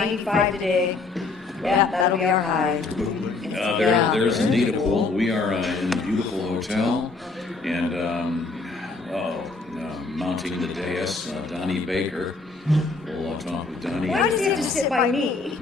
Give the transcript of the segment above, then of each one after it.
95 today. Yeah, that'll be our high. There's indeed a pool. We are in a beautiful hotel, and mounting the dais, Donnie Baker. We'll talk with Donnie. Why does he have to sit by me?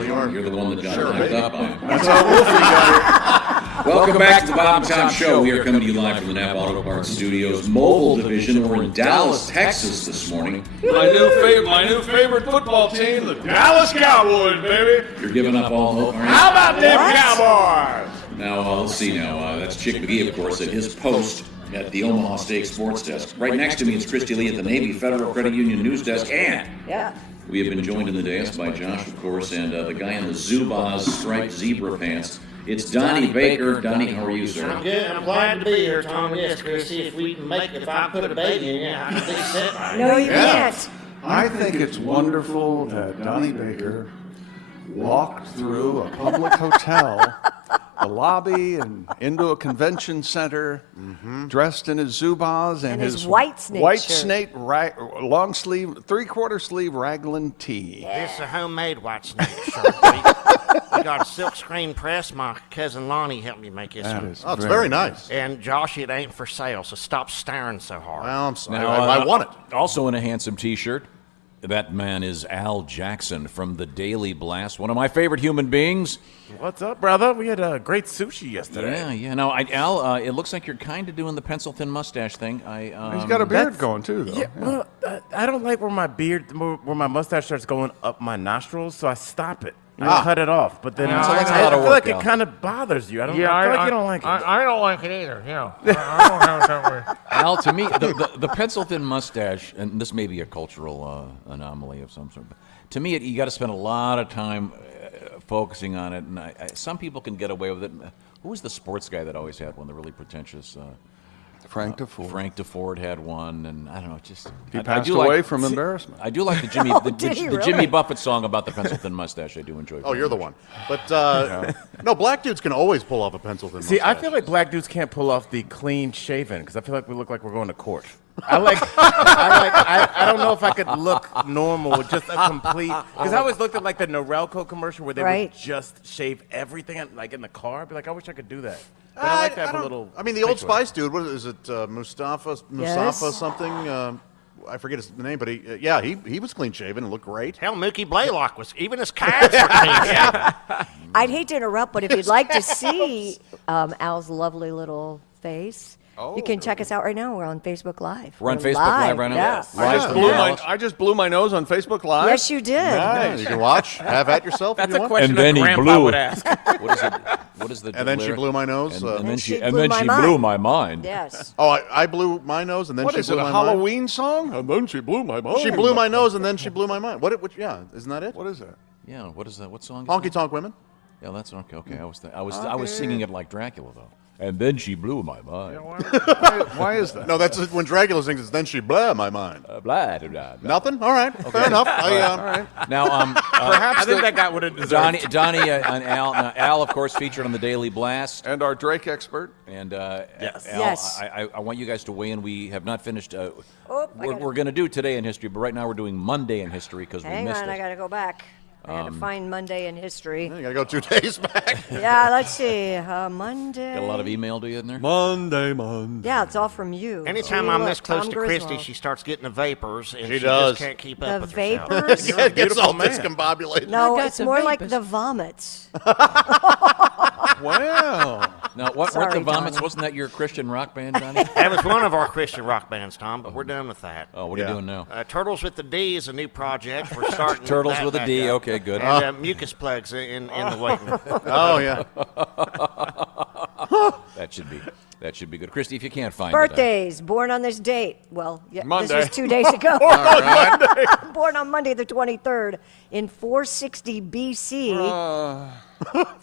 You're the one that got knocked up on. That's how Wolfie got here. Welcome back to the Bob and Tom Show. We are coming to you live from the Napa Auto Parts Studios mobile division. We're in Dallas, Texas this morning. My new favorite football team, the Dallas Cowboys, baby. You're giving up all hope, aren't you? How about them Cowboys? Now, let's see now. That's Chick McGee, of course, at his post at the Omaha Steak Sports Desk. Right next to me is Christy Lee at the Navy Federal Credit Union News Desk. And we have been joined in the dais by Josh, of course, and the guy in the Zubaz striped zebra pants. It's Donnie Baker. Donnie, how are you, sir? I'm good. I'm glad to be here, Tom. Yes, Chrissy, if we can make it, if I put a baby in you, I can be set by it. No, you can't. I think it's wonderful that Donnie Baker walked through a public hotel, the lobby, and into a convention center, dressed in his Zubaz and his white snake long sleeve, 3/4 sleeve raglan tee. This is a homemade white snake shirt. We got a silk screen press. My cousin Lonnie helped me make this one. Oh, it's very nice. And Josh, it ain't for sale, so stop staring so hard. Well, I'm sorry. Now, I want it. Also in a handsome T-shirt, that man is Al Jackson from the Daily Blast, one of my favorite human beings. What's up, brother? We had a great sushi yesterday. Yeah. Now, Al, it looks like you're kind of doing the pencil thin mustache thing. He's got a beard going too, though. Yeah, well, I don't like where my mustache starts going up my nostrils, so I stop it. I cut it off, but then I feel like it kind of bothers you. I feel like you don't like it. I don't like it either. Yeah, I don't have it that way. Al, to me, the pencil thin mustache, and this may be a cultural anomaly of some sort, but to me, you got to spend a lot of time focusing on it, and some people can get away with it. Who was the sports guy that always had one? The really pretentious. Frank DeFord. Frank DeFord had one, and I don't know, just he passed away from embarrassment. I do like the Jimmy Jimmy Buffett song about the pencil thin mustache. I do enjoy. Oh, you're the one. But no, black dudes can always pull off a pencil thin mustache. See, I feel like black dudes can't pull off the clean shaven because I feel like we look like we're going to court. I don't know if I could look normal with just a complete. Because I always looked at like the Norelco commercial where they would just shave everything, like in the car. I'd be like, I wish I could do that. But I like to have a little. I mean, the Old Spice dude. What is it? Mustafa something. I forget his name, but he was clean shaven and looked great. Hell, Mookie Blaylock was. Even his calves were clean shaven. I'd hate to interrupt, but if you'd like to see Al's lovely little face, you can check us out right now. We're on Facebook Live. We're on Facebook Live right now. Yes. I just blew my nose on Facebook Live. Yes, you did. Nice. You can watch. Have at yourself. That's if you a want. question And then that he Grandpa blew. would ask. What is the And then she lyric? blew my nose. And then she blew my blew mind. my mind. Yes. Oh, I blew my nose, and then What she is blew it, my a mind. Halloween song? And then she blew my mind. She blew my nose, and then she blew my mind. Yeah, isn't that it? What is that? Yeah, what is that? What song? Is Honky that? Tonk Women. Yeah, that's okay. Okay, I was singing it like Dracula though. And then she blew my mind. Why is that? No, that's when Dracula sings. It's then she blew my mind. Blah, blah, blah. Nothing. All right. Fair enough. All right. Now, Perhaps I think that got what it deserved. Donnie, and Al. Now, Al, of course, featured on the Daily Blast. And our Drake expert. And Yes. Al, Yes. I want you guys to weigh in. We have not finished. I We're going to do Today in History, but right now we're doing Monday in History because we Hang missed on, it. I got to go back. I had to find Monday in history. You got to go 2 days back. Yeah, let's see. Monday. Got a lot of email to you in there? Monday. Yeah, it's all from you. Anytime See, I'm look, this close Tom to Griswold. Christy, she starts getting the vapors, and she does. just can't keep The up with herself. vapors? It gets all man. discombobulated. No, got it's the more like vapors. the vomits. Wow. Now, weren't Sorry, the Vomits, Donnie. wasn't that your Christian rock band, Donnie? That was one of our Christian rock bands, Tom, but we're done with that. Oh, what are you doing now? Turtles with the D is a new project. We're starting Turtles that with a back D. up. Okay, good. And mucus plugs in the waiting. Oh yeah. That should be good. Christy, if you can't find Birthdays, born on this date. Well, yeah, Monday. this was 2 days ago. Born on Monday the 23rd in 460 BC.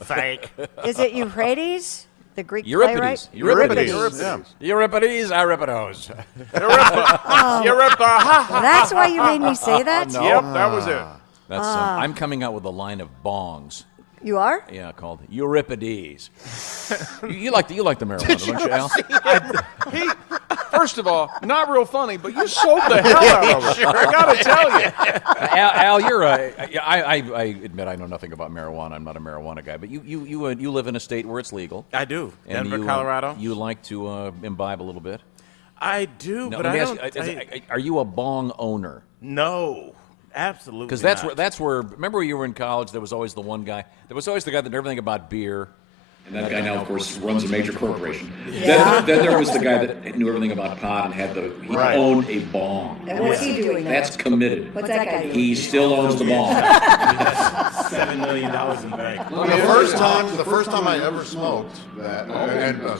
Fake. Is it Euphrates, the Greek Euripides. playwright? Euripides. Yeah. Euripides, Euripides. That's why you made me say that? Yep, that was it. That's I'm coming out with a line of bongs. You are? Yeah, called Euripides. you like the marijuana, don't you, Al? First of all, not real funny, but you sold the hell out of it. I got to tell you. Al, you're I admit I know nothing about marijuana. I'm not a marijuana guy, but you live in a state where it's legal. I do. And Denver, Colorado. You like to imbibe a little bit. I do, Now, but let me I ask don't. you, are you a bong owner? No, absolutely. Because not. that's where. Remember, when you were in college, there was always the one guy. There was always the guy that knew everything about beer. And that guy now, of course, runs a major corporation. Yeah. Then there was the guy that knew everything about pot and had he owned a bong. And what's he doing now? That's committed. What's that guy doing? He still owns the bong. $7 million in bank. The first time I ever smoked that,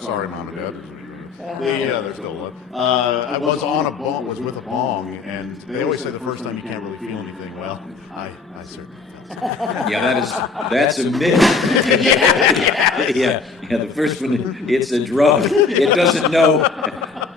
sorry, Mom and Dad. Yeah, they're still alive. I was on a bong, was with a bong, and they always say the first time you can't really feel anything. Well, I certainly felt something. Yeah, that's a myth. yeah, the first one, it's a drug. It doesn't know.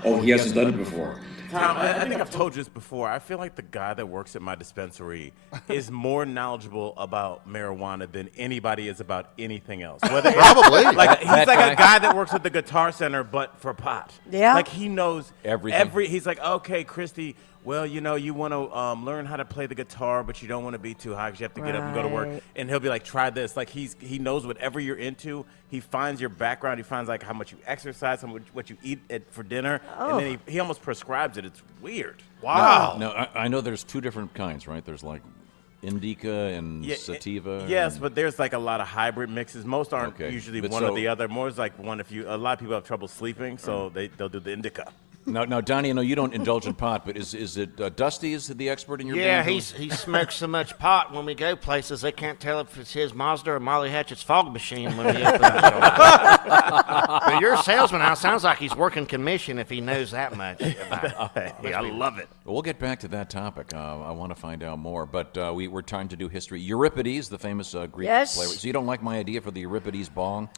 Oh, he hasn't done it before. Tom, I think I've told you this before. I feel like the guy that works at my dispensary is more knowledgeable about marijuana than anybody is about anything else. Probably. Like he's like a guy that works at the Guitar Center, but for pot. Yeah. Like he knows everything. He's like, okay, Christy. Well, you know, you want to learn how to play the guitar, but you don't want to be too high because you have to get up and go to work. And he'll be like, try this. Like he knows whatever you're into. He finds your background. He finds like how much you exercise, what you eat for dinner, and then he almost prescribes it. It's weird. Wow. No, I know there's two different kinds, right? There's like indica and sativa. Yes, but there's like a lot of hybrid mixes. Most aren't usually But one or the other. More is like one a lot of people have trouble sleeping, so they'll do the indica. Now, Donnie, I know you don't indulge in pot, but is it Dusty is the expert in your Yeah, band? he smokes so much pot when we go places they can't tell if it's his Mazda or Molly Hatchett's fog machine when we open the door. But your salesman now sounds like he's working commission if he knows that much about it. I love it. Well, we'll get back to that topic. I want to find out more, but we're trying to do history. Euripides, the famous Greek playwright. So you don't like my idea for the Euripides bong?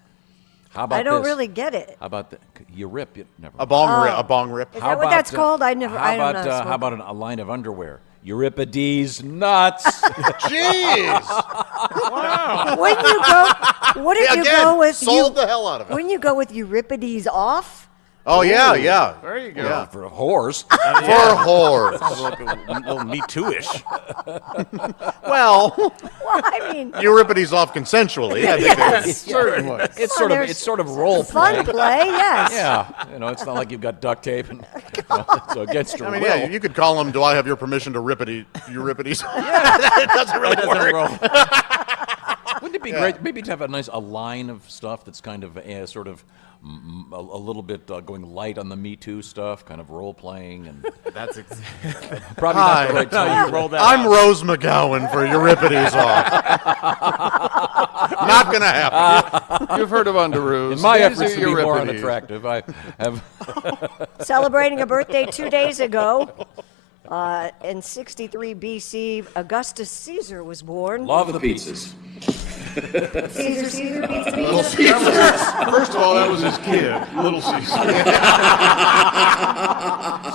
How about I don't this? really get it. How about you rip? Never. A bong rip. Is that what that's called? I don't know. How about a line of underwear? Euripides nuts. Jeez. Wow. Wouldn't you go? Wouldn't you go with sold the hell out of it. Wouldn't you go with Euripides off? Oh yeah. There you go. Yeah. For whores. For whores. Sounds like a little Me Too-ish. Well, Well, I mean, Euripides off consensually. I think yes. Certainly. It's sort of role Fun play. play, yes. Yeah, it's not like you've got duct tape and so against your I mean, will. yeah, you could call him. Do I have your permission to Euripides? It doesn't really work. Wouldn't it be great maybe to have a line of stuff that's kind of sort of a little bit going light on the Me Too stuff, kind of role playing, and That's probably not the right time. you roll that I'm out. Rose McGowan for Euripides off. Not gonna happen. You've heard of Underoos. In my These efforts are to be more Euripides. unattractive, I have. Celebrating a birthday 2 days ago. In 63 BC, Augustus Caesar was born. Love the pizzas. Caesar, pizza. First of all, that was his kid, Little Caesar.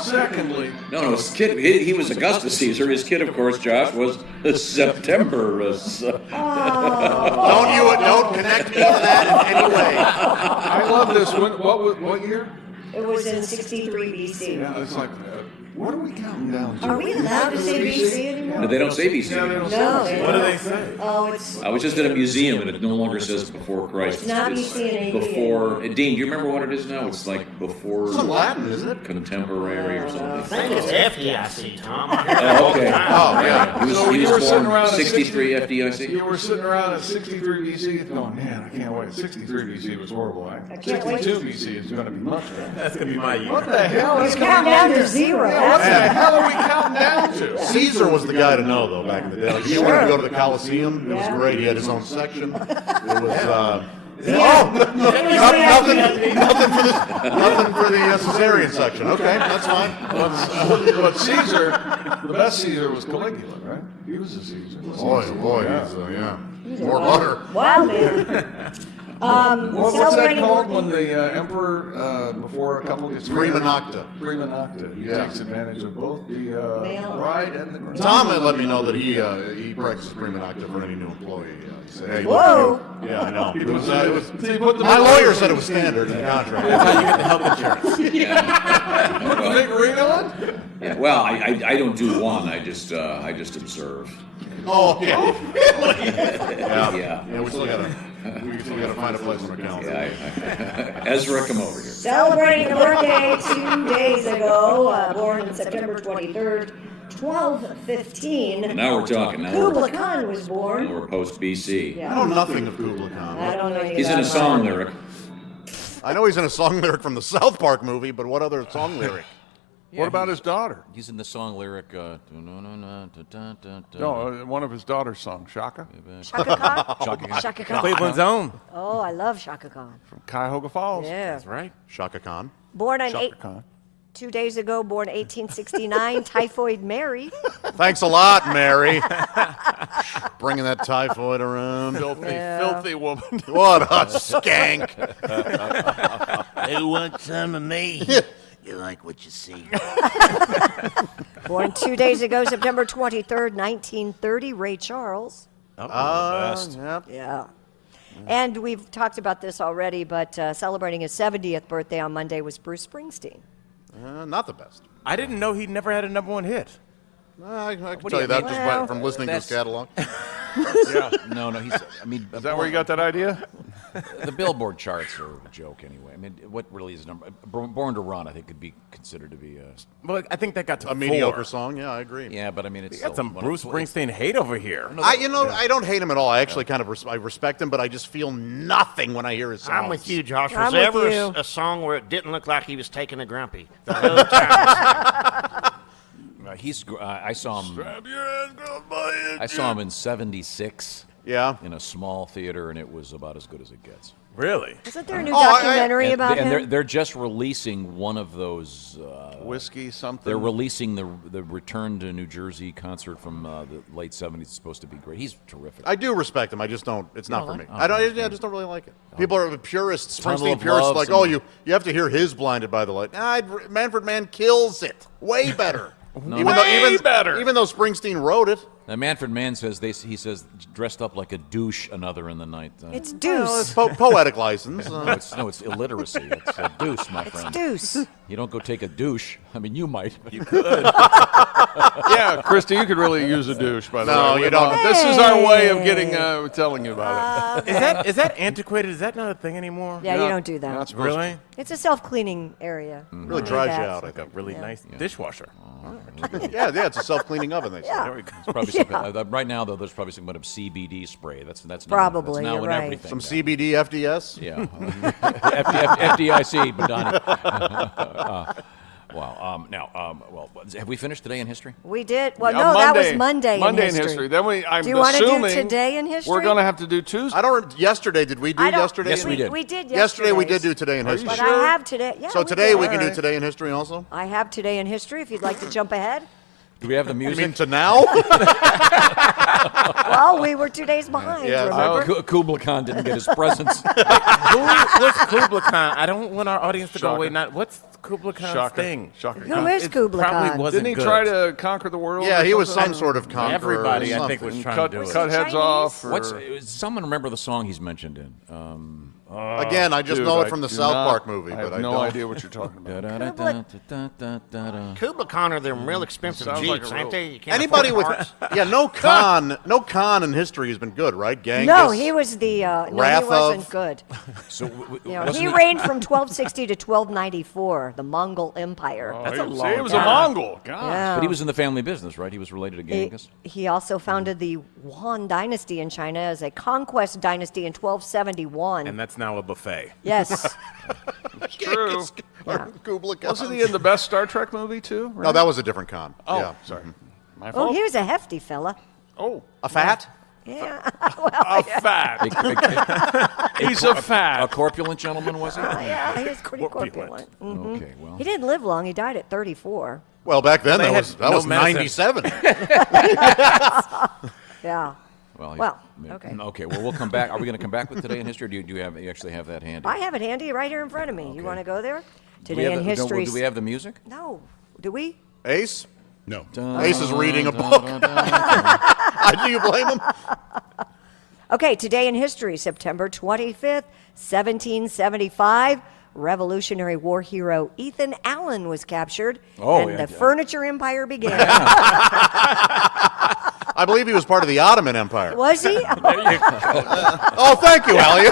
Secondly, No, his kid, he was Augustus Caesar. His kid, of course, Josh, was September. Don't connect me to that in any way. I love this. What year? It was in 63 BC. Yeah, it's like, what are we counting down to? Are we allowed to say BC anymore? No, they don't say BC. Yeah, they don't No. say What do they say? Oh, it's I was just at a museum, and it no longer says before Christ. not BC and AD. Before. Dean, do you remember what it is now? It's like before. It's in Latin, isn't it? Contemporary or something. I think it's FDIC, Tom. Oh, okay. Oh, yeah. He So was you were sitting born around at 63 FDIC. You were sitting around at 63 BC going, man, I can't wait. 63 BC was horrible. I can't wait. 62 BC is going to be much better. That's gonna be my year. What the hell is It's counting down to zero. What the That's hell are we counting down to? Caesar was the guy to know, though, back in the day. Like, you wanted to go to the Coliseum. It was Yeah. great. He had his own section. It was. Nothing for the cesarean section. Okay, that's fine. But Caesar, the best Caesar was Caligula, right? He was a Caesar. Boy, Yeah. he's, yeah. More butter. wow, man. What's that celebrating called when the emperor, before a couple gets married? Prima nocta. Prima nocta. He takes advantage of both the Male. bride and the groom. Tom had let me know that he practices prima nocta for any new employee. He said, hey, Whoa. Yeah, I know. He put the My lawyer said it was standard in the contract. That's how you get the health insurance. big ring on? Yeah, well, I don't do one. I just observe. Oh, okay. Yeah. We still gotta find a place on our calendar. Yeah, Ezra, come over here. Celebrating a birthday 2 days ago, born on September 23rd, 1215. Now we're talking. Now Kubla Khan was born. we're post BC. Yeah. I know nothing of Kubla Khan. I don't know anything He's in a about song him. lyric. I know he's in a song lyric from the South Park movie, but what other song lyric? What about his daughter? He's in the song lyric. No, one of his daughter's songs, Shaka, Shaka Khan? Shaka Khan. Cleveland's own. Oh, I love Shaka Khan. from Cuyahoga Falls. Yeah. That's right. Shaka Khan. Born on Shaka Khan. 2 days ago, born 1869, Typhoid Mary. Thanks a lot, Mary. Bringing that typhoid around. Filthy woman. What a skank. Who wants some of me? You like what you see. Born 2 days ago, September 23rd, 1930, Ray Charles. Yep. Yeah. And we've talked about this already, but celebrating his 70th birthday on Monday was Bruce Springsteen. Not the best. I didn't know he never had a #1 hit. I can tell you that just from listening to his catalog. Yeah. No, he's. I mean, Is that where you got that idea? the Billboard charts are a joke anyway. I mean, what really is number? Born to Run, I think, could be considered to be a. Well, I think that got to A mediocre song, yeah, I agree. Yeah, but I mean, it's You got still some one Bruce of- Springsteen hate over here. I don't hate him at all. I actually kind of I respect him, but I just feel nothing when I hear his songs. I'm with you, Josh. I'm Was there with ever you. a song where it didn't look like he was taking a grumpy? The whole time. I saw him. I saw him in '76 Yeah. in a small theater, and it was about as good as it gets. Really? Isn't there a new Oh, I- documentary And, about him? they're just releasing one of those. Whiskey something. They're releasing the Return to New Jersey concert from the late '70s. It's supposed to be great. He's terrific. I do respect him. I just don't. It's not for me. like- I just don't really like it. People are purists, Tunnel Springsteen of purists, Love, like, some- oh, you have to hear his "Blinded by the Light." Manfred Mann kills it. Way better. Even though Springsteen wrote it. Now, Manfred Mann says he says dressed up like a douche another in the night. It's Well, it's Deuce. poetic license. It's illiteracy. It's a deuce, my It's friend. Deuce. You don't go take a douche. I mean, you might. Yeah, Christy, you could really use a douche, by the way. No, you don't. This is our way of getting telling you about it. Is that antiquated? Is that not a thing anymore? Yeah, you don't do that. Not supposed to. Really? It's a self-cleaning area. Really Don't dries do you that. out. Like a really nice dishwasher. Yeah, it's a self-cleaning oven. They say. Yeah. There we go. It's probably something, right now, though, there's probably something about CBD spray. That's Probably, That's now you're in right. everything. Some now. CBD FDS. Yeah. FDIC, Badani. Wow. Well, have we finished today in history? We did. Well, Yeah, no, that was Monday in history. history. Then I'm Do you want to do assuming today in history? we're going to have to do Tuesday. Yesterday, did we do I don't- yesterday? Yes, we did. We did Yesterday we did do yesterday's. today in history. But sure? I have today. Yeah, So today we can do Alright. today in history also. I have today in history. If you'd like to jump ahead. Do we have the You music? mean to now? Well, we were 2 days behind. Yeah. Remember? Kubla Khan didn't get his presents. What's Kubla Khan? I don't want our audience to go Shaka. away. What's Kubla Khan's Shaka. thing? Shaka. Who is It Kubla probably Khan? wasn't Didn't he good. try to conquer the world? Yeah, or he was something? some sort of conqueror. Everybody, or I think, was something. trying to do it. Cut heads Chinese? off. Or, What's someone remember the song he's mentioned in? Again, I just Dude, know it I from the do South not- Park movie, I but have I no don't. idea what you're talking about. Kubla Khan are them real expensive Sounds like Jeeps, a ain't real- they? You can't Anybody afford with parts. no Khan in history has been good, right? Genghis. No, he was the. No, Wrath he wasn't of- good. So You know, wasn't he it- reigned from 1260 to 1294, the Mongol Empire. Oh, That's he a was- long He was time. a Mongol. God. Yeah. But he was in the family business, right? He was related to Genghis. He also founded the Yuan dynasty in China as a conquest dynasty in 1271. And that's now a buffet. Yes. True. Yeah. Kubla Khan. Wasn't he in the best Star Trek movie, too? No, that was a different Khan. Oh, Yeah. sorry. My Oh, fault. he was a hefty fella. Oh, A fat? Yeah. a fat. He's a A fat. corpulent gentleman, was he? Yeah, he was pretty Corpulent. corpulent. Mhm. Okay, well. He didn't live long. He died at 34. Well, back then They that had was no medicine. 97. Yeah. Well, he's Well. Okay. Okay. Well, we'll come back. Are we going to come back with Today in History, or you actually have that handy? I have it handy right here in front of me. You want to go there? Do we Today have in the- history. Do we have the music? No. Do we? Ace? No. Ace is reading a book. Do you blame him? Okay, today in history, September 25th, 1775, Revolutionary War hero Ethan Allen was captured, and the furniture empire began. I believe he was part of the Ottoman Empire. Was he? Oh, thank you, Alli.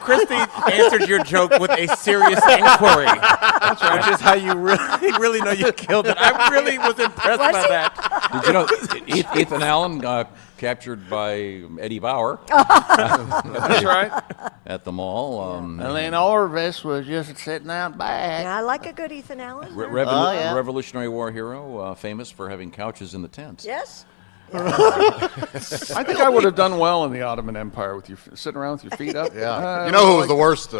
Christy answered your joke with a serious inquiry, which is how you really know you killed it. I really was impressed by that. Did you know Ethan Allen captured by Eddie Bauer? That's right. At the mall. And then Orvis was just sitting out back. Yeah, I like a good Ethan Allen. Revolutionary War hero, famous for having couches in the tent. Yes. I think I would have done well in the Ottoman Empire with you sitting around with your feet up. Yeah. You know who was the worst?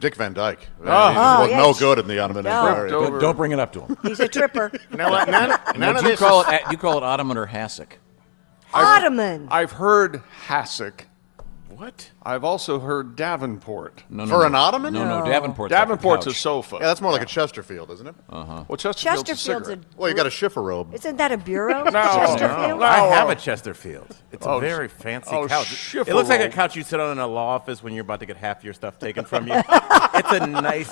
Dick Van Dyke. He was no good in the Ottoman Empire. Don't bring it up to him. He's a tripper. You know what? None of you this call is- it you call it Ottoman or Hasek? Ottoman. I've heard Hasek. What? I've also heard Davenport. For an Ottoman? No, Davenport's Davenport's like a sofa. Yeah, that's more like a Chesterfield, isn't it? Well, Chesterfield's a Chesterfield's cigarette. Well, you got a schiffer robe. Isn't that a bureau? No. Chesterfield? I have a Chesterfield. It's a Oh, very fancy oh, couch. schiffer It looks like a roll. couch you sit on in a law office when you're about to get half your stuff taken from you. It's a nice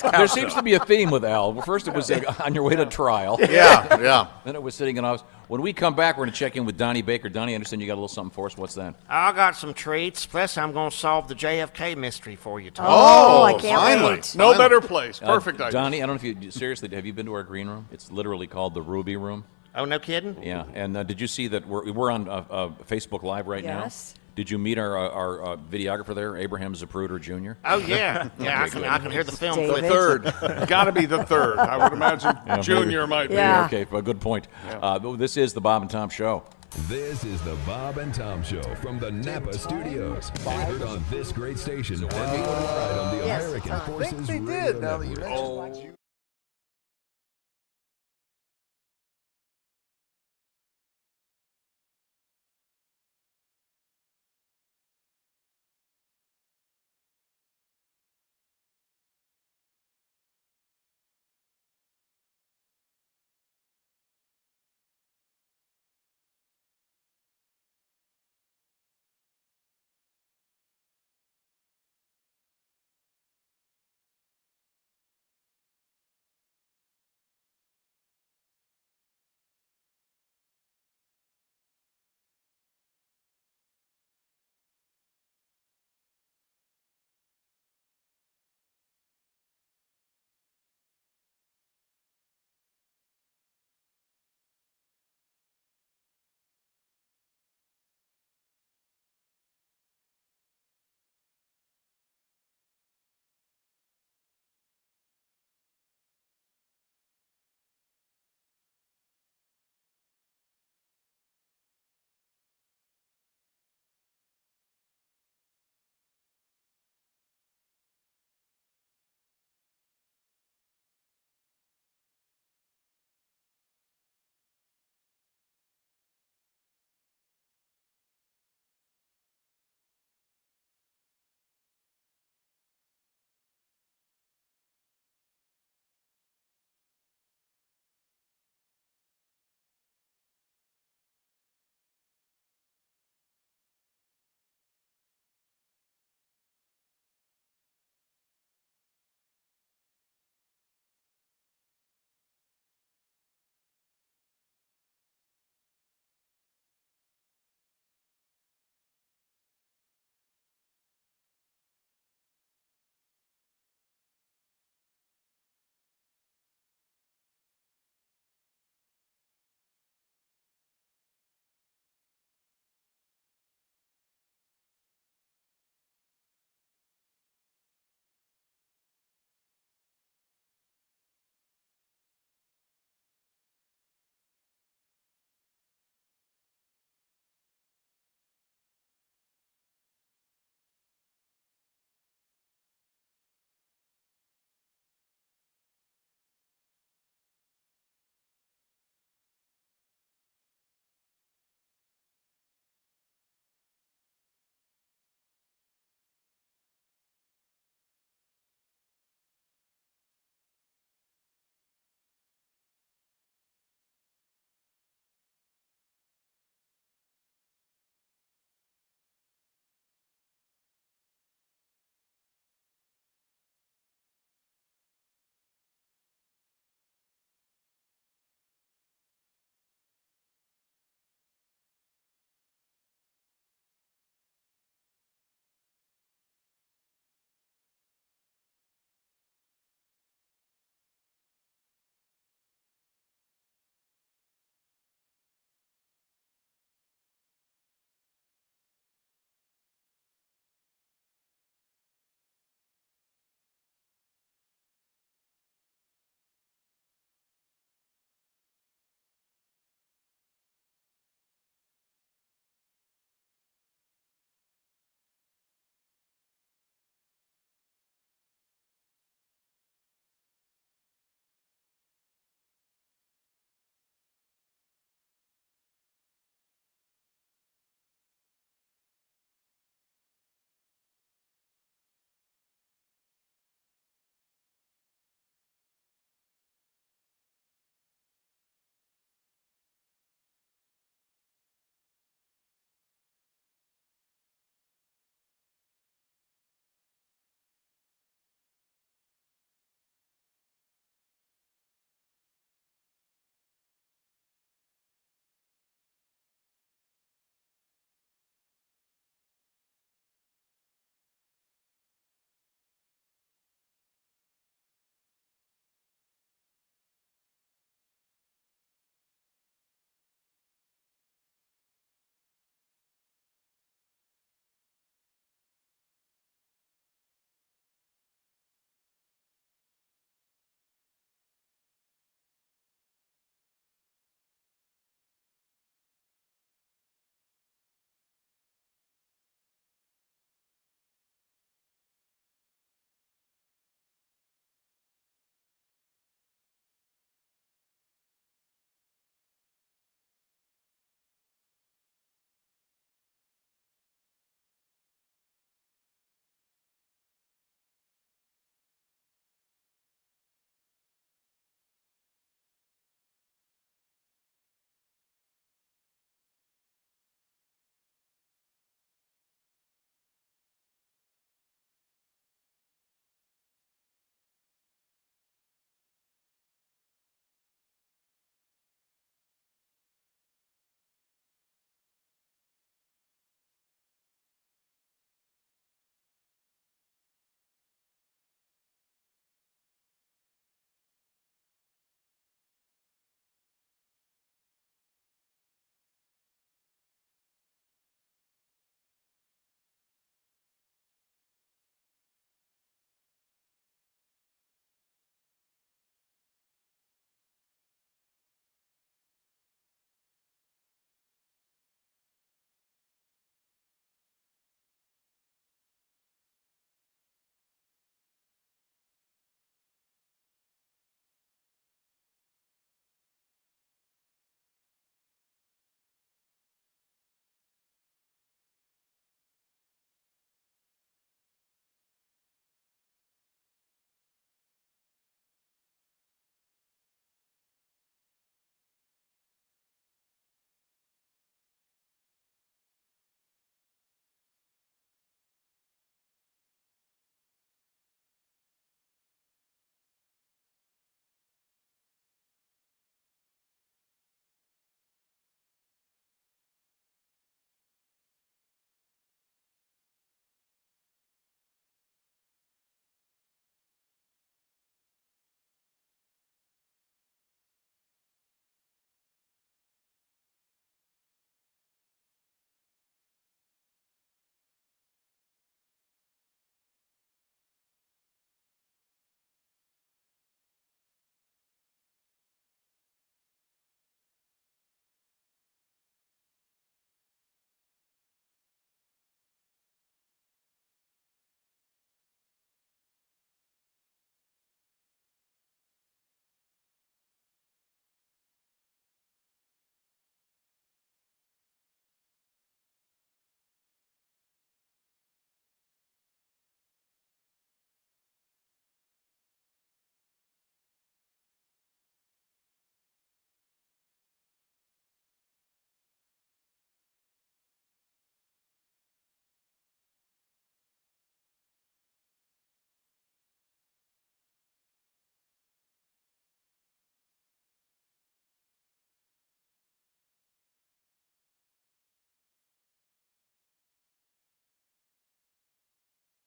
couch. There seems to be a theme with Al. Well, first it was on your way to trial. Yeah. Then it was sitting in office. When we come back, we're going to check in with Donnie Baker. Donnie, I understand you got a little something for us. What's that? I got some treats. Plus, I'm going to solve the JFK mystery for you, Tom. Oh, I can't finally. wait. No better place. Perfect idea. Donnie, I don't know if you seriously have you been to our green room? It's literally called the Ruby Room. Oh, no kidding? Yeah, and did you see that we're on Facebook Live right now? Yes. Did you meet our videographer there, Abraham Zapruder Jr.? Oh, yeah. Yeah, I can hear the film David. clip. Third. Got to be the third. I would imagine Junior might be. Yeah. Okay, well, good point. This is the Bob and Tom Show. This is the Bob and Tom Show from the Napa Studios. Heard on this great station and worldwide on the American Forces Radio Network.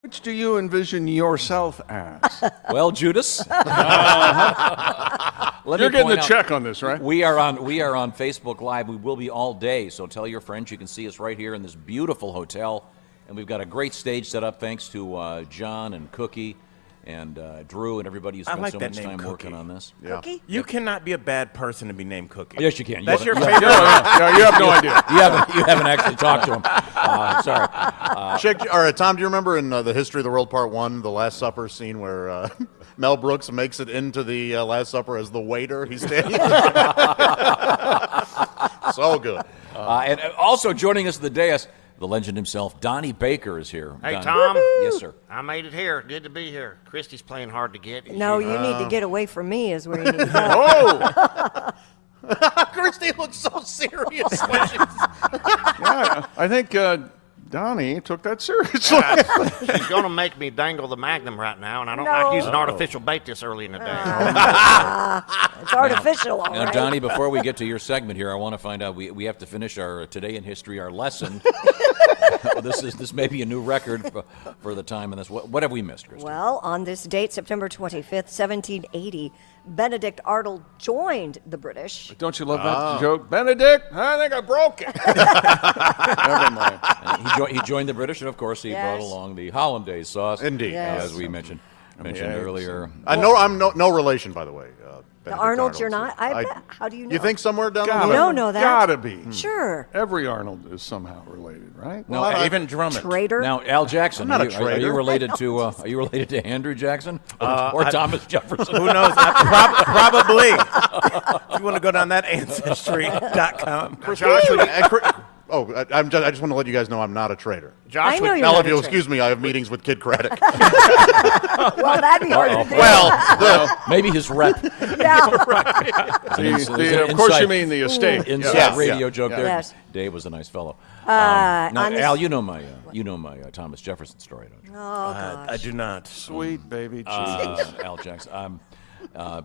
Which do you envision yourself as? Well, Judas. You're getting the check on this, right? We are on Facebook Live. We will be all day, so tell your friends. You can see us right here in this beautiful hotel. And we've got a great stage set up thanks to John and Cookie and Drew and everybody who spent so much time working on this. Yeah. Cookie? You cannot be a bad person to be named Cookie. Yes, you can. That's your favorite. favorite. Yeah, you have no idea. You haven't actually talked to him. Sorry. All right, Tom, do you remember in The History of the World Part 1, the Last Supper scene where Mel Brooks makes it into the Last Supper as the waiter? He's standing so good. And also joining us at the dais, the legend himself, Donnie Baker, is here. Hey, Donnie. Tom. Yes, sir. I made it here. Good to be here. Christy's playing hard to get. No, you need to get away from me is where you need to go. Oh! Christy looks so serious. Yeah, I think Donnie took that seriously. She's going to make me dangle the Magnum right now, and I don't like using artificial bait this early in the day. It's artificial, all Now, right. Donnie, before we get to your segment here, I want to find out, we have to finish our Today in History, our lesson. This may be a new record for the time in this. What have we missed, Christy? Well, on this date, September 25th, 1780, Benedict Arnold joined the British. Don't you love that joke? Benedict, I think I broke it. Never mind. He joined the British, and of course he brought along the hollandaise sauce. Indeed. Yes. As we mentioned earlier. I'm no relation, by the way. The Benedict Arnolds, you're Arnold's. not? I bet. How do you know? You think somewhere down the Gotta, road? don't know that. Gotta be. Sure. Every Arnold is somehow related, right? No, Even Drummond. Traitor? Now, Al Jackson, I'm not a are traitor. you related to Andrew Jackson or Thomas Jefferson? Who knows? Probably. If you want to go down that ancestry.com. I just want to let you guys know I'm not a traitor. I know you're All not of a you, traitor. excuse me, I have meetings with Kid Craddock. Well, that'd be hard to do. Well, Maybe his rep. Yeah. Of course you mean the estate. Inside radio joke there. Yes. Dave was a nice fellow. on this- Al, you know my Thomas Jefferson story, don't you? Oh, gosh. I do not. Sweet baby Jesus. Al Jackson.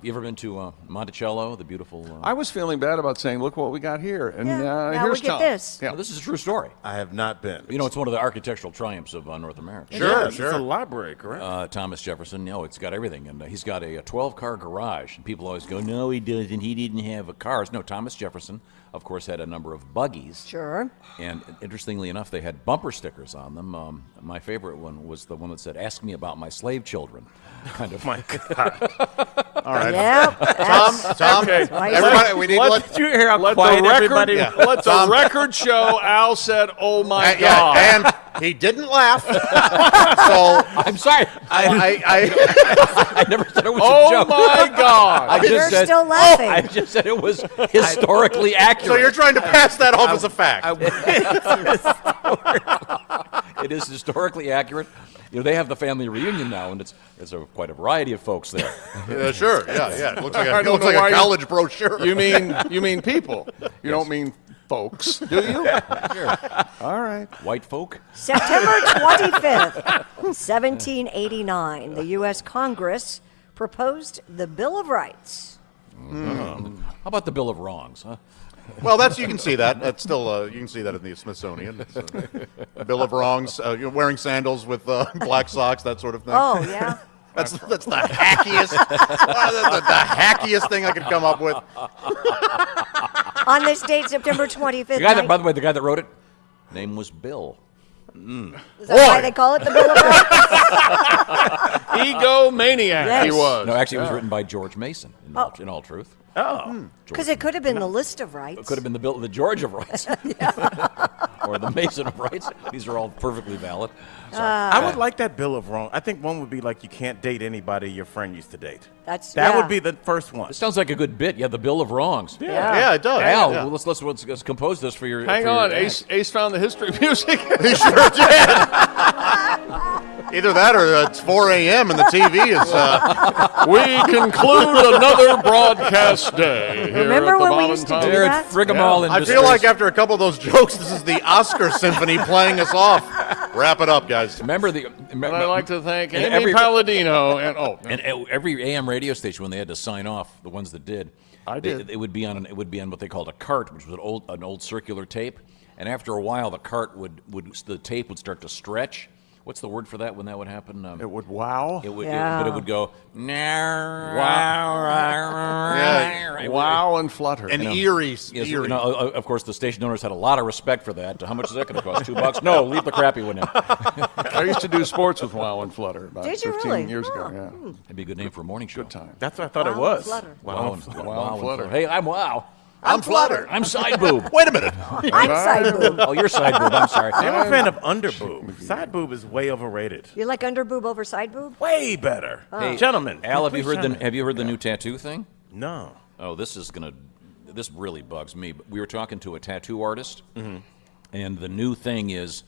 You ever been to Monticello, the beautiful? I was feeling bad about saying, look what we got here. And now here's look at Tom. this. Yeah. Well, this is a true story. I have not been. You know, it's one of the architectural triumphs of North America. sure. It's a library, correct? Thomas Jefferson, it's got everything. And he's got a 12-car garage. And people always go, no, he doesn't. He didn't have cars. No, Thomas Jefferson, of course, had a number of buggies. Sure. And interestingly enough, they had bumper stickers on them. My favorite one was the one that said, ask me about my slave children. Kind of. My God. All right. Yeah. Tom, right. everybody, we need to let Did you hear how Let quiet the record, everybody? let the record show Al said, oh my God. and he didn't laugh. So I'm sorry. I never said it was a Oh joke. my God. I You're just said, still laughing. I just said it was historically accurate. so you're trying to pass that off as a fact. It is historically accurate. You know, they have the family reunion now, and it's quite a variety of folks there. Sure. Yeah. It looks like I it don't looks know like why a you- college brochure. You mean people. You don't mean folks, do you? Sure. All right. White folk. September 25th, 1789, the U.S. Congress proposed the Bill of Rights. How about the Bill of Wrongs, huh? Well, you can see that. That's still you can see that in the Smithsonian. It's, Bill of Wrongs. You're wearing sandals with black socks, that sort of thing. Oh, yeah. That's the hackiest, the hackiest thing I could come up with. On this date, September 25th. By the way, the guy that wrote it, name was Bill. Is that why they call it the Bill of Rights? Egomaniac he Yes. was. No, actually, it was written by George Mason, in all truth. Because it could have been the list of rights. It could have been the George of Rights. Or the Mason of Rights. These are all perfectly valid. I would like that Bill of Wrong. I think one would be like you can't date anybody your friend used to date. That would be the first one. It sounds like a good bit. Yeah, the Bill of Wrongs. Yeah, it does. Al, Yeah. let's compose this for your. Hang for on, your Ace found the history of music. He sure did. Either that or it's 4 a.m. and the TV is. We conclude another broadcast day. Here Remember at the when we Bob used and to Tom. do They're that? at Frigamall I feel like after a couple of those jokes, this is the Oscar Symphony playing us off. Wrap it up, guys. Remember And I'd like to thank and Amy every- Palladino And every AM radio station, when they had to sign off, the ones that did, I did. It would be on what they called a cart, which was an old circular tape. And after a while, the cart the tape would start to stretch. what's the word for that when that would happen? It would wow. It would, Yeah. but it would go wow and flutter. And eerie. Yes, you know, of course, the station owners had a lot of respect for that. How much is that going to cost? $2? No, leave the crappy one in. I used to do sports with wow and flutter about Did you 15 really? years ago. Oh. Yeah, That'd be a good name for a morning show. good time. That's what I thought it Wow and was. Flutter. Wow and Flutter. Hey, I'm Wow. I'm Flutter. I'm Side Boob. Wait a minute. I'm side boob. Oh, you're Side Boob. I'm sorry. I'm a fan of underboob. Side boob is way overrated. You like under boob over side boob? Way better. Hey, Gentlemen. Al, have you heard please the new tattoo thing? No. Oh, this really bugs me. But we were talking to a tattoo artist, and the new thing is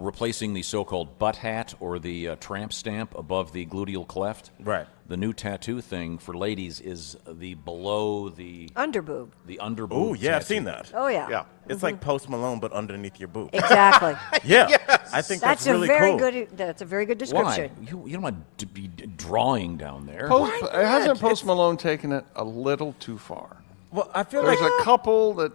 replacing the so-called butt hat or the tramp stamp above the gluteal cleft. Right. The new tattoo thing for ladies is the below the Under boob. under boob. Oh, yeah, I've tattoo. seen that. Oh, yeah. Yeah. It's like Post Malone, but underneath your boob. Exactly. Yeah. I think that's That's really a very cool. good. That's a very good description. Why? You don't want to be drawing down there. Hasn't Post Malone taken it a little too far? Well, I feel There's like a couple that.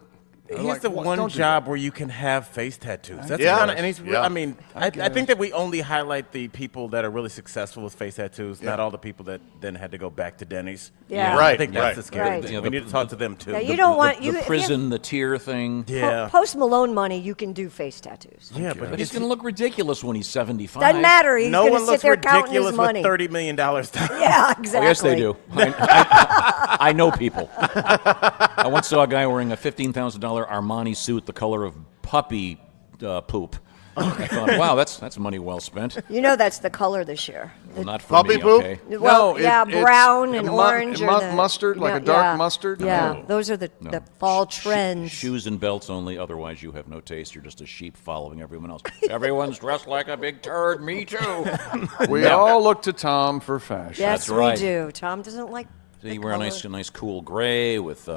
he's like, the "What? one Don't do job where you can have face tattoos. That's Yeah. kind of, and he's. Yeah. I mean, I think that we only highlight the people that are really successful with face tattoos, not all the people that then had to go back to Denny's. Yeah. Right, I think that's right. the scary Right. thing. Yeah, we need to talk to them too. Yeah, you don't want the you if you prison, the tear thing. Yeah. Post Malone money, you can do face tattoos. Yeah, But he's going to look ridiculous when he's 75. Doesn't matter. He's no going one to sit looks there counting ridiculous his money. with $30 million. Yeah, exactly. Oh, yes, they do. I know people. I once saw a guy wearing a $15,000 Armani suit the color of puppy poop. I thought, wow, that's money well spent. You know that's the color this year. Well, not for Puppy me, poop? okay? Well, No, yeah, it's brown and orange. or the- mustard, like a yeah, dark yeah. mustard? Yeah, No. those are the fall trends. Shoes and belts only, otherwise you have no taste. You're just a sheep following everyone else. Everyone's dressed like a big turd, me too. We all look to Tom for fashion. Yes, That's right. we do. Tom doesn't like. So you the wear a color. nice cool gray with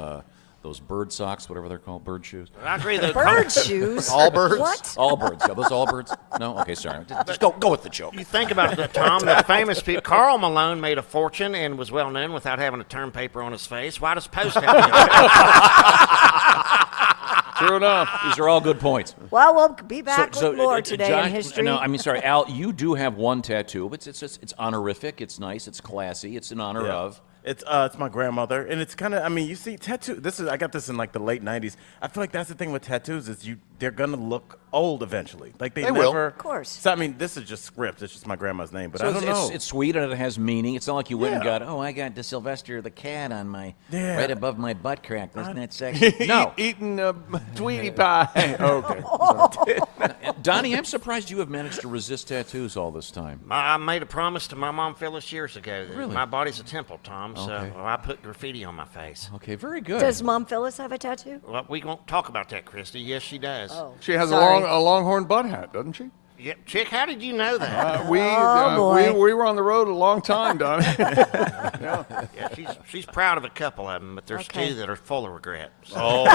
those bird socks, whatever they're called, bird shoes. I agree. The Bird shoes. All birds? What? All birds. Are those all birds? No? Okay, sorry. Just go with the joke. You think about it, Tom, the famous people. Carl Malone made a fortune and was well known without having a term paper on his face. Why does Post have to? True enough. These are all good points. Well, we'll be back with more today Josh, in history. No, I mean, sorry, Al, you do have one tattoo. It's honorific. It's nice. It's classy. It's in honor of. It's my grandmother, and it's kind of. I mean, you see, tattoo. I got this in like the late '90s. I feel like that's the thing with tattoos is they're gonna look old eventually. Like they never. will. Of course. So I mean, this is just script. It's just my grandma's name, but So I don't know. it's sweet and it has meaning. It's not like you went and Yeah. got, I got the Sylvester the cat on my Yeah. right above my butt crack. Isn't that sexy? No, Eating Tweety pie. Okay. Donnie, I'm surprised you have managed to resist tattoos all this time. I made a promise to my mom Phyllis years ago that Really? my body's a temple, Tom. So Okay. I put graffiti on my face. Okay, very good. Does Mom Phyllis have a tattoo? Well, we won't talk about that, Christy. Yes, she does. Oh, She has sorry. a longhorn butt hat, doesn't she? Yeah, Chick, how did you know that? boy. We were on the road a long time, Donnie. Yeah, she's proud of a couple of them, but there's Okay. two that are full of regret. So.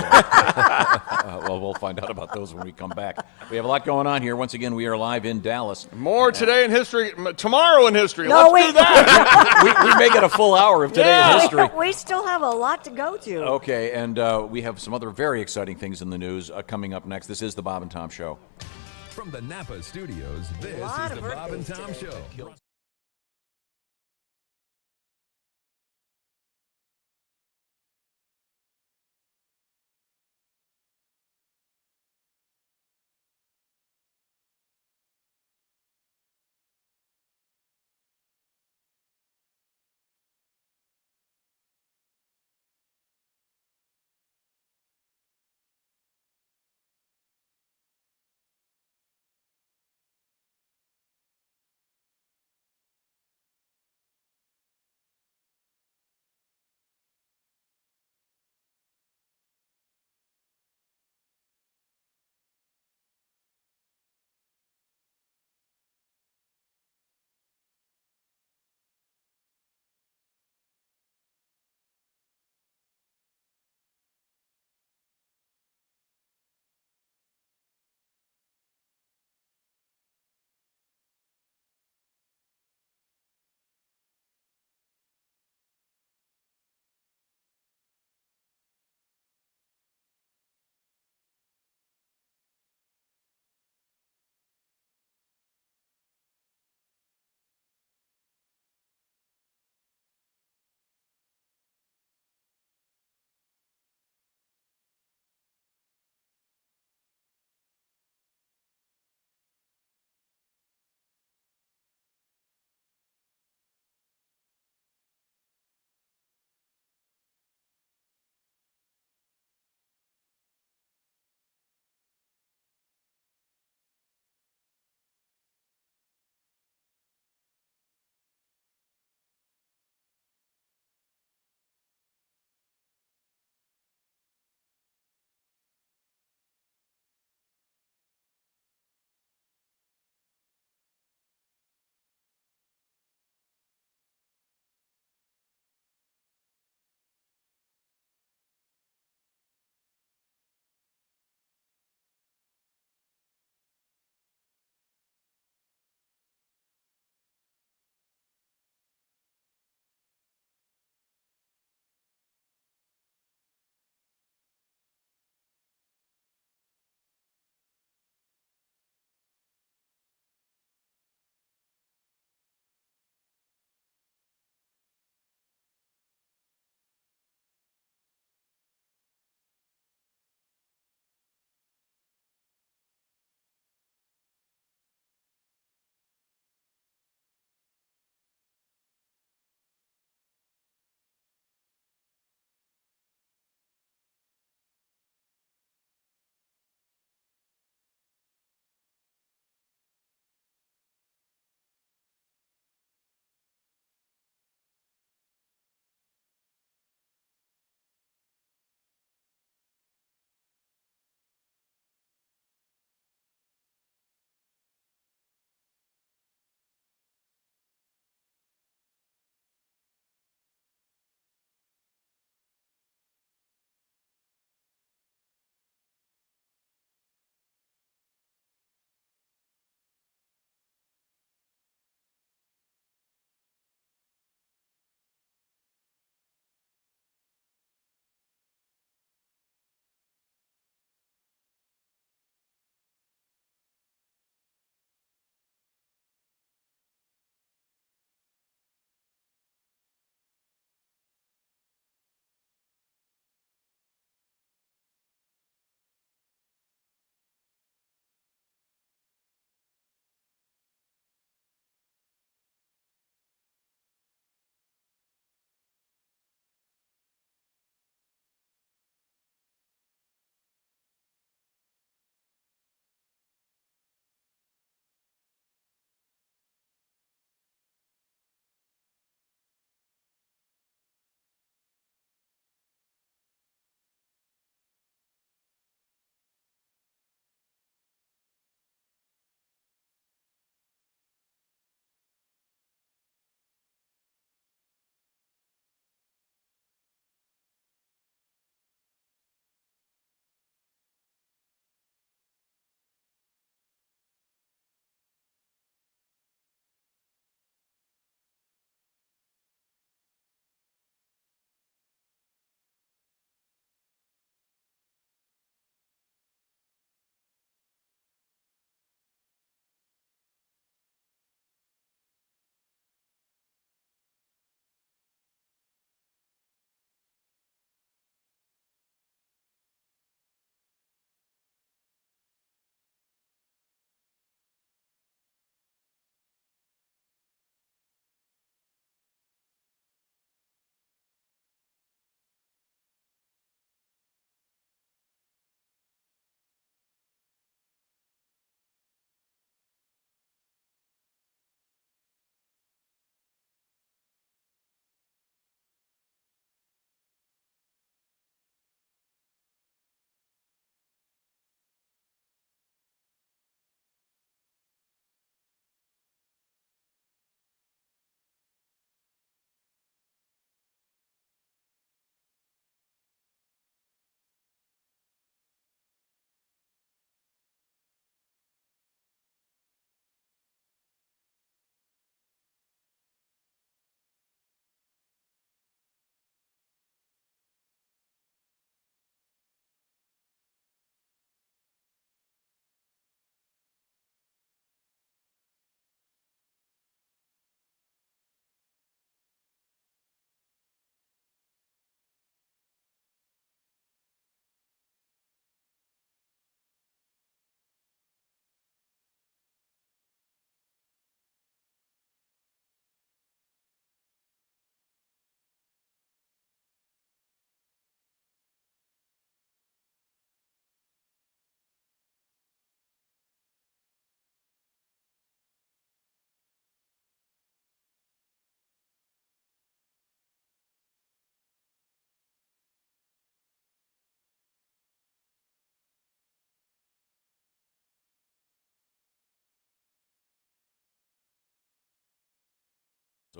Well, we'll find out about those when we come back. We have a lot going on here. Once again, we are live in Dallas. More today in history, tomorrow in history. No, Let's wait. do that. we may get a full hour of today in history. We still have a lot to go to. Okay, and we have some other very exciting things in the news coming up next. This is the Bob and Tom Show. From the Napa Studios, this Lot is of the Bob and birthdays Tom today. Show.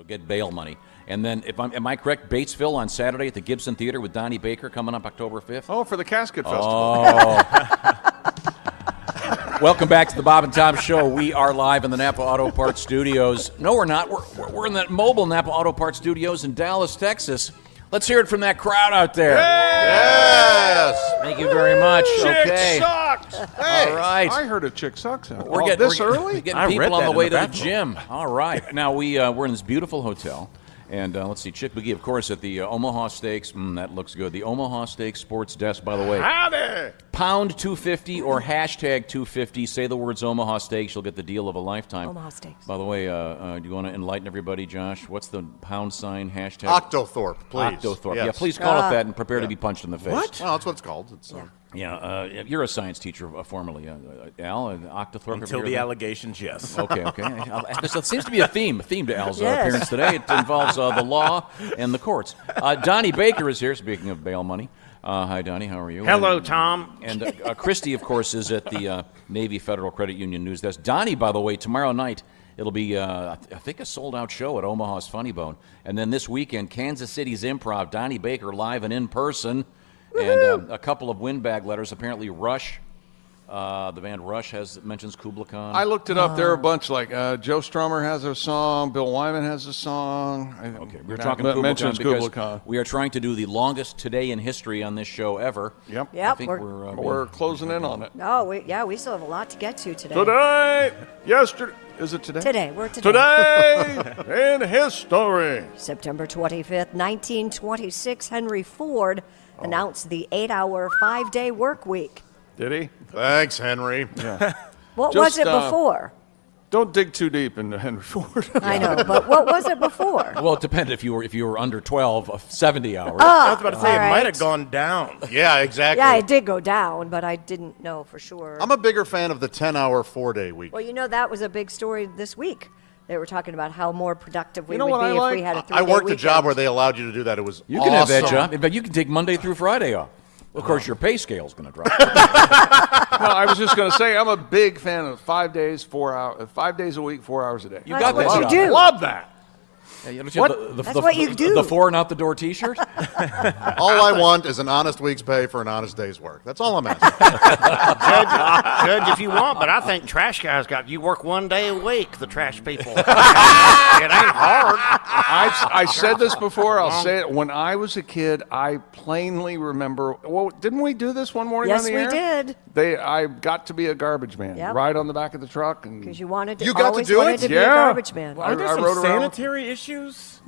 You'll get bail money. And then, am I correct, Batesville on Saturday at the Gibson Theater with Donnie Baker coming up October 5th? Oh, for the Casket Festival. Oh. Welcome back to the Bob and Tom Show. We are live in the Napa Auto Parts Studios. No, we're not. We're in the mobile Napa Auto Parts Studios in Dallas, Texas. Let's hear it from that crowd out there. Yes! Thank you very much. Chick sucks! Hey, all right. I heard a chick sucks out. We're getting this early? We're getting people on the way to the gym. All right. Now, we're in this beautiful hotel. And let's see, Chick McGee, of course, at the Omaha Steaks. That looks good. The Omaha Steaks Sports Desk, by the way. Howdy! Pound 250 or hashtag 250. Say the words Omaha Steaks. You'll get the deal of a lifetime. Omaha Steaks. By the way, do you want to enlighten everybody, Josh? What's the pound sign hashtag? Octothorpe, please. Octothorpe. Yes. Yeah, please call it that and prepare to be punched in the face. What? Well, that's what it's called. It's, Yeah, you're a science teacher formerly, Al. Octothorpe. Until the allegations, yes. Okay. There seems to be a theme to Al's appearance today. It involves the law and the courts. Donnie Baker is here. Speaking of bail money, hi Donnie, how are you? Hello, Tom. And Christy, of course, is at the Navy Federal Credit Union News Desk. Donnie, by the way, tomorrow night it'll be I think a sold-out show at Omaha's Funny Bone, and then this weekend Kansas City's Improv. Donnie Baker live and in person. And a couple of windbag letters. Apparently, Rush, the band Rush, mentions Kubla Khan. I looked it up. There are a bunch like Joe Strummer has a song. Bill Wyman has a song. Okay, we're talking Kubla Khan Kubla because Khan. we are trying to do the longest today in history on this show ever. Yep. I think we're closing in on it. Oh, we still have a lot to get to today. Today, yesterday, is it today? Today, we're today. Today in history. September 25th, 1926, Henry Ford announced the 8-hour, 5-day work week. Did he? Thanks, Henry. Yeah. What was it before? Don't dig too deep into Henry Ford. I know, but what was it before? Well, it depended if you were under 12, 70 hours. I was about to say all it right. might have gone down. Yeah, exactly. Yeah, it did go down, but I didn't know for sure. I'm a bigger fan of the 10-hour, 4-day week. Well, that was a big story this week. They were talking about how more productive we You know would what be I if like? we had a 3-day I worked weekend. a job where they allowed you to do that. It was You can have that awesome. job. In fact, you can take Monday through Friday off. Of course, your pay scale is going to drop. No, I was just going to say I'm a big fan of 5 days, 4 hours, 5 days a week, 4 hours a day. You That's got that what job. you do. Love that. What? That's what you do. The 4 and out the door T-shirt. All I want is an honest week's pay for an honest day's work. That's all I'm asking. Judge, if you want, but I think trash guys you work 1 day a week, the trash people. It ain't hard. I said this before. I'll say it. When I was a kid, I plainly remember. Well, didn't we do this one morning Yes, on the we air? did. I got to be a garbage man. Yep. Ride on the back of the truck and. Because you wanted to. You got to always do wanted it? to be a Yeah. garbage man. Well, Are there I some rode around- sanitary issues?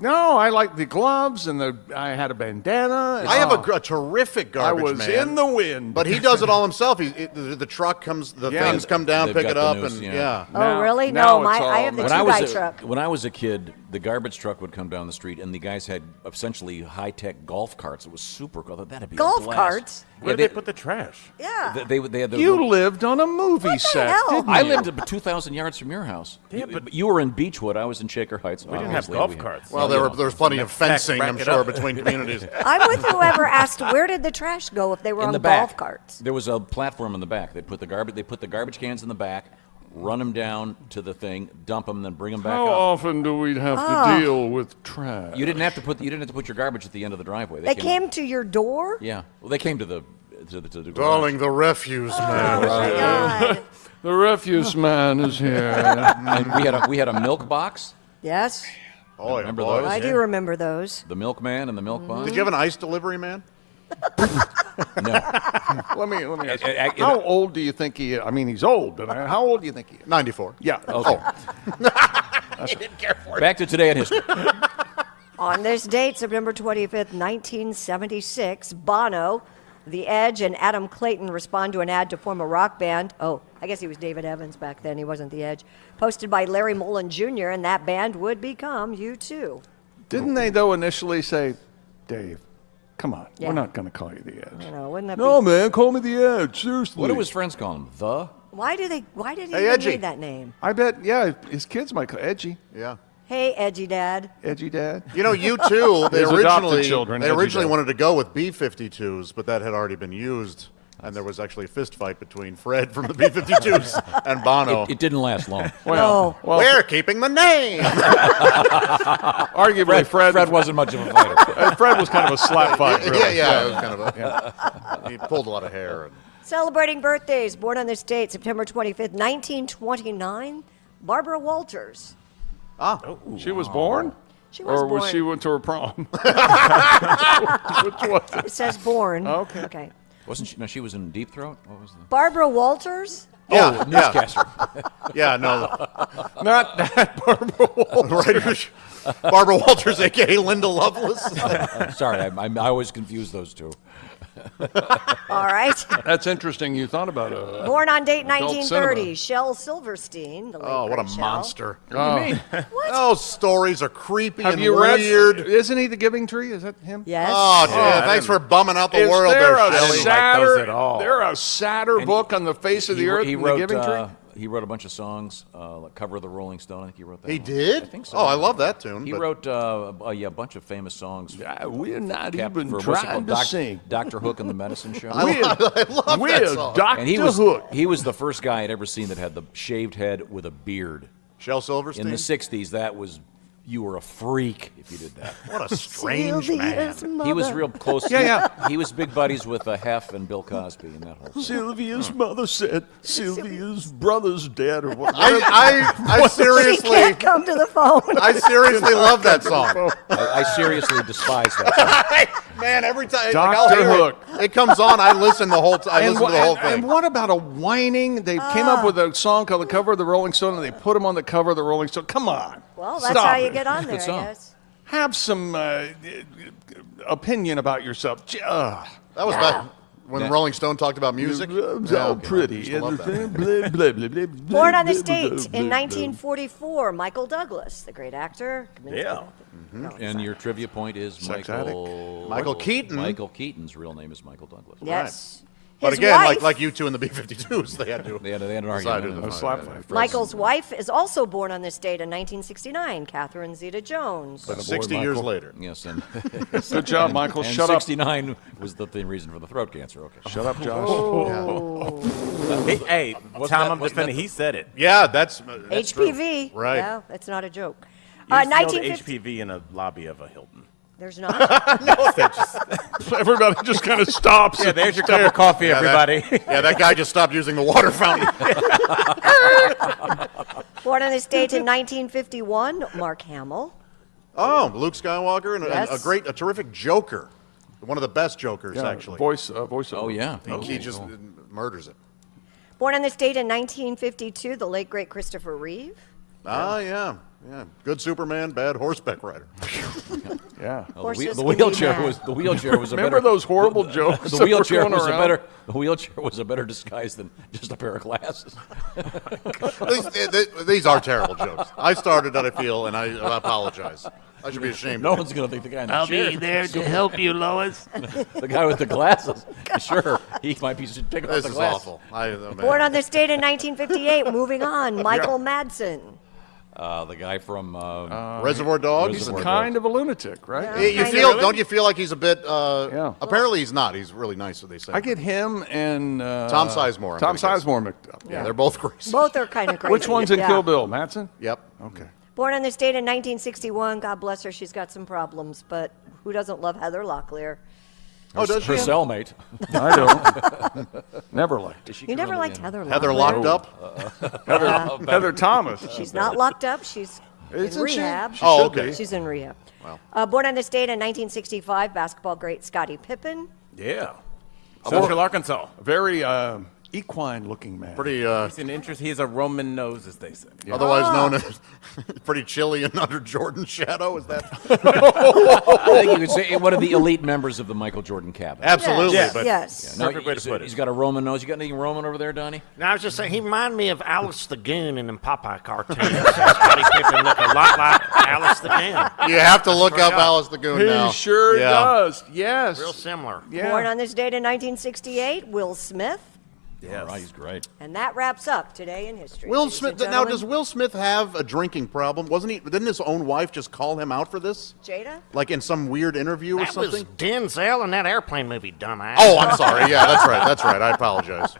No, I like the gloves and I had a bandana. And, I have a terrific I garbage was man. in the wind. But he does it all himself. The truck comes, the Yeah. things come down, They've pick got it the up, noose, and yeah. yeah. Oh, Now- really? now No, it's I all have the when two-guy truck. When I was a kid, the garbage truck would come down the street, and the guys had essentially high-tech golf carts. It was super cool. That'd be Golf a blast. carts? Where Yeah, did they put the trash? Yeah. They had the You lived on a movie set, hell? didn't I you? lived about 2,000 yards from your house. Yeah, but- you were in Beechwood. I was in Shaker Heights. We didn't have obviously. golf carts. Well, there was plenty of fencing, I'm rack it sure, up. between communities. I'm with whoever asked where did the trash go if they were in on the golf back. carts. There was a platform in the back. They put the garbage cans in the back, run them down to the thing, dump them, then bring them back How up. often do we have to deal with trash? You didn't have to put your garbage at the end of the driveway. They came to your door? Yeah. Well, they came to the garage. Darling, the refuse man. Oh, my God. The refuse man is here. And we had a milk box. Yes, Oh, yeah, Remember boy. those? I do remember those. The milkman and the milk box. Did you have an ice delivery man? No. Let me ask you. I- How old do you think he is? I mean, he's old, but how old do you think he is? 94. Yeah. Okay. Back to today in history. On this date, September 25th, 1976, Bono, The Edge, and Adam Clayton respond to an ad to form a rock band. Oh, I guess he was David Evans back then. He wasn't The Edge. Posted by Larry Mullen Jr., and that band would become U2. Didn't they, though, initially say, Dave, come on, Yeah. we're not going to call you the Edge. You know, wouldn't that No, be... man, call me the Edge, seriously. What do his friends call him? Why did he Hey, even Edgy. need that name? I bet, yeah, his kids might call Edgy. Yeah. Hey, Edgy Dad. Edgy Dad. You know, U2, they His adopted originally children, they Edgy originally Dad. wanted to go with B-52s, but that had already been used. And there was actually a fist fight between Fred from the B-52s and Bono. It didn't last long. Well, We're keeping the name. Arguably, Fred wasn't much of a fighter. Fred was kind of a slap fight. Really. Yeah, it was kind of he pulled a lot of hair. And celebrating birthdays, born on this date, September 25th, 1929, Barbara Walters. She was born? She was or born. was she went to her prom? Which was It says born. Okay. Wasn't she? No, she was in Deep Throat. What was the? Barbara Walters? Yeah, Newscaster. Yeah, no. Not that Barbara Walters. Right. Barbara Walters, a.k.a. Linda Lovelace. Sorry, I always confuse those two. All right. That's interesting. You thought about it. Born on date Adult 1930, cinema. Shel Silverstein. The late Oh, what a great Shel. monster. What do you mean? Those stories are creepy Have and you weird. read? Isn't he the Giving Tree? Is that him? Yes. Oh, thanks for bumming out the Is world there there, a Shelley. sadder, at all. there a sadder book on the face of the earth than the Giving Tree? He wrote a bunch of songs, like Cover of the Rolling Stone. I think he wrote that. He one. did? I think so. Oh, I love that tune. He but- wrote a bunch of famous songs. We're not even for what's it trying called? to sing. Dr. Hook and the Medicine Show. I love that We're song. Dr. And he was Hook. he was the first guy I'd ever seen that had the shaved head with a beard. Shel Silverstein? In the 60s, that was, you were a freak if you did that. What a strange man. He was real close. Yeah. He was big buddies with Hef and Bill Cosby and that whole thing. Sylvia's mother said Sylvia's brother's dead or what? I She seriously, can't come to the phone. I seriously love that song. I seriously despise that song. Man, every time Dr. I'll hear Hook. It comes on, I listen the whole time. I listen to the whole And thing. what about a whining? They came up with a song called "The Cover of the Rolling Stone" and they put him on the cover of the Rolling Stone. Come on. Well, that's Stop how you it. get on there, Good I song. guess. Have some opinion about yourself. That was back when the Rolling Stone talked about music. So Yeah, okay. I pretty. used to love that. Blah, blah, blah, blah, Born on blah, this blah, date blah, in blah, 1944, Michael Douglas, the great actor. Yeah. And your trivia point is Sex Michael Keaton. Michael Keaton's real name is Michael Douglas. Yes. But His again, wife, like you two in the B-52s, they had to. They had an decide argument. who A to slap fight. fight. Michael's wife is also born on this date in 1969, Catherine Zeta-Jones. But 60 years later. Yes, and Good job, Michael. and Shut up. 69 was the reason for the throat cancer. Okay. Shut up, Josh. Oh. Hey, Wasn't Tom, that- I'm wasn't defending. that- He said it. Yeah, that's true. HPV. Right. Yeah, that's not a joke. You smelled 1950. HPV in a lobby of a Hilton. There's not. Everybody just kind of stops. Yeah, there's your cup of coffee, everybody. Yeah, that guy just stopped using the water fountain. Born on this date in 1951, Mark Hamill. Oh, Luke Skywalker and Yes. a terrific Joker. One of the best Jokers, actually. Voiceover. Oh yeah. He just murders it. Born on this date in 1952, the late great Christopher Reeve. Ah, yeah. Good Superman, bad horseback rider. Yeah. Horses The can be wheelchair mad. was a Remember better. those horrible jokes? The that were wheelchair going was a around? better. The wheelchair was a better disguise than just a pair of glasses. These are terrible jokes. I started that, I feel, and I apologize. I should be ashamed. No of it. one's gonna think the guy in the I'll chair. be there to help you, Lois. The guy with the glasses. Sure, he might be taking off This the is glasses. awful. Born on this date in 1958, moving on, Michael Madsen. The guy from Reservoir Dogs. He's Reservoir kind of a lunatic, right? Don't you feel like he's a bit? Apparently, he's not. He's really nice. What they say. I get him and Tom Sizemore, I'm Tom gonna guess. Sizemore mixed up. Yeah, they're both crazy. Both are kind of crazy. Which one's in Yeah. Kill Bill? Matson? Yep. Okay. Born on this date in 1961, God bless her, she's got some problems, but who doesn't love Heather Locklear? Oh, does her she? cellmate. I don't. Never liked it. You never liked Heather Locklear. Heather locked up. Heather Thomas. She's not locked up. She's Isn't in she? rehab. She Oh, should okay. be. She's in rehab. Born on this date in 1965, basketball great Scottie Pippen. Yeah. Central Arkansas. Very equine-looking man. Pretty. He's an interest. He has a Roman nose, as they say. Otherwise known as pretty chilly and under Jordan's shadow. Is that? I think you could say one of the elite members of the Michael Jordan cabinet. Absolutely. Yes, But yes. No, Perfect way to put it. He's got a Roman nose. You got anything Roman over there, Donnie? No, I was just saying, he reminded me of Alice the Goon in them Popeye cartoons. Scottie Pippen looked a lot like Alice the Goon. you have to look up Alice the Goon He now. sure Yeah. does. Yes. Real similar. Yeah. Born on this date in 1968, Will Smith. Yes. All right, he's great. And that wraps up Today in History. Will ladies Smith. and Now, gentlemen. does Will Smith have a drinking problem? Wasn't he? Didn't his own wife just call him out for this? Jada? Like in some weird interview or That was something? Denzel in that airplane movie, dumbass. Oh, I'm sorry. Yeah, that's right. That's right. I apologize.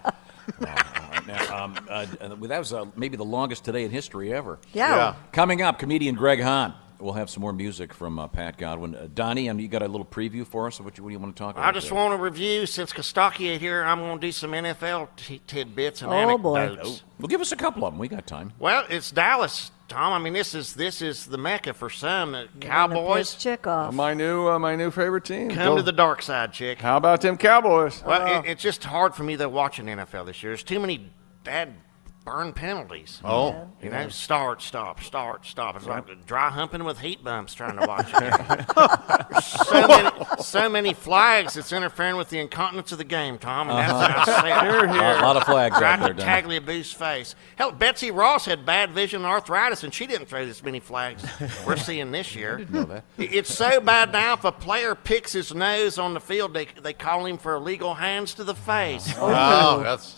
Now, that was maybe the longest Today in History ever. Yeah. Coming up, comedian Greg Hahn. We'll have some more music from Pat Godwin. Donnie, you got a little preview for us? What do you want to talk about? I just want to review, since Kostaki ain't here, I'm going to do some NFL tidbits and Oh, boy. anecdotes. Well, give us a couple of them. We got time. Well, it's Dallas, Tom. I mean, this is the Mecca for some. The Cowboys, piss chick off. My new favorite team. come to the dark side, chick. How about them Cowboys? Well, it's just hard for me, though, watching NFL this year. There's too many bad burn penalties. Oh. You know, start, stop. It's like dry humping with heat bumps trying to watch it. so many flags. It's interfering with the incontinence of the game, Tom. And that's what I say. A lot of flags out Right there, to Donnie. Tagliabue's face. Hell, Betsy Ross had bad vision and arthritis, and she didn't throw this many flags we're seeing this year. know that. It's so bad now, if a player picks his nose on the field, they call him for illegal hands to the face. Oh, that's.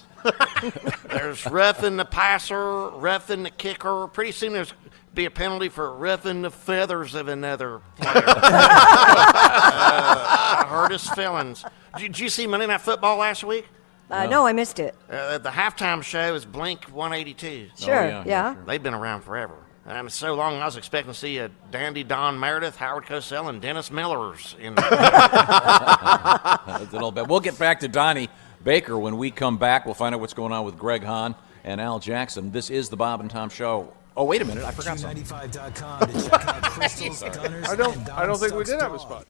There's roughing the passer, roughing the kicker. Pretty soon there's be a penalty for roughing the feathers of another player. I hurt his feelings. Did you see Monday Night Football last week? No, I missed it. The halftime show is Blink 182. Sure, yeah. They've been around forever. So long, I was expecting to see a Dandy Don Meredith, Howard Cosell, and Dennis Miller's in there. That's an old bet. We'll get back to Donnie Baker when we come back. We'll find out what's going on with Greg Hahn and Al Jackson. This is the Bob and Tom Show. Oh, wait a minute. I forgot something. Q95.com to check out Crystal's, Gunners, I don't think we did have a spot.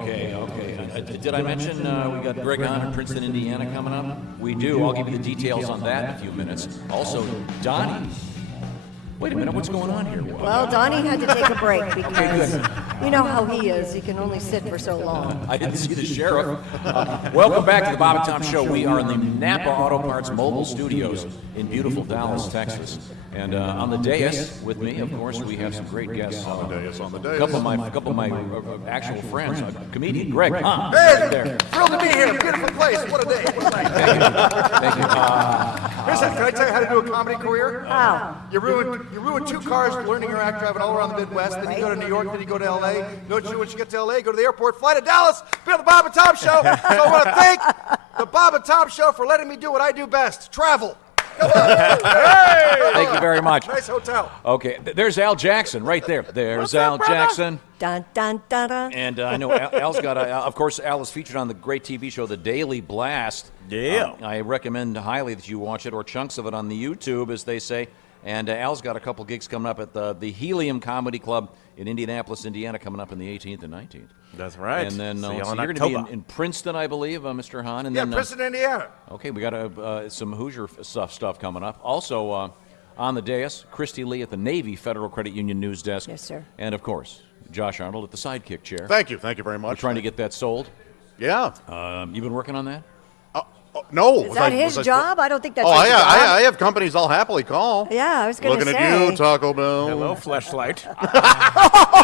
Okay. Did I mention we got Greg Hahn in Princeton, Indiana coming up? We do. I'll give you the details on that in a few minutes. Also, Donnie. Wait a minute, what's going on here? Well, Donnie had to take a break because you know how he is. He can only sit for so long. I didn't see the sheriff. Welcome back to the Bob and Tom Show. We are in the Napa Auto Parts mobile studios in beautiful Dallas, Texas. And on the dais with me, of course, we have some great guests. On the dais. A couple of my actual friends. Comedian Greg Hahn. Hey, thrilled to be here. Beautiful place. What a day. Thank you. Listen, can I tell you how to do a comedy career? How? You ruin 2 cars learning your act, driving all around the Midwest. Then you go to New York. Then you go to L.A. You know what you do once you get to L.A.? Go to the airport, fly to Dallas, be on the Bob and Tom Show. So I want to thank the Bob and Tom Show for letting me do what I do best, travel. Come on. Hey! Thank you very much. Nice hotel. Okay, there's Al Jackson right there. There's Al Jackson. Dun, dun, dun, dun. And I know Al's got of course, Al is featured on the great TV show, The Daily Blast. Yeah. I recommend highly that you watch it, or chunks of it on the YouTube, as they say. And Al's got a couple gigs coming up at the Helium Comedy Club in Indianapolis, Indiana, coming up on the 18th and 19th. That's right. And then See you're y'all in going to be in Princeton, I believe, Mr. Hahn. And then, Princeton, Indiana. Okay, we got some Hoosier stuff coming up. Also, on the dais, Christy Lee at the Navy Federal Credit Union News Desk. Yes, sir. And, of course, Josh Arnold at the Sidekick chair. Thank you very much. We're trying to get that sold. Yeah. You've been working on that? No. Is that his job? I don't think that's his job. I have companies I'll happily call. Yeah, I was going to say. Looking at you, Taco Bell. Hello, Fleshlight.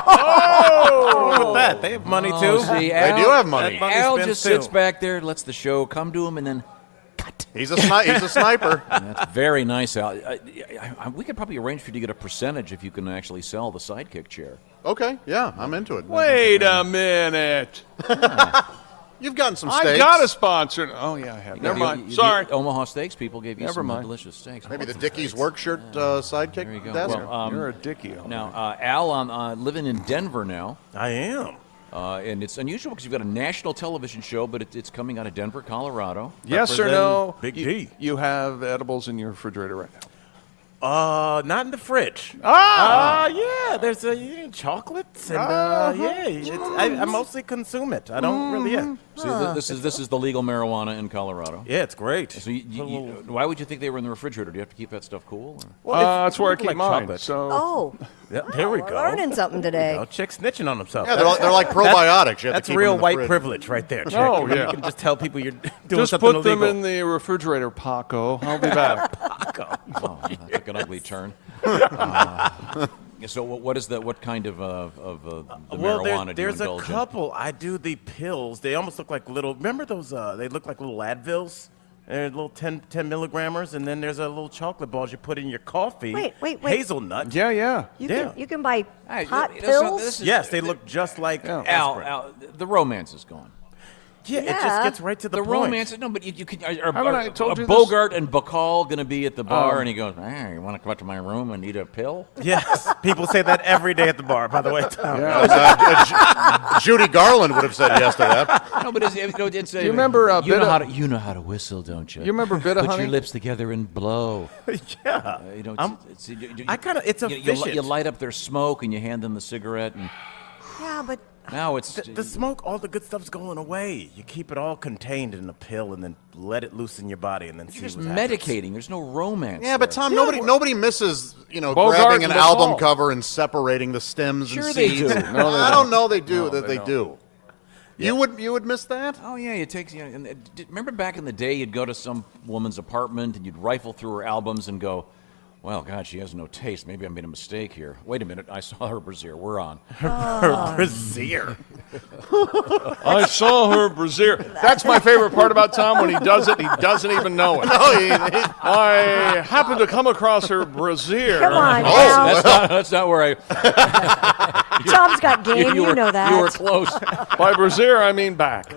Oh, look at that. They have money, too. See, They do have money. Al just sits back there, lets the show come to him, and then cut. He's a sniper. That's very nice, Al. We could probably arrange for you to get a percentage if you can actually sell the Sidekick chair. Okay, yeah, I'm into it. Wait a minute. You've gotten some steaks. I got a sponsor. Oh, yeah, I have. Never mind. Sorry. Omaha Steaks people gave you some mind. delicious steaks. Maybe the Dickies work shirt Sidekick There you go. desk. Well, You're a Dickie. Now, Al, living in Denver now. I am. And it's unusual because you've got a national television show, but it's coming out of Denver, Colorado. Yes or no? Big D. You have edibles in your refrigerator right now. Not in the fridge. Yeah, there's chocolates and I mostly consume it. I don't really. Yeah. See, this is the legal marijuana in Colorado. Yeah, it's great. So why would you think they were in the refrigerator? Do you have to keep that stuff cool? Well, That's where I keep like mine. chocolate. So Yeah, there we we're go. learning something today. Chick snitching on himself. Yeah, they're like probiotics. You have That's to keep real them in the white fridge. privilege right there, Chick. Oh, yeah. You can just tell people you're doing just something put them illegal. in the refrigerator, Paco. I'll be back. Oh, that took an ugly turn. So what kind of the marijuana do you there's a indulge in? couple. I do the pills. They almost look like little. Remember those? They look like little Advils. They're little 10 milligrams, and then there's a little chocolate balls you put in your coffee. Wait. Hazelnut. Yeah. You can buy pot Hey, pills? Yes, they look just like aspirin. Al, the romance is gone. Yeah, it just gets right to the point. Romance, no, but you can. Haven't I told you this? Bogart and Bacall going to be at the bar, and he goes, "Hey, you want to come up to my room and eat a pill?" Yes, people say that every day at the bar. By the way, Tom. Judy Garland would have said yes to that. No, but it's Do you remember you know how to whistle, don't you? You remember Bit of Put Honey? your lips together and blow. Yeah. I kind of. It's efficient. You light up their smoke and you hand them the cigarette, and Yeah, but now it's the smoke. All the good stuff's going away. You keep it all contained in a pill, and then let it loose in your body, and then see you're just what happens. medicating. There's no romance. Yeah, but there. Tom, nobody misses Bogart grabbing an and album Bacall. cover and separating the stems Sure and they seeds. do. No, they I don't know they do. No, They they do. You would miss that? Oh yeah, it takes. Remember back in the day, you'd go to some woman's apartment and you'd rifle through her albums and go, "Well, God, she has no taste. Maybe I made a mistake here. Wait a minute, I saw her brassiere. We're on." Her brassiere. I saw her brassiere. That's my favorite part about Tom. When he does it, he doesn't even know it. I happened to come across her brassiere. come on, Al. That's not where I. Tom's got game. You know that. You were close. By brassiere, I mean back.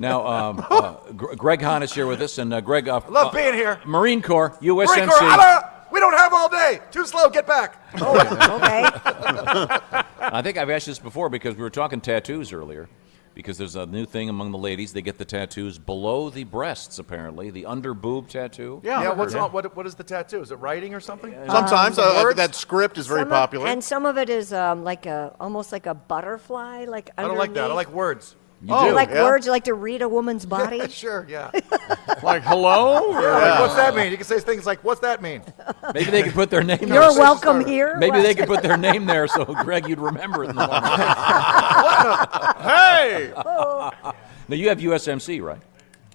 Now, Greg Hahn is here with us, and Greg, Love being here. Marine Corps, USMC. Marine Corps, we don't have all day. Too slow. Get back. Okay. I think I've asked this before because we were talking tattoos earlier. because there's a new thing among the ladies. They get the tattoos below the breasts, apparently, the under boob tattoo. Yeah. What is the tattoo? Is it writing or something? Sometimes that script is very popular. And some of it is almost like a butterfly. Like I don't like that. I like words. You like words? You like to read a woman's body? Sure, yeah. Like hello? Like, what's that mean? You can say things like, what's that mean? Maybe they could put their name there. You're welcome here. Maybe they could put their name there so, Greg, you'd remember it in the morning. Hey! Now, you have USMC, right?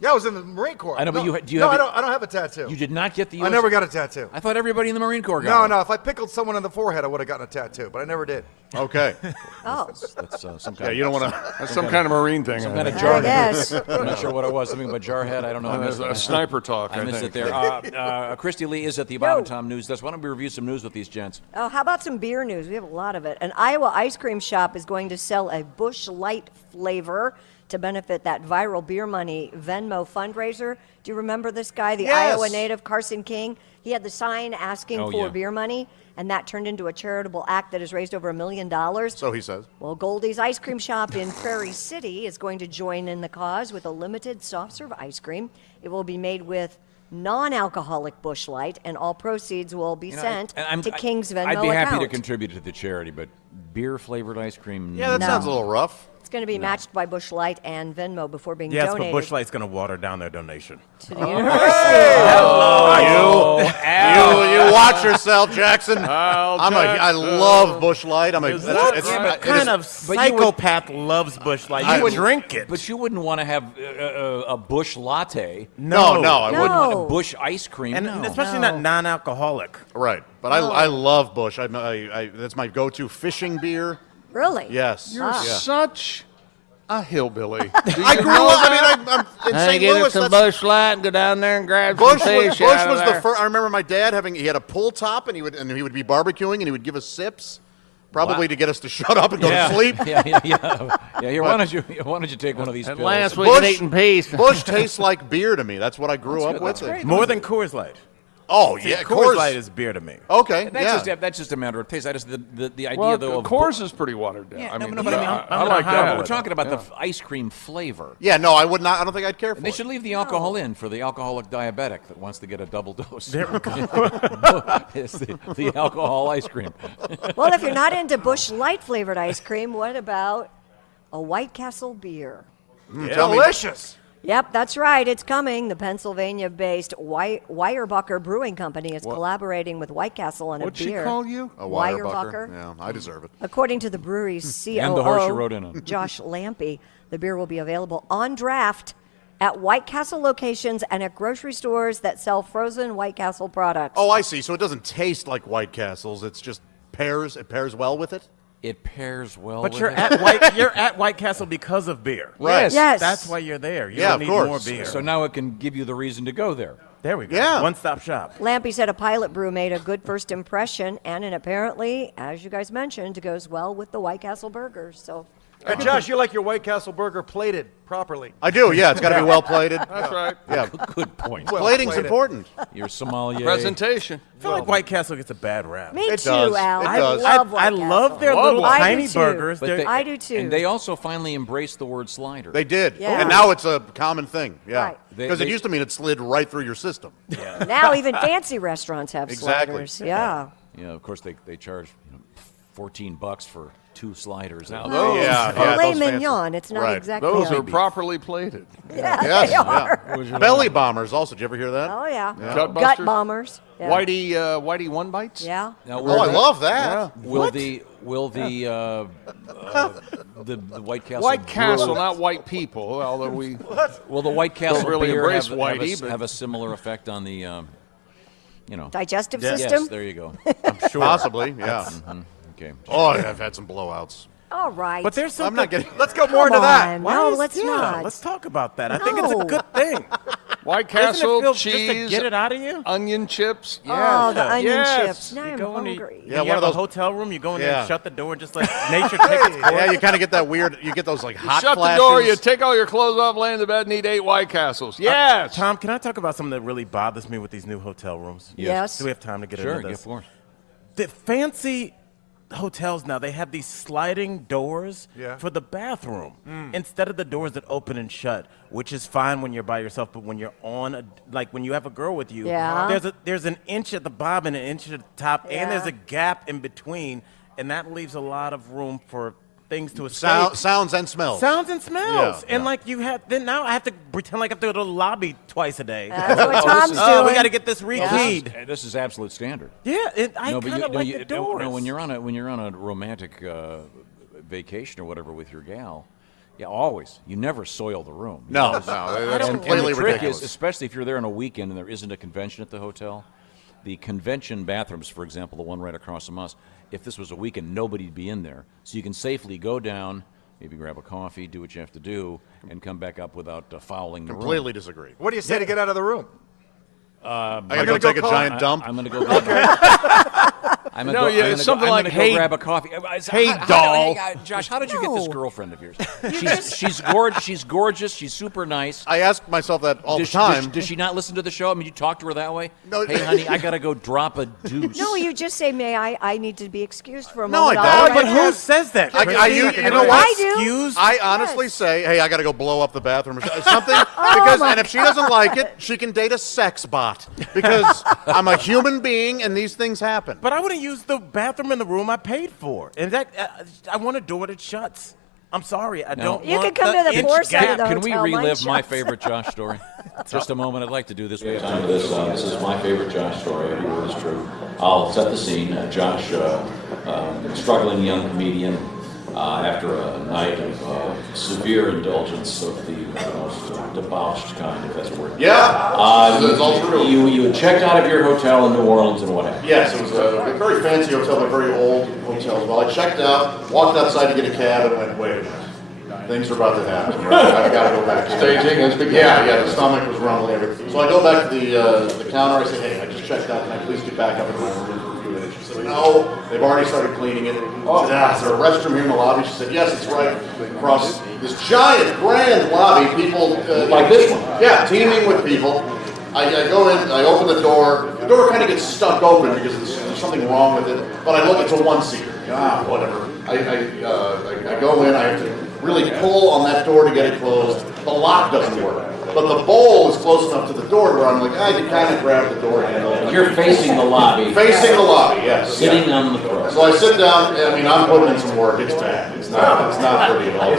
Yeah, I was in the Marine Corps. I know, but I don't have a tattaoo. You did not get the I never got a tattoo. I thought everybody in the Marine Corps got No. If I pickled someone in the forehead, I would have gotten a tattoo, but I never did. Okay. That's some kind Yeah, you don't want to. That's some kind of Marine thing. Some kind of I jarhead. guess. I'm not sure what it was. Something about jarhead. I don't know. I missed a sniper talk. I missed it think. there. Christy Lee is at the Bob and Tom News Desk. Why don't we review some news with these gents? Oh, how about some beer news? We have a lot of it. An Iowa ice cream shop is going to sell a Busch Light flavor to benefit that viral Beer Money Venmo fundraiser. Do you remember this guy, the Iowa native Carson King? He had the sign asking for beer money, and that turned into a charitable act that has raised over $1 million. So he says. Well, Goldie's Ice Cream Shop in Prairie City is going to join in the cause with a limited soft-serve ice cream. It will be made with non-alcoholic Busch Light, and all proceeds will be sent to King's Venmo account. I'd be happy to contribute to the charity, but beer-flavored ice cream? Yeah, that sounds a little rough. It's going to be matched by Busch Light and Venmo before being yes, donated. but Busch Light's going to water down their donation. To the university. You watch yourself, Jackson. I love Busch Light. What kind of psychopath loves Busch Light? You would drink it. But you wouldn't want to have a Busch latte. No, I wouldn't. A Busch ice cream. And especially not non-alcoholic. Right. But I love Busch. That's my go-to fishing beer. Really? Yes. You're such a hillbilly. I grew up. I'm in St. Get Louis. some Busch Light and go down there and grab Busch some fish. Busch was the first. I remember my dad he had a pull top, and he would be barbecuing, and he would give us sips, probably to get us to shut up and go to sleep. Yeah. Here, why don't you take one of these pills? Last week we ate in peace. Busch tastes like beer to me. That's what I grew up with. More than Coors Light. Oh, See, yeah, Coors Light is beer to me. Okay, that's just a matter of taste. I just the idea though of Coors is pretty watered down. Yeah, I like that. We're talking about the ice cream flavor. Yeah, no, I would not. I don't think I'd care for it. They should leave the alcohol in for the alcoholic diabetic that wants to get a double dose. There we go. It's the alcohol ice cream. Well, if you're not into Busch Light flavored ice cream, what about a White Castle beer? Delicious. Yep, that's right. It's coming. The Pennsylvania-based Weyerbacher Brewing Company is collaborating with White Castle on a What'd beer. she call you? A Weyerbacher. Yeah, I deserve it. According to the brewery's COO, And the horse you rode in on. Josh Lampy, the beer will be available on draft at White Castle locations and at grocery stores that sell frozen White Castle products. Oh, I see. So it doesn't taste like White Castle's. It's just it pairs well with it? It pairs well. But with you're it. at White Castle because of beer. Right. Yes. That's why you're there. You Yeah, don't of need course. more beer. So now it can give you the reason to go there. There we go. Yeah. One-stop shop. Lampy said a pilot brew made a good first impression, and it apparently, as you guys mentioned, goes well with the White Castle burgers. So, And Josh, you like your White Castle burger plated properly. I do, yeah. It's got to be well plated. That's right. Yeah. Good point. Plating's important. Your sommelier. Presentation. I feel like White Castle gets a bad rap. me It too, does. Al. It I does. love White I Castle. love their little I do tiny too. burgers. But They're- I do too. And they also finally embraced the word slider. They did. Yeah. And now it's a common thing. Yeah. Right. Because it They- used to mean it slid right through your system. Now even fancy restaurants have Exactly. sliders. Yeah. Yeah, of course they charge $14 for 2 sliders. Now Oh, those, filet those fancy. mignon. It's not Right. exactly. those a- are properly plated. Yeah, Yes. they are. Yeah. Belly bombers also. Did you ever hear that? Oh yeah. Gut Gut busters? bombers. Yeah. Whitey one bites. Yeah. Now, Oh, I love that. Will the White Castle White Castle, brew- not white people. Although we will the White Castle really beer embrace have, Whitey, but- have a similar effect on the Digestive Yes, system. there you go. I'm sure. Possibly, yeah. Okay. Oh, I've had some blowouts. All right. But there's some. I'm not getting. Let's go more into that. No, let's not. Let's talk about that. I think it's a No. good thing. White Doesn't it Castle, feel just to cheese, get it out of you? onion chips. Oh, the onion Yes. chips. Now You I'm go in hungry. Yeah, you one have of those- a hotel room. You go in there Yeah. and shut the door and just like nature take its course. Yeah, you kind of get that weird. You get those like hot Shut flashes. the door. You take all your clothes off, lay in the bed, and eat 8 White Castles. Yes. Tom, can I talk about something that really bothers me with these new hotel rooms? Yes. Do we have time to get Sure, into get this? for it. The fancy hotels now, they have these sliding doors for the bathroom instead of the doors that open and shut, which is fine when you're by yourself, but when you're when you have a girl with you, there's an inch at the bottom and an inch at the top, and there's a gap in between, and that leaves a lot of room for things to escape. Sounds and smells. Sounds and smells. Yeah, and now I have to pretend like I have to go to the lobby twice a day. That's what Tom's doing. We got to get this rekeyed. This is absolute standard. Yeah, I kind of like the doors. No, when you're on a romantic vacation or whatever with your gal, always. You never soil the room. No, that's completely the trick ridiculous. Is, especially if you're there on a weekend and there isn't a convention at the hotel, the convention bathrooms, for example, the one right across from us, if this was a weekend, nobody'd be in there. So you can safely go down, maybe grab a coffee, do what you have to do, and come back up without fouling the room. Completely disagree. What do you say to get out of the room? I gotta go take a giant dump. I'm gonna go. I'm gonna go grab a coffee. Hey, doll. Josh, how did you get this girlfriend of yours? She's gorgeous. She's super nice. I ask myself that all the time. Does she not listen to the show? I mean, you talk to her that way? No. Hey, honey, I gotta go drop a deuce. No, you just say, "May I need to be excused for a No, moment." I don't. But who says that? You know what? I do. Excuse? I honestly say, hey, I got to go blow up the bathroom or something. And if she doesn't like it, she can date a sex bot. Because I'm a human being and these things happen. But I wouldn't use the bathroom in the room I paid for. And that I want a door that shuts. I'm sorry, I don't You want can come to the inch poor side of gap. the Can we hotel. Mine relive my shuts. favorite Josh story? Just a moment. I'd like to do this. Time for this. This is my favorite Josh story. Every word is true. I'll set the scene. Josh, struggling young comedian, after a night of severe indulgence of the most debauched kind, if that's a word. Yeah, it's all true. You had checked out of your hotel in New Orleans, and what happened? Yes, it was a very fancy hotel, but a very old hotel as well. I checked out, walked outside to get a cab, and went, wait a minute. Things are about to happen. I've got to go back. Staging has begun. Yeah, the stomach was rumbling, everything. So I go back to the counter. I say, hey, I just checked out. Can I please get back up in my room for a few minutes? She said, no, they've already started cleaning it. I said, is there a restroom here in the lobby? She said, yes, it's right across this giant, grand lobby. People like this one? Yeah, teeming with people. I go in, I open the door. The door kind of gets stuck open because there's something wrong with it. But I look, it's a one-seater. Whatever. I go in, I have to really pull on that door to get it closed. The lock doesn't work. But the bowl is close enough to the door where I'm like, I can kind of grab the door handle. You're facing the lobby. Facing the lobby, yes. Sitting on the throne. So I sit down, I mean, I'm putting in some work. It's bad. It's not pretty at all.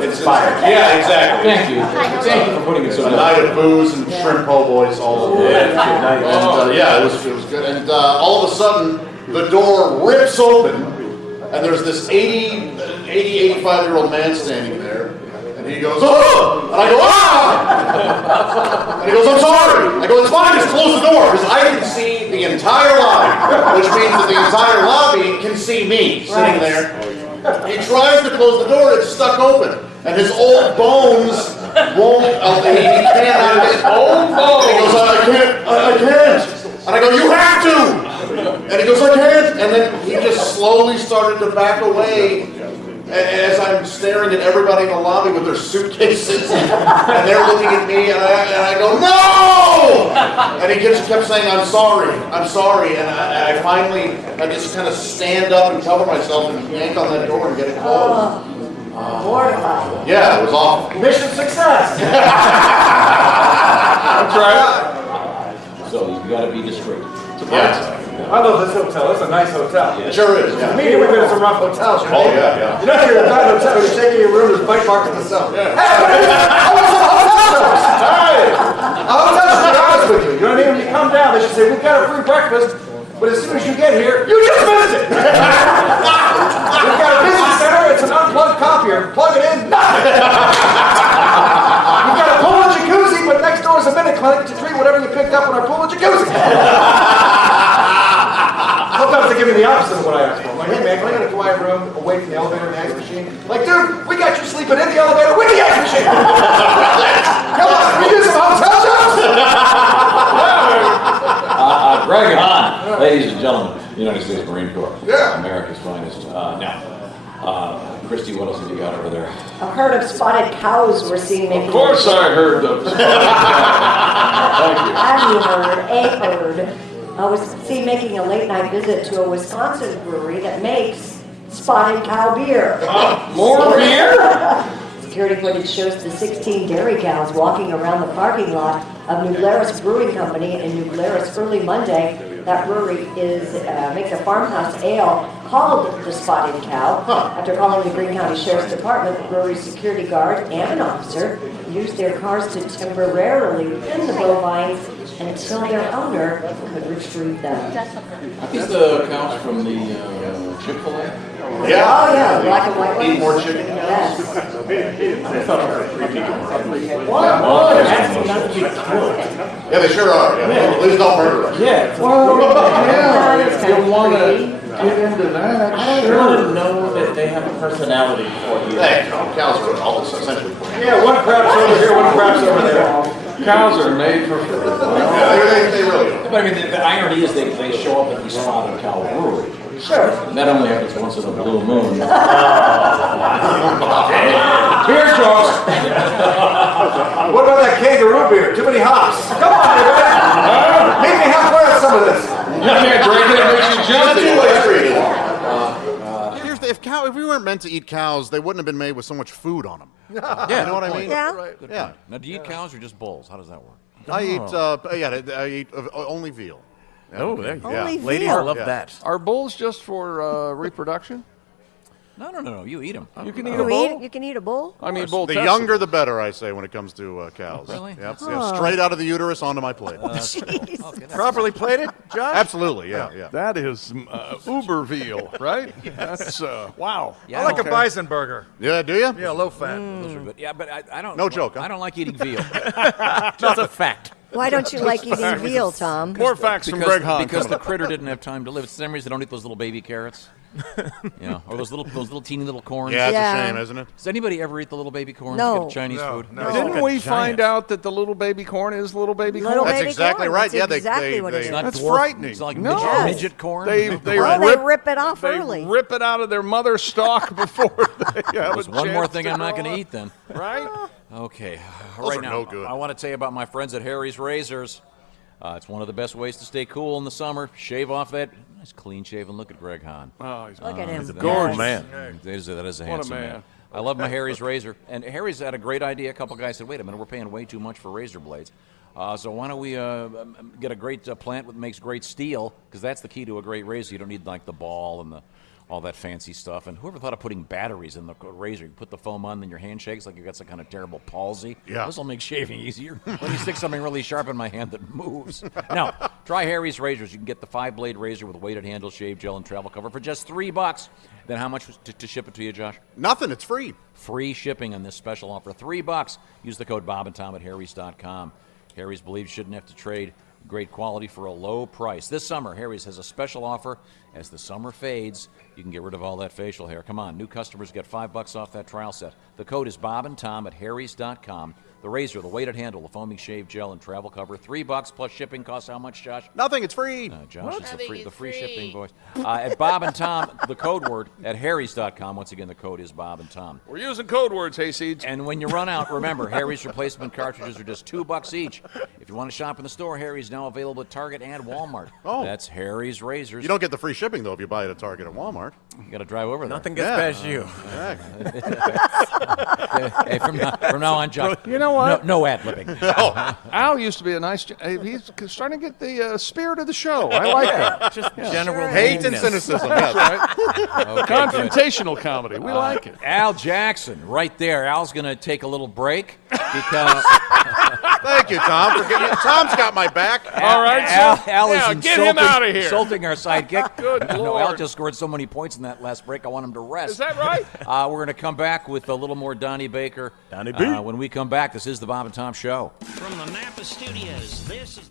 It's inspired. Yeah, exactly. Thank you. Thank you for putting it so a night of booze and shrimp po' boys all over. And it was good. And all of a sudden, the door rips open, and there's this 85-year-old man standing there. And he goes, oh! And I go, ah! And he goes, I'm sorry. I go, it's fine, just close the door. Because I can see the entire lobby, which means that the entire lobby can see me sitting there. He tries to close the door, it's stuck open. And his old bones won't, he can't. Old bones. He goes, I can't. And I go, you have to. And he goes, I can't. And then he just slowly started to back away. As I'm staring at everybody in the lobby with their suitcases, and they're looking at me, and I go, no! And he kept saying, I'm sorry. And I finally, I just kind of stand up and cover myself and yank on that door and get it closed. Mortified. Yeah, it was awful. Mission success. That's right. So you've got to be discreet. Yeah. I love this hotel. It's a nice hotel. It sure is. Yeah. Me, we've been in some rough hotels. Oh, yeah. You know, you're in a bad hotel, you take your room, there's bite marks in the cell. Yeah. Hey, I want some hotel shows. Hey! A hotel should be honest with you. You know what I mean? When you come down, they should say, we've got a free breakfast, but as soon as you get here, you just visit. We've got a business center, it's an unplugged copier. Plug it in, nothing. We've got a pool and jacuzzi, but next door is a minute clinic to treat whatever you picked up in our pool and jacuzzi. Sometimes they give me the opposite of what I asked for. I'm like, hey man, can I get a quiet room away from the elevator and the ice machine? Like, dude, we got you sleeping in the elevator with the ice machine. Come on, can we do some hotel shows? Greg Hahn, ladies and gentlemen, United States Marine Corps. Yeah. America's finest. Now, Christy, what else have you got over there? A herd of spotted cows were seen making. Of course I heard of Thank you. Have you heard? A herd was seen making a late night visit to a Wisconsin brewery that makes Spotted Cow beer. More beer? Security footage shows the 16 dairy cows walking around the parking lot of New Glarus Brewing Company in New Glarus early Monday. That brewery makes a farmhouse ale called the Spotted Cow. After calling the Greene County Sheriff's Department, the brewery's security guard and an officer used their cars to temporarily pin the bovines until their owner could retrieve them. These the cows from the Chick-fil-A? Yeah. Oh yeah, the black and white ones. Eat more chicken. Yes. Yeah, they sure are. Yeah. Please don't murder us. Yeah. Well, yeah, You want to get into that? I don't want to know that they have a personality for you. Hey, cows are all this essentially. Yeah, one crap's over here, one crap's over there. Cows are made for food. Yeah, they really are. But I mean, the irony is they show up at these Spotted Cow breweries. Sure. And that only happens once in a blue moon. Beer jokes. What about that kangaroo beer? Too many hops. Come on, everybody. Meet me halfway on some of this. You can't drink it, it makes you It's a jumpy. two-way street. Here's the, if we weren't meant to eat cows, they wouldn't have been made with so much food on them. Yeah. You know what I mean? Yeah. Yeah. Now, do you eat cows or just bulls? How does that work? I eat only veal. Oh, there you go. Only Ladies veal. love that. Are bulls just for reproduction? No. You eat them. You can eat a You bull? you can eat a bull? I mean, bull The testicles. younger, the better, I say, when it comes to cows. Really? Yep. Yeah, straight out of the uterus onto my plate. Properly plated, Josh? Absolutely, yeah. That is uber veal, right? That's, wow. I like a bison burger. Yeah, do you? Yeah, low fat. Those are good. Yeah, but I don't. No joke, huh? I don't like eating veal. Just a fact. Why don't you like eating veal, Tom? More facts from Greg Hahn. Because the critter didn't have time to live. It's the same reason they don't eat those little baby carrots. Or those little teeny little corns. Yeah, it's Yeah. a shame, isn't it? Does anybody ever eat the little baby corns? No. Get Chinese food? No. Didn't we find out that the little baby corn is little baby corn? Little That's baby exactly corn. right. That's Yeah, exactly what it It's is. not That's dwarf- frightening. It's like No. midget corn. They Oh, they rip it off they early. rip it out of their mother stalk before they have There's a one more chance thing to I'm not grow going to up. eat then. Right? Okay. Those right are now, no good. I want to tell you about my friends at Harry's Razors. It's one of the best ways to stay cool in the summer. Shave off that nice clean shaven look at Greg Hahn. Oh, he's Look at him. He's a gorgeous Yes. man. That is a What a handsome man. man. I love my Harry's razor. And Harry's had a great idea. A couple guys said, wait a minute, we're paying way too much for razor blades. So why don't we get a great plant that makes great steel? Because that's the key to a great razor. You don't need like the ball and all that fancy stuff. And whoever thought of putting batteries in the razor? You put the foam on, then your hand shakes like you got some kind of terrible palsy. Yeah. This will make shaving easier. Let me stick something really sharp in my hand that moves. Now, try Harry's razors. You can get the 5-blade razor with weighted handle, shave gel, and travel cover for just $3. Then how much to ship it to you, Josh? Nothing. It's free. Free shipping on this special offer. $3. Use the code Bob and Tom at Harry's.com. Harry's believes shouldn't have to trade great quality for a low price. This summer, Harry's has a special offer. As the summer fades, you can get rid of all that facial hair. Come on, new customers get $5 off that trial set. The code is Bob and Tom at Harry's.com. The razor, the weighted handle, the foaming shave gel, and travel cover. $3 plus shipping costs how much, Josh? Nothing. It's free. Josh is the free shipping voice. At Bob and Tom, the code word at Harry's.com. Once again, the code is Bob and Tom. We're using code words, Hayseeds. And when you run out, remember, Harry's replacement cartridges are just $2 each. If you want to shop in the store, Harry's now available at Target and Walmart. Oh. That's Harry's Razors. You don't get the free shipping, though, if you buy it at Target or Walmart. You got to drive over there. Nothing gets past you. Hey, from now on, Josh. You know what? No ad-libbing. Al used to be a nice. He's starting to get the spirit of the show. I like that. Just general Hate and meanness. cynicism. That's Yes. right. Okay, Confrontational comedy. We like it. Al Jackson, right there. Al's going to take a little break because Thank you, Tom. Tom's got my back. All right, Al so is get him out of here. insulting our sidekick. Good No, Al Lord. just scored so many points in that last break. I want him to rest. Is that right? We're going to come back with a little more Donnie Baker. Donnie B. When we come back, this is the Bob and Tom Show. From the Napa Studios, this is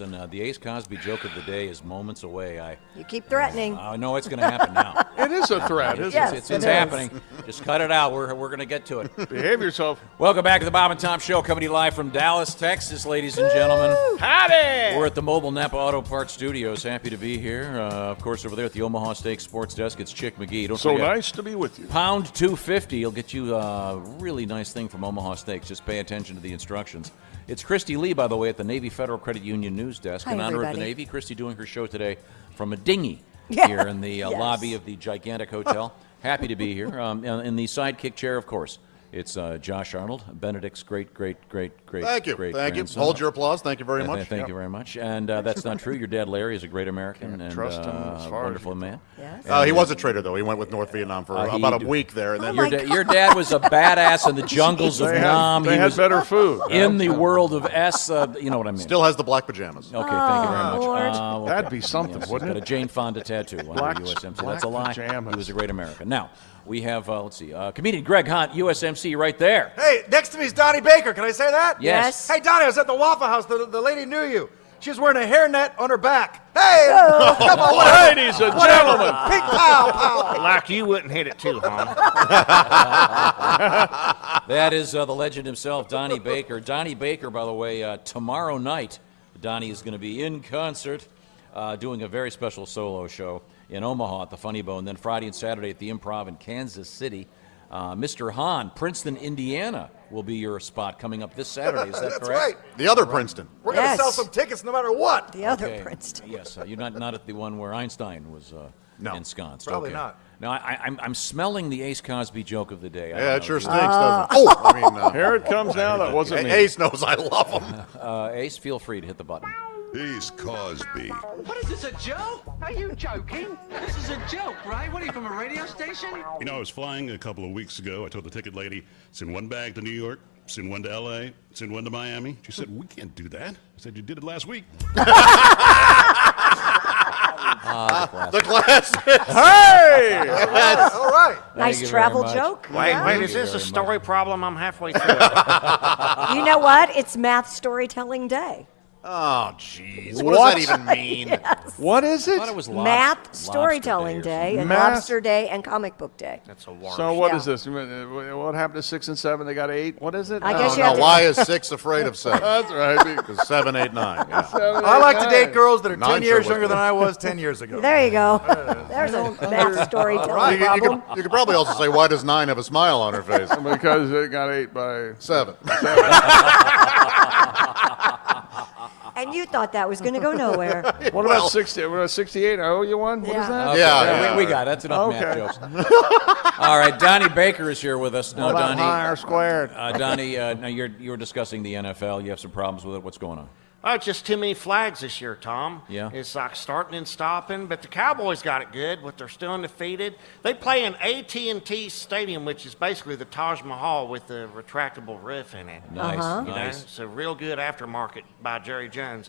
And the Ace Cosby joke of the day is moments away. You keep threatening. I know it's going to happen now. It is a threat, isn't Yes, it? It's happening. Just cut it out. We're going to get to it. Behave yourself. Welcome back to the Bob and Tom Show, coming to you live from Dallas, Texas, ladies and gentlemen. Howdy! We're at the Mobile Napa Auto Parts Studios. Happy to be here. Of course, over there at the Omaha Steak Sports Desk, it's Chick McGee. Don't So forget, nice to be with you. pound 250. You'll get you a really nice thing from Omaha Steaks. Just pay attention to the instructions. It's Christy Lee, by the way, at the Navy Federal Credit Union News Desk. Hi, in honor of the everybody. Navy, Christy doing her show today from a dinghy here in the Yes. lobby of the gigantic hotel. Happy to be here. In the sidekick chair, of course, it's Josh Arnold, Benedict's great Thank you. grandson. Hold your applause. Thank you very much. Thank you very much. And that's not true. Your dad, Larry, is a great American and trust him as far as wonderful man. Yes. He was a traitor, though. He went with North Vietnam for about a week there. And then Your dad was a badass in the jungles of Nam. They He had was better food. in the world of S. You know what I mean. still has the black pajamas. Okay, thank you very much. Lord. That'd be something, Yes, wouldn't he's got it? a Jane Fonda tattoo on Black- the USMC. black That's a lie. pajamas. He was a great American. Now, we have, comedian Greg Hahn, USMC, right there. Hey, next to me is Donnie Baker. Can I say that? Yes. Hey, Donnie, I was at the Waffle House. The lady knew you. She was wearing a hairnet on her back. Hey! Come on, whatever. Ladies and gentlemen. Pink pow, pow. Like you wouldn't hit it too, Hahn. That is the legend himself, Donnie Baker. Donnie Baker, by the way, tomorrow night, Donnie is going to be in concert doing a very special solo show in Omaha at the Funny Bone, then Friday and Saturday at the Improv in Kansas City. Mr. Hahn, Princeton, Indiana, will be your spot coming up this Saturday. Is that That's correct? right. The other Princeton. We're going to Yes. sell some tickets no matter what. The other Okay. Princeton. Yes, you're not at the one where Einstein was ensconced. probably Okay. not. Now, I'm smelling the Ace Cosby joke of the day. I Yeah, don't it sure know. stinks, doesn't it? Oh, I mean, Here it comes now. That wasn't me. Ace knows I love him. Ace, feel free to hit the button. Ace Cosby. What is this, a joke? Are you joking? This is a joke, right? What are you, from a radio station? You know, I was flying a couple of weeks ago. I told the ticket lady, send one bag to New York, send one to L.A., send one to Miami. She said, we can't do that. I said, you did it last week. The classics. Hey! All right. Nice you very travel much. joke. Wait, Yeah. wait, is this a very story problem? I'm halfway through it. You know what? It's Math Storytelling Day. Oh, jeez. What does that even mean? What is I it? thought it was Math Lobster Storytelling or Day and Math- Lobster Day and Comic Book Day. That's a war. So what Yeah. is this? What happened to 6 and 7? They got 8. What is it? I guess you No, have to. why is 6 afraid of 7? That's right. Because 7, 8, 9. Yeah. 7, I 8, like to 9. date girls that are 10 Nine years sure younger was than I was 10 years ago. There you go. There's a math storytelling problem. You could probably also say, why does 9 have a smile on her face? Because it got 8 by 7. And you thought that was going to go nowhere. What about 60? What about 68? I owe you one. What is that? Okay, Yeah. we got it. That's enough math Okay. jokes. All right, Donnie Baker is here with us. Now, Well, that Donnie, pi r squared. Donnie, now you were discussing the NFL. You have some problems with it. What's going on? Oh, just too many flags this year, Tom. Yeah. It's like starting and stopping, but the Cowboys got it good, but they're still undefeated. They play in AT&T Stadium, which is basically the Taj Mahal with the retractable roof in it. Nice, Uh-huh. You know, nice. it's a real good aftermarket by Jerry Jones.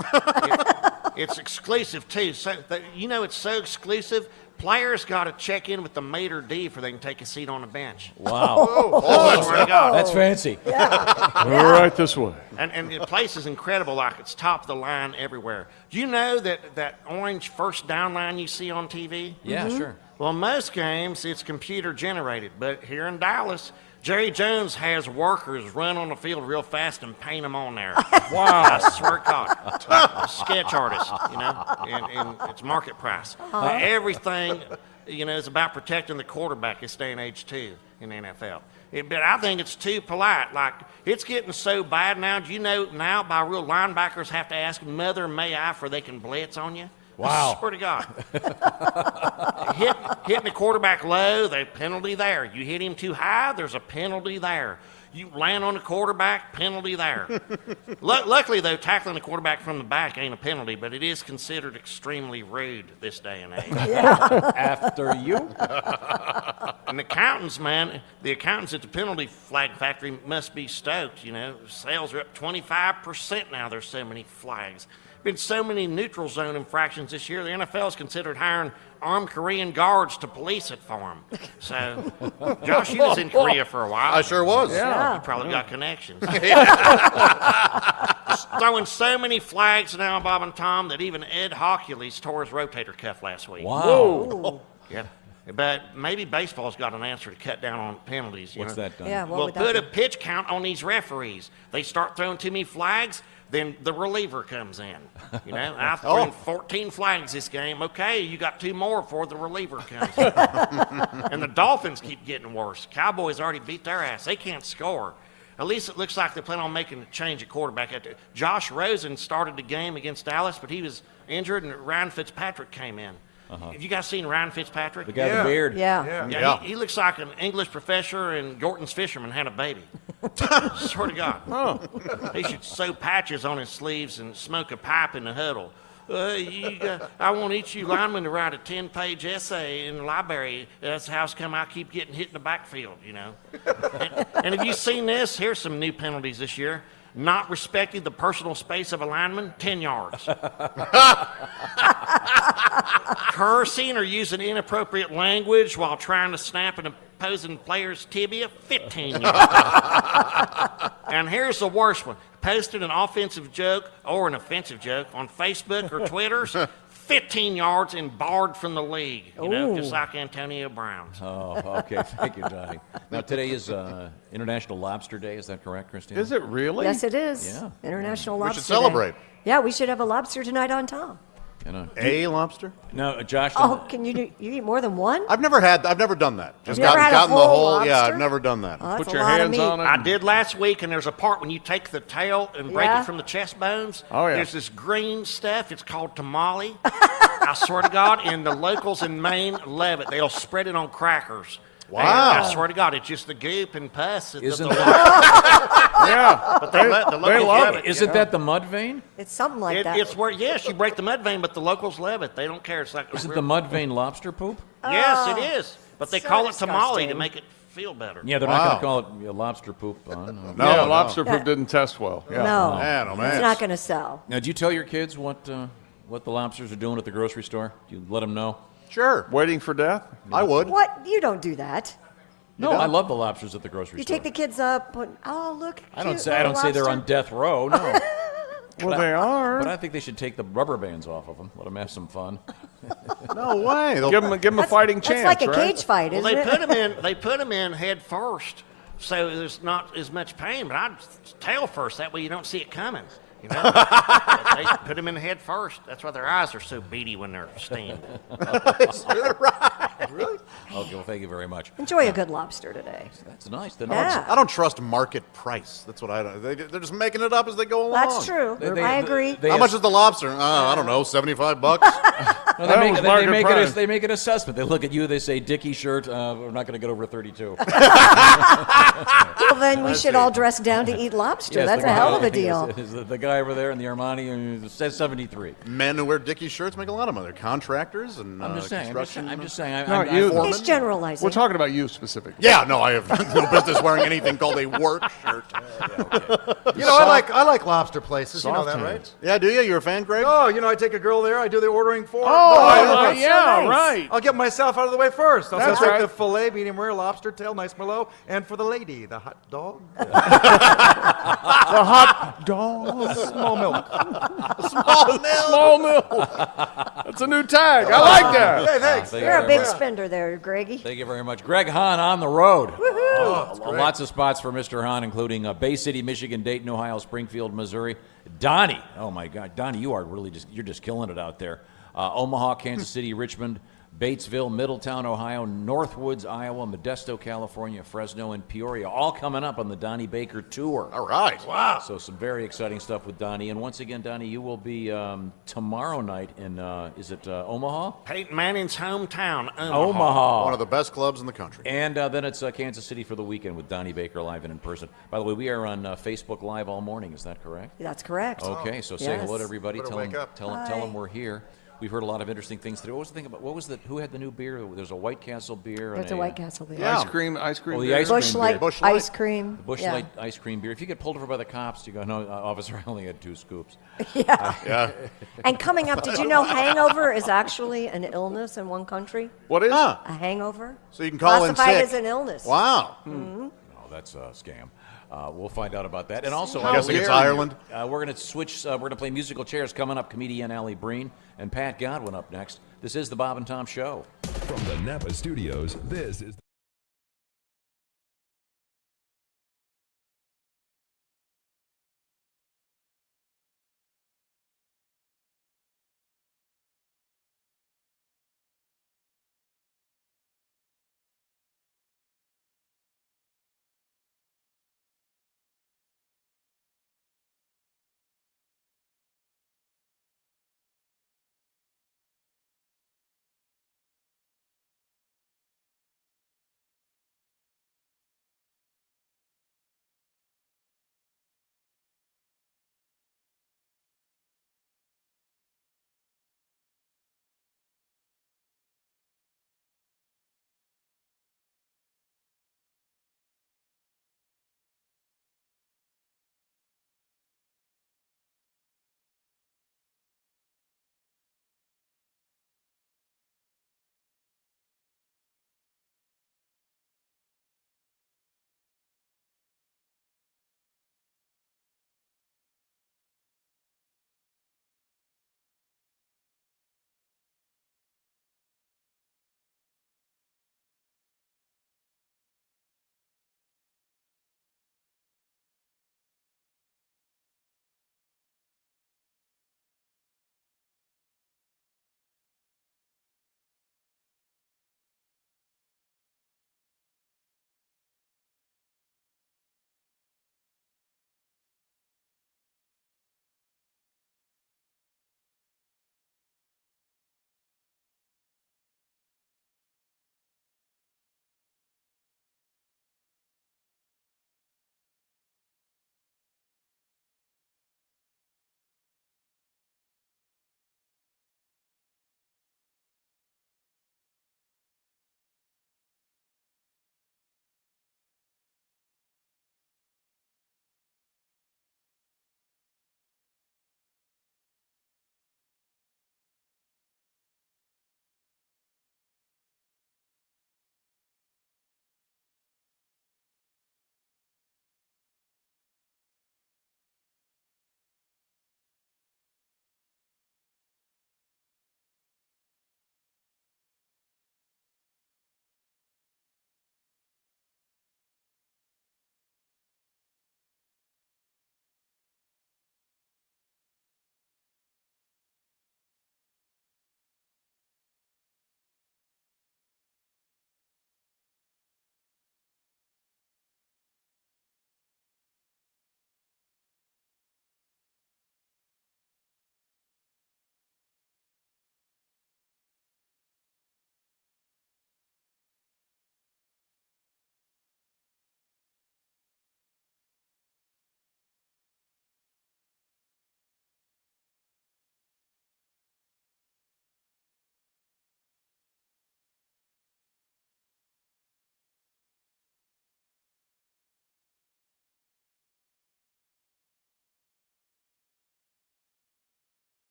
It's exclusive, too. So, it's so exclusive, players got to check in with the maitre d' before they can take a seat on the bench. Wow. I swear to God. That's fancy. Right this way. And the place is incredible, like it's top of the line everywhere. Do you know that orange first down line you see on TV? Yeah, sure. Well, most games it's computer generated, but here in Dallas, Jerry Jones has workers run on the field real fast and paint them on there. Wow. I swear to God. A sketch artist, and it's market price. Everything, is about protecting the quarterback this day and age, too, in the NFL. But I think it's too polite. Like, it's getting so bad now. Do you know now by real linebackers have to ask mother may I for they can blitz on you? Wow. I swear to God. Hitting the quarterback low, there's a penalty there. You hit him too high, there's a penalty there. You land on the quarterback, penalty there. Luckily, though, tackling the quarterback from the back ain't a penalty, but it is considered extremely rude this day and age. After you. And the accountants at the penalty flag factory must be stoked, Sales are up 25% now. There's so many flags. Been so many neutral zone infractions this year, the NFL has considered hiring armed Korean guards to police it for them. So, Josh, you was in Korea for a while. I sure was. Yeah. You probably got connections. Just throw throwing so many flags now, Bob and Tom, that even Ed Hockley's tore his rotator cuff last week. Wow. Whoa. Yeah. But maybe baseball's got an answer to cut down on penalties. What's that done? Yeah, what Well, would that put be? a pitch count on these referees. They start throwing too many flags, then the reliever comes in. You know, I've thrown 14 flags this game. Okay, you got 2 more before the reliever comes in. And the Dolphins keep getting worse. Cowboys already beat their ass. They can't score. At least it looks like they plan on making a change at quarterback. Josh Rosen started the game against Dallas, but he was injured, and Ryan Fitzpatrick came in. Have you guys seen Ryan Fitzpatrick? The guy with the beard. Yeah. He looks like an English professor and Gorton's fisherman had a baby. Swear to God. He should sew patches on his sleeves and smoke a pipe in the huddle. I want each of you linemen to write a 10-page essay in the library. That's how come I keep getting hit in the backfield, you know. And have you seen this? Here's some new penalties this year. Not respecting the personal space of a lineman, 10 yards. Cursing or using inappropriate language while trying to snap an opposing player's tibia, 15 yards. And here's the worst one. Posted an offensive joke or an offensive joke on Facebook or Twitter's, 15 yards and barred from the league, you know, just like Antonio Brown. Oh, okay. Thank you, Johnny. Now, today is International Lobster Day. Is that correct, Christine? Is it really? Yes, it is. Yeah. International We Lobster should celebrate. Day. Yeah, we should have a lobster tonight on Tom. A lobster? No, Josh. Oh, can you eat more than one? I've never done that. Just You've never had a gotten the whole whole. Yeah, lobster? I've never done that. Oh, that's Put a your lot of hands meat. on it. I did last week, and there's a part when you take the tail and break Yeah. it from the chest bones. Oh, yeah. There's this green stuff. It's called tamale. I swear to God, and the locals in Maine love it. They'll spread it on crackers. Wow. And I swear to God, it's just the goop and pus. Isn't the Yeah. But the locals love it. Isn't that the mud vein? It's something like that. It's where, yes, you break the mud vein, but the locals love it. They don't care. It's like Is it the mud vein lobster poop? Yes, it is. But they so call it tamale to disgusting. make it feel better. Yeah, they're not going to call it lobster poop. No, lobster poop didn't test well. Yeah. No, Man, oh, man. it's not going to sell. Now, do you tell your kids what the lobsters are doing at the grocery store? Do you let them know? Sure. Waiting for death? I would. What? You don't do that. No, I love the lobsters at the grocery You store. take the kids up. Oh, look. I don't cute say little they're on lobster. death row. No. Well, they are. But I think they should take the rubber bands off of them. Let them have some fun. No way. Give them a fighting chance, That's like a right? cage fight, Well, isn't it? they put them in head first, so there's not as much pain. But I'd tail first. That way you don't see it coming. You know? But they put them in head first. That's why their eyes are so beady when they're steamed. Is that right? Really? Okay, well, thank you very much. Enjoy a good lobster today. That's nice. Yeah. I don't trust market price. That's what I don't. They're just making it up as they go along. That's true. I agree. How much is the lobster? I don't know, $75. No, they make an assessment. They look at you. They say, "Dickie shirt. We're not going to get over 32." Well, then we should all dress down to eat lobster. Yes, That's the a guy- hell of a deal. Is the guy over there in the Armani says 73. Men who wear Dickie shirts make a lot of money. They're contractors and I'm just saying. construction. I'm just saying. No, you. He's generalizing. We're talking about you specifically. Yeah, no, I have no business wearing anything called a work shirt. You know, I like lobster places. You know Soft that, right? hands. Yeah, do you? You're a fan, Greg? Oh, you know, I take a girl there. I do the ordering for her. Oh, that's so yeah, nice. right. I'll get myself out of the way first. I'll That's take right. the filet, medium rare, lobster tail, nice merlot, and for the lady, the hot dog. The hot dog. Small milk. Small milk. That's a new tag. I like that. Hey, thanks. Thank you You're a very big much. spender there, Greggy. Thank you very much. Greg Hahn on the road. Woohoo! Lots of spots for Mr. Hahn, including Bay City, Michigan, Dayton, Ohio, Springfield, Missouri. Donnie, oh my God, Donnie, you're just killing it out there. Omaha, Kansas City, Richmond, Batesville, Middletown, Ohio, Northwoods, Iowa, Modesto, California, Fresno, and Peoria, all coming up on the Donnie Baker Tour. All right. Wow. So some very exciting stuff with Donnie. And once again, Donnie, you will be tomorrow night in, is it Omaha? Peyton Manning's hometown, Omaha. One of the best clubs in the country. And then it's Kansas City for the weekend with Donnie Baker live and in person. By the way, we are on Facebook Live all morning. Is that correct? That's correct. Okay, so say hello to everybody. Better Tell wake them, up. tell them we're here. We've heard a lot of interesting things today. What was the thing about? Who had the new beer? There's a White Castle beer. That's and a White Castle beer. Yeah. Ice cream. Oh, the beer. ice cream Bush beer. Light Bush Light. ice cream. Bush Yeah. Light ice cream beer. If you get pulled over by the cops, you go, "No, officer, I only had 2 scoops." Yeah. Yeah. And coming up, did you know hangover is actually an illness in one country? What is? Huh. A hangover? So you can call in Classified sick. as an illness. Wow. Oh, that's a scam. We'll find out about that. And also, I'm guessing it's Ireland. We're going to switch. We're going to play musical chairs coming up. Comedian Alli Breen and Pat Godwin up next. This is the Bob and Tom Show. From the Napa Studios, this is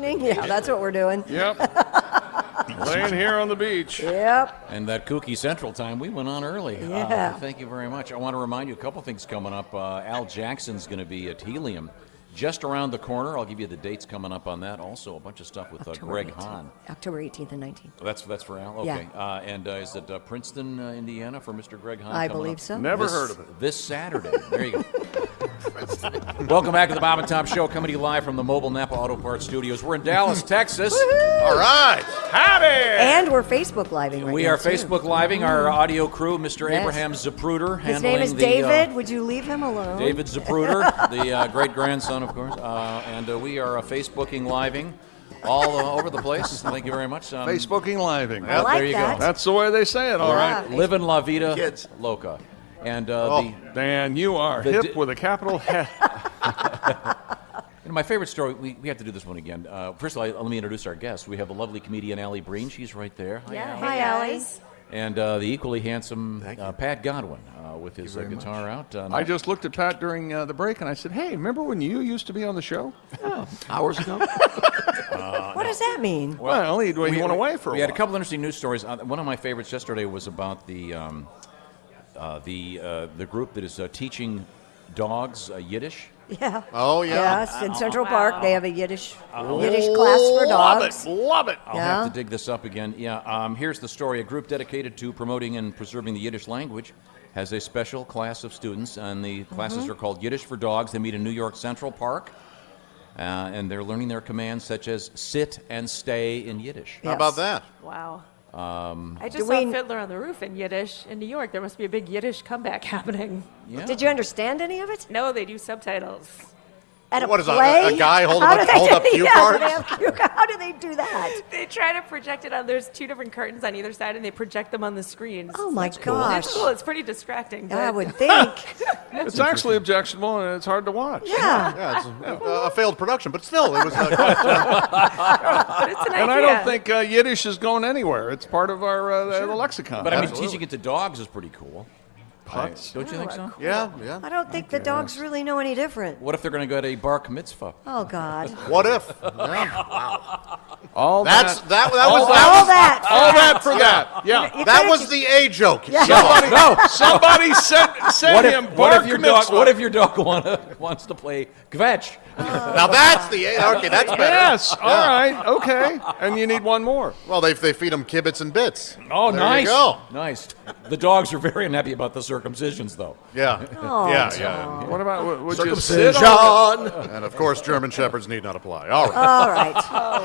Yeah, that's what we're doing. Yep. Laying here on the beach. Yep. And that Kooky Central time, we went on early. Yeah. Thank you very much. I want to remind you a couple things coming up. Al Jackson's going to be at Helium just around the corner. I'll give you the dates coming up on that. Also, a bunch of stuff with Greg Hahn. October 18th and 19th. Oh, that's for Al? Okay. Yeah. And is it Princeton, Indiana for Mr. Greg Hahn? I believe so. Never heard of it. This Saturday. There you go. Welcome back to the Bob and Tom Show, coming to you live from the Mobile Napa Auto Parts Studios. We're in Dallas, Texas. All right. Howdy! And we're Facebook living right We now, are too. Facebook living. Our audio crew, Mr. Yes. Abraham Zapruder, His handling name is the, David. Would you leave him alone? David Zapruder, the great-grandson, of course. And we are Facebooking living all over the place. Thank you very much. Facebooking living. I like there you that. go. That's the way they say it, all right. Living La Vida Loca. And Dan, you are hip with a capital H. My favorite story, we have to do this one again. First of all, let me introduce our guest. We have the lovely comedian Alli Breen. She's right there. Hi, Alli. And the equally handsome Pat Godwin with his guitar out. I just looked at Pat during the break and I said, hey, remember when you used to be on the show? Hours ago. What does that mean? Well, he went away for a while. We had a couple interesting news stories. One of my favorites yesterday was about the group that is teaching dogs Yiddish. Yeah. Oh, yeah. Yes, in Central Park, they have a Yiddish class for dogs. Love it. I'll have to dig this up again. Yeah, here's the story. A group dedicated to promoting and preserving the Yiddish language has a special class of students, and the classes are called Yiddish for Dogs. They meet in New York Central Park, and they're learning their commands such as sit and stay in Yiddish. How about that? Wow. I just saw Fiddler on the Roof in Yiddish in New York. There must be a big Yiddish comeback happening. Yeah. Did you understand any of it? No, they do subtitles. At What a is that, play? a guy holding How up- do they hold do- up cue yeah, cards? do they have cue cards? How do they do that? They try to project it on. There's two different curtains on either side, and they project them on the screens. Oh my gosh! It's cool. It's pretty distracting. I but- would think. It's actually objectionable and it's hard to watch. Yeah. It's a failed production, but still, it was but it's an And idea. I don't think Yiddish is going anywhere. It's part of our the lexicon. But I mean, teaching it to dogs is pretty cool. Putz. Don't you think so? Yeah. I don't think the dogs really know any different. What if they're going to go to a bar mitzvah? Oh God. What if? All That's that. that was All that. All that for that. Yeah. You that could've was just- the A joke. Somebody sent him bar What if your dog? mitzvah. What if your dog wants to play kvetch? Now that's the A. Okay, that's better. Yes. All right. Okay. And you need one more. Well, they feed them kibitz and bits. Oh, there nice. You go. Nice. The dogs are very unhappy about the circumcisions, though. Yeah. Oh, yeah. What about would you sit Circumcision. on? And of course, German shepherds need not apply. All right. All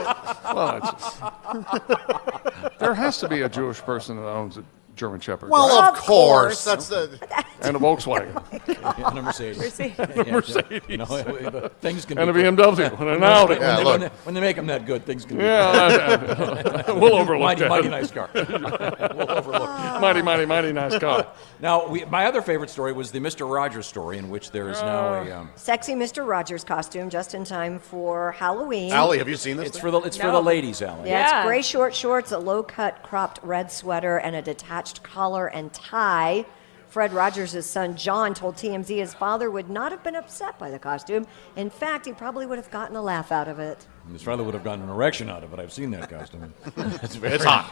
right. Well, there has to be a Jewish person that owns a German Shepherd. Well, right? of course. That's the. And a Volkswagen. And a Mercedes. And a Mercedes. You know, things can And a be BMW. And an Audi. Yeah, look. when they make them that good, things can be. Yeah. We'll overlook that. Mighty nice car. We'll overlook. Mighty nice car. Now, my other favorite story was the Mr. Rogers story, in which there is now a. Sexy Mr. Rogers costume just in time for Halloween. Alli, have you seen this? It's for the ladies, Alli. Yeah, it's gray short shorts, a low-cut cropped red sweater, and a detached collar and tie. Fred Rogers' son John told TMZ his father would not have been upset by the costume. In fact, he probably would have gotten a laugh out of it. His father would have gotten an erection out of it. I've seen that costume. It's hot.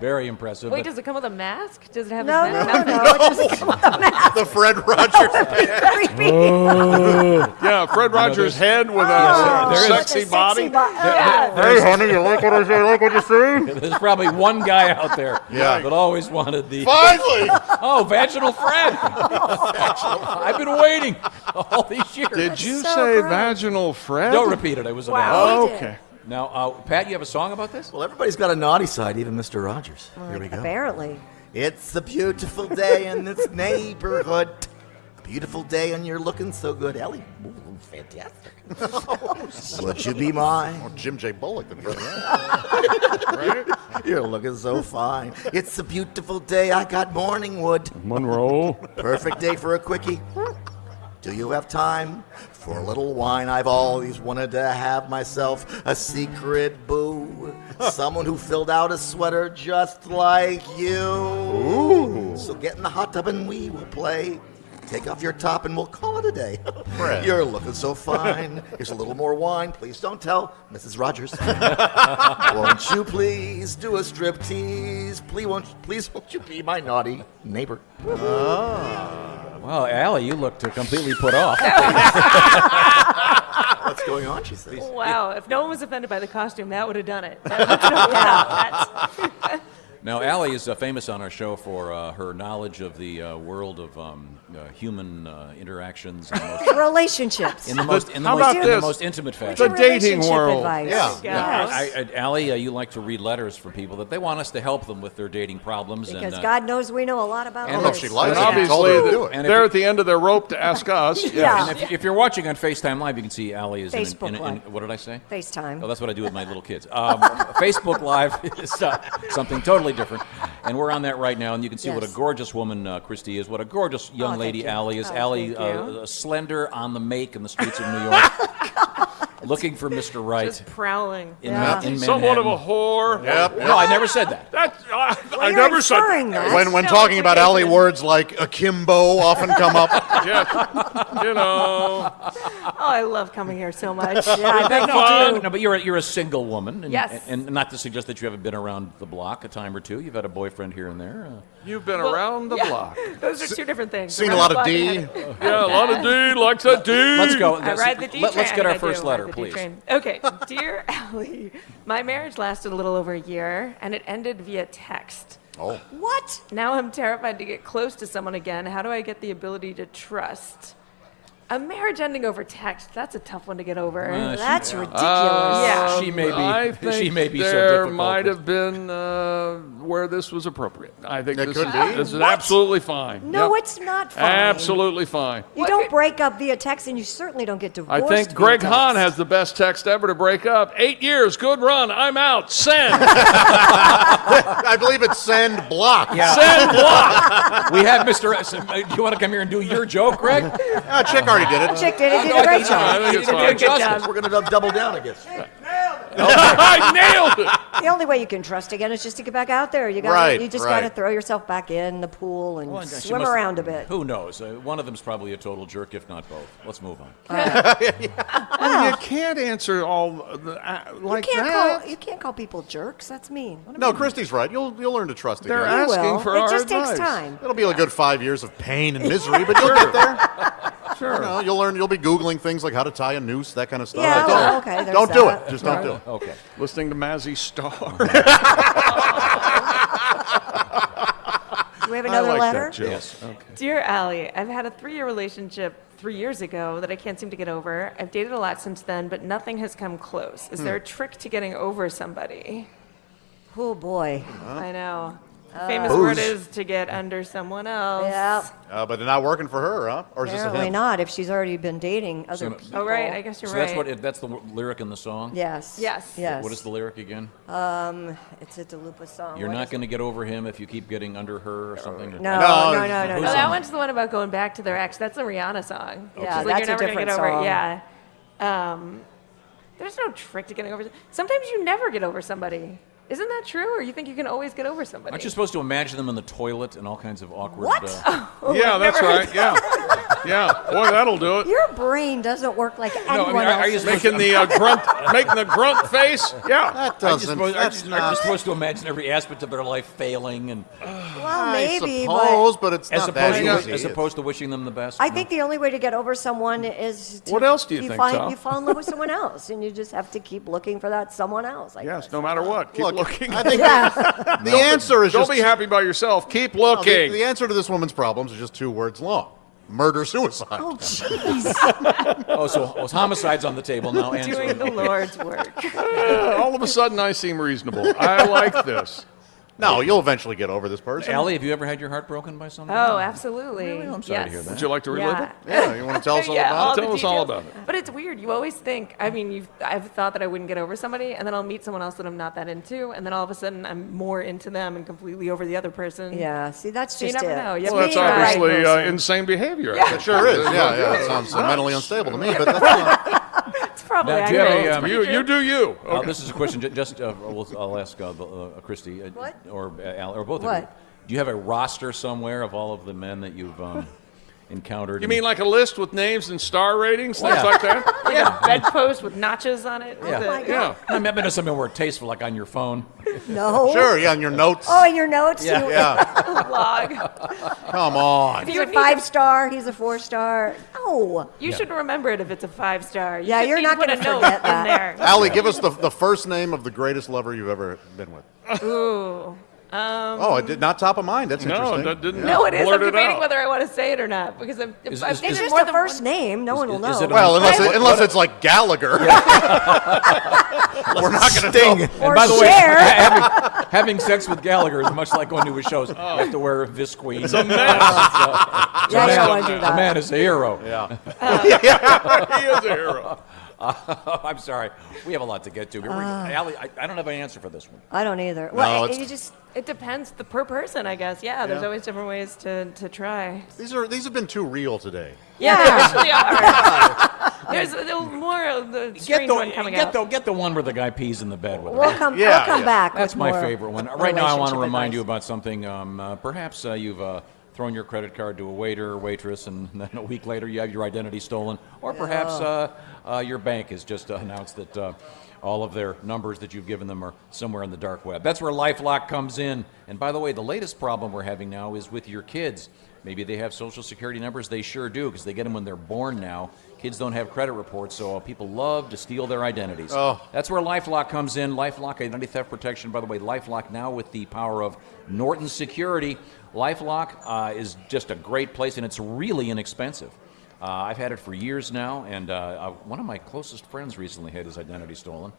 Very impressive. Wait, does it come with a mask? Does it have No, his no, mask? no, it doesn't come with a mask. The Fred Rogers. Yeah, Fred Rogers' head with a sexy body. Hey, honey, you like what you see? There's probably one guy out there Yeah. that always wanted the. Finally! Oh, vaginal Fred! I've been waiting all these years. Did you so say gross. vaginal Fred? Don't repeat it. It was Wow. a Okay. Now, Pat, you have a song about this? Well, everybody's got a naughty side, even Mr. Rogers. Here we go. Apparently. It's a beautiful day in this neighborhood. A beautiful day and you're looking so good. Ellie, ooh, fantastic. Would you be mine? Or Jim J. Bullock in front of that. Right? You're looking so fine. It's a beautiful day. I got morning wood. Monroe. Perfect day for a quickie. Do you have time for a little wine? I've always wanted to have myself a secret boo. Someone who filled out a sweater just like you. Ooh. So get in the hot tub and we will play. Take off your top and we'll call it a day. Fred. You're looking so fine. Here's a little more wine. Please don't tell Mrs. Rogers. Won't you please do a strip tease? Please won't you be my naughty neighbor? Well, Allie, you looked completely put off. What's going on, she says. Wow, if no one was offended by the costume, that would have done it. That Now, Allie is famous on our show for her knowledge of the world of human interactions and relationships. In the most intimate fashion. The dating world. Allie, you like to read letters from people that they want us to help them with their dating problems. Because God knows we know a lot about I don't know if she likes it. Obviously, they're at the end of their rope to ask us. Yeah. And if you're watching on FaceTime Live, you can see Allie is Facebook Live. what did I say? FaceTime. Oh, that's what I do with my little kids. Facebook Live is something totally different. And we're on that right now, and you can see what a gorgeous woman Christy is, what a gorgeous young lady Allie is. Allie, slender on the make in the streets of New York. Looking for Mr. Right. Just prowling. In Manhattan. Somewhat of a whore. Yep. No, I never said that. I never said that. When talking about Allie, words like akimbo often come up. Yeah. You know. Oh, I love coming here so much. I bet you do. No, but you're a single woman. And, Yes. And not to suggest that you haven't been around the block a time or two. You've had a boyfriend here and there. You've been around the block. Those are two different things. Seen a lot of D. Yeah, a lot of D. Likes that D. Let's go. I ride the D train. Let's get our I first do letter, ride the D please. train. Okay, dear Allie, my marriage lasted a little over a year, and it ended via text. Oh. What? Now I'm terrified to get close to someone again. How do I get the ability to trust? A marriage ending over text, that's a tough one to get over. That's ridiculous. Yeah. She may be. I think she may be so there difficult. might have been where this was appropriate. I think That this could is, be. this is absolutely fine. No, Yep. it's not fine. Absolutely fine. You don't break up via text, and you certainly don't get I divorced. think Greg via Hahn text. has the best text ever to break up. 8 years, good run, I'm out, send. I believe it's send block. Yeah. Send block. We have Mr. Do you want to come here and do your joke, Greg? Chick already did it. Chick did it. Did a great job. I think it's You did a fine. good job. We're going to double down, I guess. I nailed it. The only way you can trust again is just to get back out there. You got. Right, You just right. got to throw yourself back in the pool and Well, she swim must- around a bit. Who knows? One of them's probably a total jerk, if not both. Let's move on. You can't answer all like that. You can't call people jerks. That's mean. No, Christy's right. You'll learn to trust They're again. asking for It our just advice. takes time. It'll be a good 5 years of pain and misery, but you'll get there. Sure. You know, you'll learn. You'll be Googling things like how to tie a noose, that kind of stuff. Yeah, But well, okay, there's don't do that. it. Just don't do it. Okay. Listening to Mazzy Star. Do we have I another like letter? that joke. Yes. Okay. Dear Allie, I've had a 3-year relationship 3 years ago that I can't seem to get over. I've dated a lot since then, but nothing has come close. Is there a trick to getting over somebody? Oh boy. I know. Famous word is to get under someone else. Yeah. But they're not working for her, huh? Or is this a Apparently him? not. If she's already been dating other So- people. Oh, right. I guess you're So right. that's the lyric in the song? Yes. Yes. Yes. What is the lyric again? It's a DeLupa song. You're What not is going to get over him if you keep getting under her or something? No, No, no, no, no, Oh, no. that one's the one about going back to their ex. That's a Rihanna song. Yeah, She's like, that's you're a never gonna different get over song. it. Yeah. There's no trick to getting over. Sometimes you never get over somebody. Isn't that true? Or you think you can always get over somebody? Aren't you supposed to imagine them in the toilet and all kinds of awkward... What? Yeah, that's right. Yeah. Yeah. Boy, that'll do it. Your brain doesn't work like No, anyone are you else's. Making the making the grunt face. Yeah. That Aren't doesn't. you That's not. supposed to imagine every aspect of their life failing and Well, maybe, I suppose, but it's as not that opposed, easy. as opposed to wishing them the best? I think the only way to get over someone is to What else do you think, Tom? You fall in love with someone else, and you just have to keep looking for that someone else. I Yes, guess. no matter what. Keep Look, looking. I think Yeah. the answer is Don't just be happy by yourself. Keep no, looking. the answer to this woman's problems is just 2 words long: murder, suicide. Oh, jeez. Oh, so homicide's on the table now. doing the Lord's work. All of a sudden, I seem reasonable. I like this. No, you'll eventually get over this person. Allie, have you ever had your heart broken by someone? Oh, absolutely. Really? I'm sorry to hear that. Would you like to relive Yeah. it? Yeah, you want to tell us all Yeah, about it? the Tell us all details. about it. But it's weird. You always think, I mean, I've thought that I wouldn't get over somebody, and then I'll meet someone else that I'm not that into, and then all of a sudden I'm more into them and completely over the other person. Yeah. See, that's So you just never it. know. You It's have Well, that's to be the right obviously person. insane behavior. Yeah. It sure is. Yeah. It sounds mentally unstable to me, but that's fine. It's probably Now, do you have accurate. a, It's um, pretty true. You do you. Okay. This is a question. I'll ask Christy What? or Al or both of What? you. Do you have a roster somewhere of all of the men that you've encountered. You mean like a list with names and star ratings, things Yeah. like that? Like a bedpost with notches on it. Yeah. With a- Yeah. I've been to something more tasteful, like on your phone. No. Sure, yeah, on your notes. Oh, in your notes? Yeah. Yeah. log. Come on. He's a 5-star. He's a 4-star. No. You should remember it if it's a 5-star. Yeah, you're not going to gonna note forget that. in there. Allie, give us the first name of the greatest lover you've ever been with. Ooh. Oh, it did not top of mind. That's No, interesting. that didn't. No, it is. I'm blurt it debating out. whether I want to say it or not because I've Is been It's in just more the than first one. name. No one will is know. it Well, unless it's like Gallagher. We're not going to Sting. know. And Or by the way, Cher. having sex with Gallagher is much like going to his shows. You have to wear a Visqueen. It's a mess. Yeah, you don't want to do The that. man is a hero. Yeah. He is a hero. I'm sorry. We have a lot to get to. Allie, I don't have an answer for this one. I don't either. Well, it's- you just It depends per person, I guess. Yeah, there's always different ways to try. These have been too real today. Yeah, they actually are. There's more of the strange one coming out. Get the one where the guy pees in the bed with her. we'll come back. That's with my more favorite one. Right now, I want to relationship remind you advice. about something. Perhaps you've thrown your credit card to a waiter or waitress, and then a week later you have your identity stolen. Or perhaps your bank has just announced that all of their numbers that you've given them are somewhere in the dark web. That's where LifeLock comes in. And by the way, the latest problem we're having now is with your kids. Maybe they have Social Security numbers. They sure do, because they get them when they're born now. Kids don't have credit reports, so people love to steal their identities. Oh. That's where LifeLock comes in. LifeLock Identity Theft Protection. By the way, LifeLock now with the power of Norton Security. LifeLock is just a great place, and it's really inexpensive. I've had it for years now, and one of my closest friends recently had his identity stolen.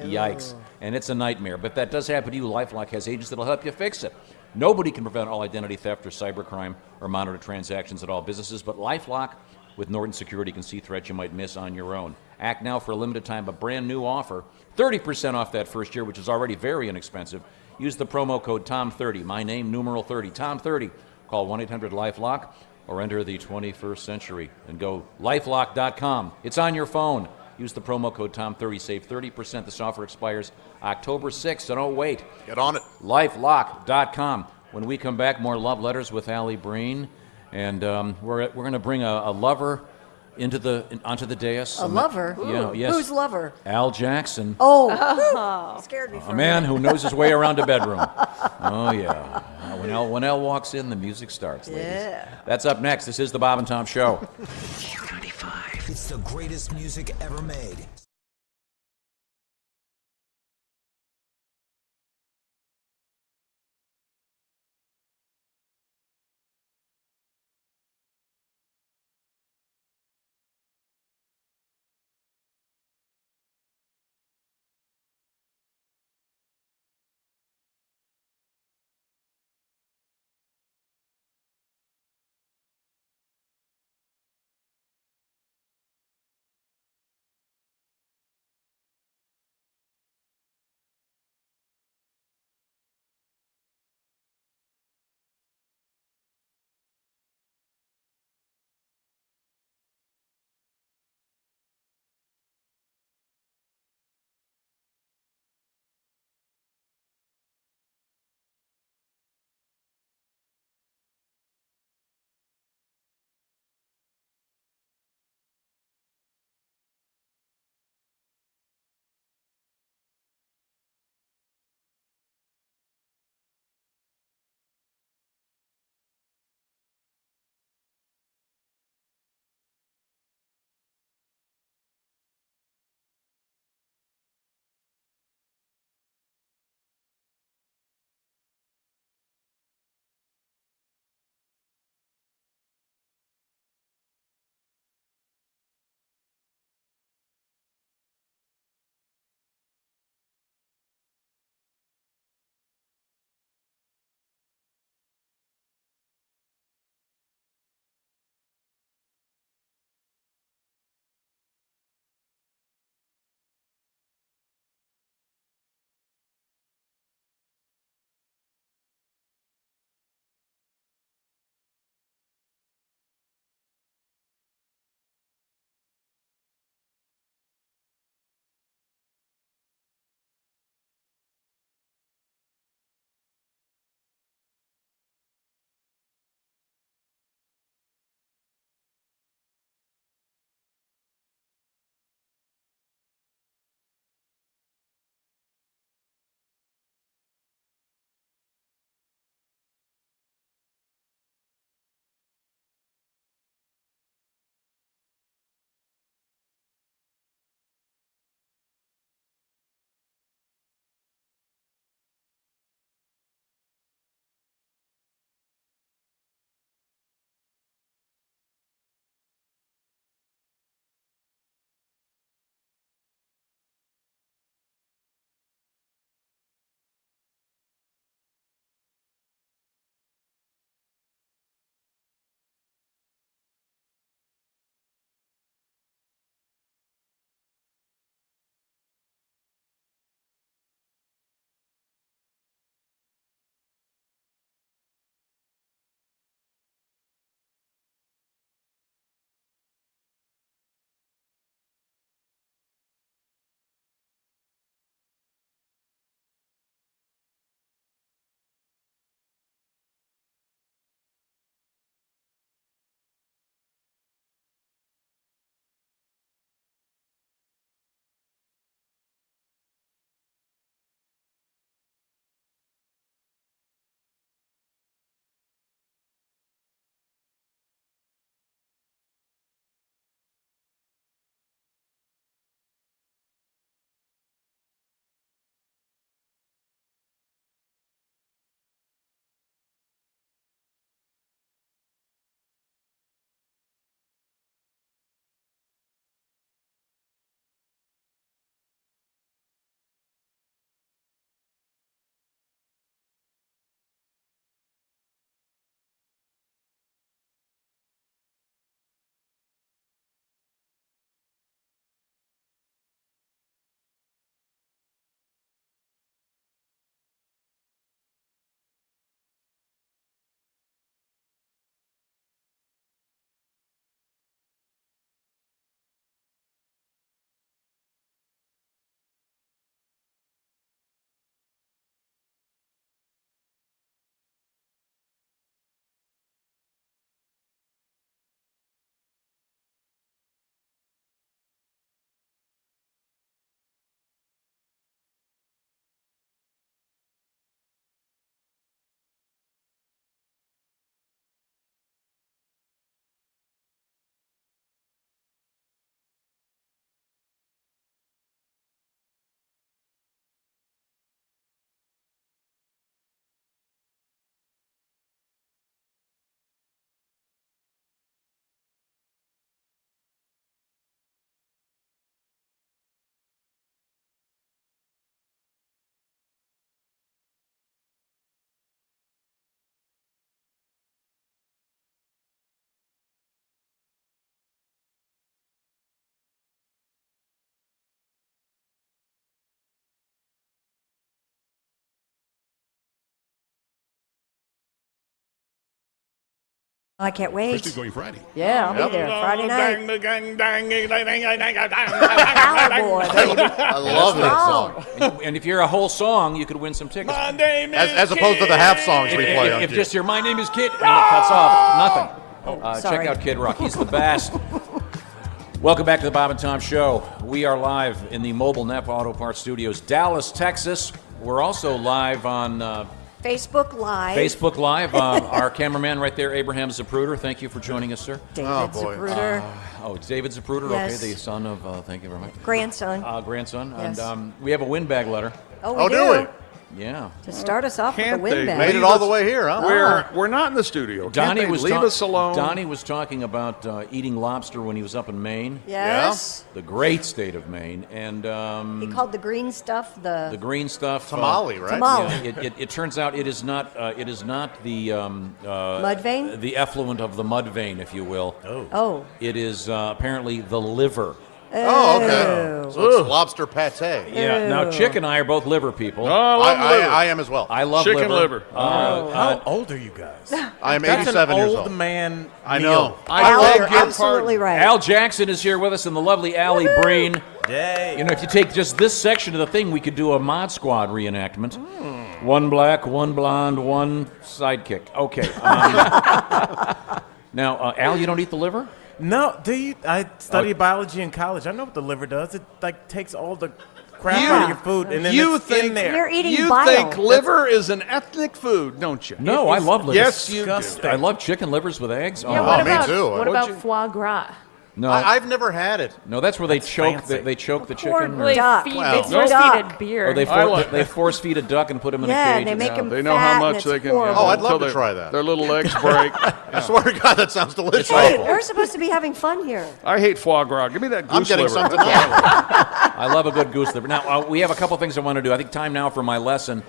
Yikes. And it's a nightmare. But that does happen to you. LifeLock has agents that will help you fix it. Nobody can prevent all identity theft or cybercrime or monitor transactions at all businesses, but LifeLock with Norton Security can see threats you might miss on your own. Act now for a limited time, a brand new offer, 30% off that first year, which is already very inexpensive. Use the promo code TOM30, my name, numeral 30, TOM30. Call 1-800-LifeLock or enter the 21st century and go lifelock.com. It's on your phone. Use the promo code TOM30, save 30%. This offer expires October 6th, so don't wait. Get on it. Lifelock.com. When we come back, more love letters with Alli Breen, and we're going to bring a lover onto the dais. A lover? Yeah, yes. Who's lover? Al Jackson. Oh, scared me for A man who knows his way around a bedroom. Oh, yeah. When Al walks in, the music starts, ladies. Yeah. That's up next. This is the Bob and Tom Show. It's the greatest music ever made. I can't wait. Christy's going Friday. Yeah, I'll be there Friday night. I love that song. And if you're a whole song, you could win some tickets. My name is As opposed to the half songs we play on If Kid. just your My Name is Kid, and it cuts off, nothing. Check out Kid Rock. He's the best. Welcome back to the Bob and Tom Show. We are live in the Mobile Napa Auto Parts Studios, Dallas, Texas. We're also live on Facebook Live. Our cameraman right there, Abraham Zapruder. Thank you for joining us, sir. David Zapruder. It's David Zapruder. Yes. Okay, the son of. Thank you very much. Grandson. Grandson. Yes. And we have a windbag letter. Oh, we do. do we? Yeah. To start us off with a Can't they windbag. Made it all the way here, huh? We're not in the studio. Can't Donnie they was leave us alone. Donnie was talking about eating lobster when he was up in Maine. Yes. The great state of Maine, and He called the green stuff the green stuff. Tamale, right? Tamale. Yeah, it turns out it is not the mud vein? the effluent of the mud vein, if you will. Oh. It is apparently the liver. Oh, okay. So it's lobster pate. Yeah. Now, Chick and I are both liver people. Oh, I love liver. I am as well. I love Chicken liver. How old are you guys? I am That's 87 an years old old. man. I meal. know. I Al, beg you're your absolutely pardon. right. Al Jackson is here with us, and the lovely Alli Breen. Yay. You know, if you take just this section of the thing, we could do a Mod Squad reenactment. One black, one blonde, one sidekick. Okay. Now, Al, you don't eat the liver? No, do you? I studied biology in college. I know what the liver does. It takes all the crap out of your food, and then it's in there. You're eating You bile. think liver is an ethnic food, don't you? No, I love liver. Yes, you do. Disgusting. I love chicken livers with eggs. Yeah, Oh, what me about, too. What about foie gras? no, I've never had it. no, that's where they choke. fancy. They choke the Poor chicken. Well, duck. they Wow. force Duck. feed it beer. Or they I like they force feed a duck and put him in a Yeah, cage. they make and- him They know fat how and much it's they can. horrible. Oh, I'd love until to their- try that. Their little legs break. I swear to God, that sounds delicious. Hey, we're supposed to be having fun here. I hate foie gras. Give me that goose I'm getting liver. some tonight. I love a good goose liver. Now, we have a couple things I want to do. I think time now for my lesson,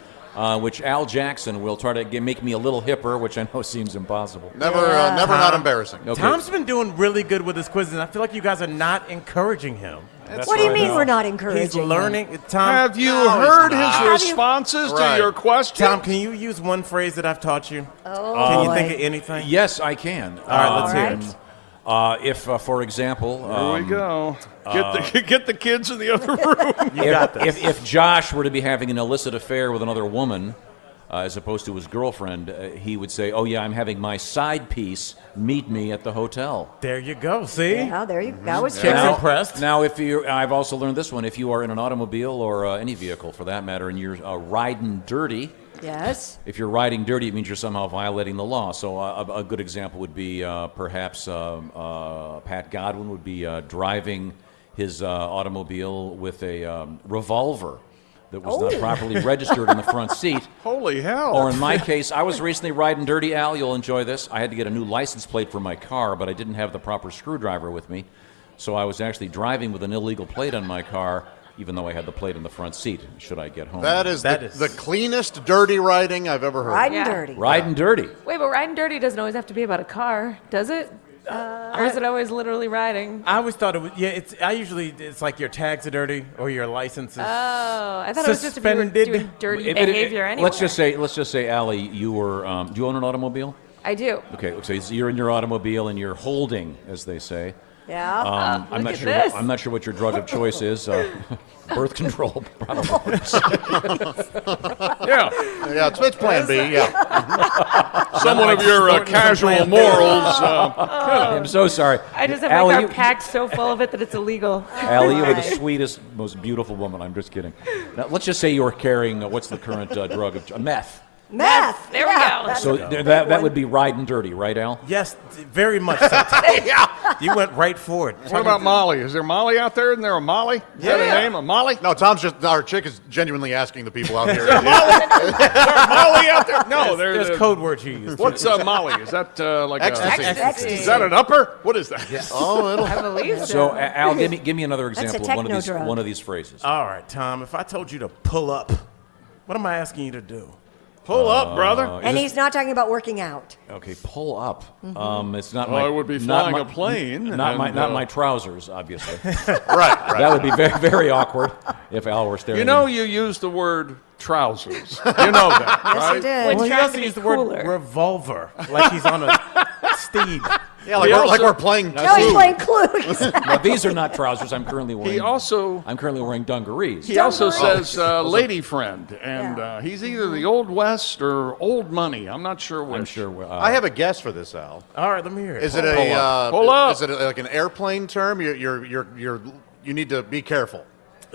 which Al Jackson will try to make me a little hipper, which I know seems impossible. Never not embarrassing. Okay. Tom's been doing really good with his quizzes, and I feel like you guys are not encouraging him. What do you mean we're not encouraging He's him? learning. Tom, Have you heard his Have you- responses to Right. your questions? Tom, can you use one phrase that I've taught you? Oh, Can you boy. think of anything? Yes, I can. All right, let's hear Alright. it. If, for example, Here we go. Get the kids in the other room. You got this. if Josh were to be having an illicit affair with another woman, as opposed to his girlfriend, he would say, "Oh yeah, I'm having my side piece meet me at the hotel." There you go. See? Yeah, there you go. That was Chick's good. impressed. Now, I've also learned this one. If you are in an automobile or any vehicle for that matter, and you're riding dirty, Yes. if you're riding dirty, it means you're somehow violating the law. So a good example would be perhaps Pat Godwin would be driving his automobile with a revolver that was not properly registered in the front seat. Holy hell. Or in my case, I was recently riding dirty. Al, you'll enjoy this. I had to get a new license plate for my car, but I didn't have the proper screwdriver with me. So I was actually driving with an illegal plate on my car, even though I had the plate in the front seat, should I get home. That is the cleanest dirty riding I've ever heard. Riding Yeah. dirty. Riding dirty. Wait, but riding dirty doesn't always have to be about a car, does it? Or is it always literally riding? I always thought it was. Yeah, it's like your tags are dirty or your license is. Oh, I thought it was just if you were suspended. doing dirty behavior anyway. Let's just say, Alli, you were. Do you own an automobile? I do. Okay, so you're in your automobile and you're holding, as they say. Yeah. I'm not at sure. this. I'm not sure what your drug of choice is. Birth control, probably. Yeah. Yeah, it's plan B, yeah. Someone of your casual morals. I'm so sorry. I just have Alli, my car packed so full of it that it's illegal. Alli, you are the sweetest, most beautiful woman. I'm just kidding. Now, let's just say you were carrying what's the current drug of meth. Meth. There we go. So that would be riding dirty, right, Al? Yes, very much so. You went right for it. What about Molly? Is there Molly out there? Isn't there a Molly? Is that a name? A Molly? No, our chick is genuinely asking the people out here. Is there Molly out there? No, There's code words you use. What's Molly? Is that like Ecstasy. Ecstasy. Is that an upper? What is that? Oh, I believe so. So, Al, give me another That's a example of techno drug. one of these phrases. All right, Tom. If I told you to pull up, what am I asking you to do? Pull up, brother. And he's not talking about working out. Okay, pull up. Mm-hmm. It's not Well, my. I would be not flying my- a plane. Not and, my trousers, obviously. right. That would be very, very awkward if Al were staring. You know, at me. you used the word trousers. You know that, Yes, right? he did. When Well, he trying also to be used the cooler. word revolver, like he's on a Steed. Yeah, like we're playing. No, he's playing Clues. No, these are not trousers. I'm currently wearing. I'm currently wearing dungarees. He also says lady friend, and he's either the Old West or Old Money. I'm not sure which. I'm sure. I have a guess for this, Al. All right, let me hear it. Is it Pull up. Is it like an airplane term? You need to be careful.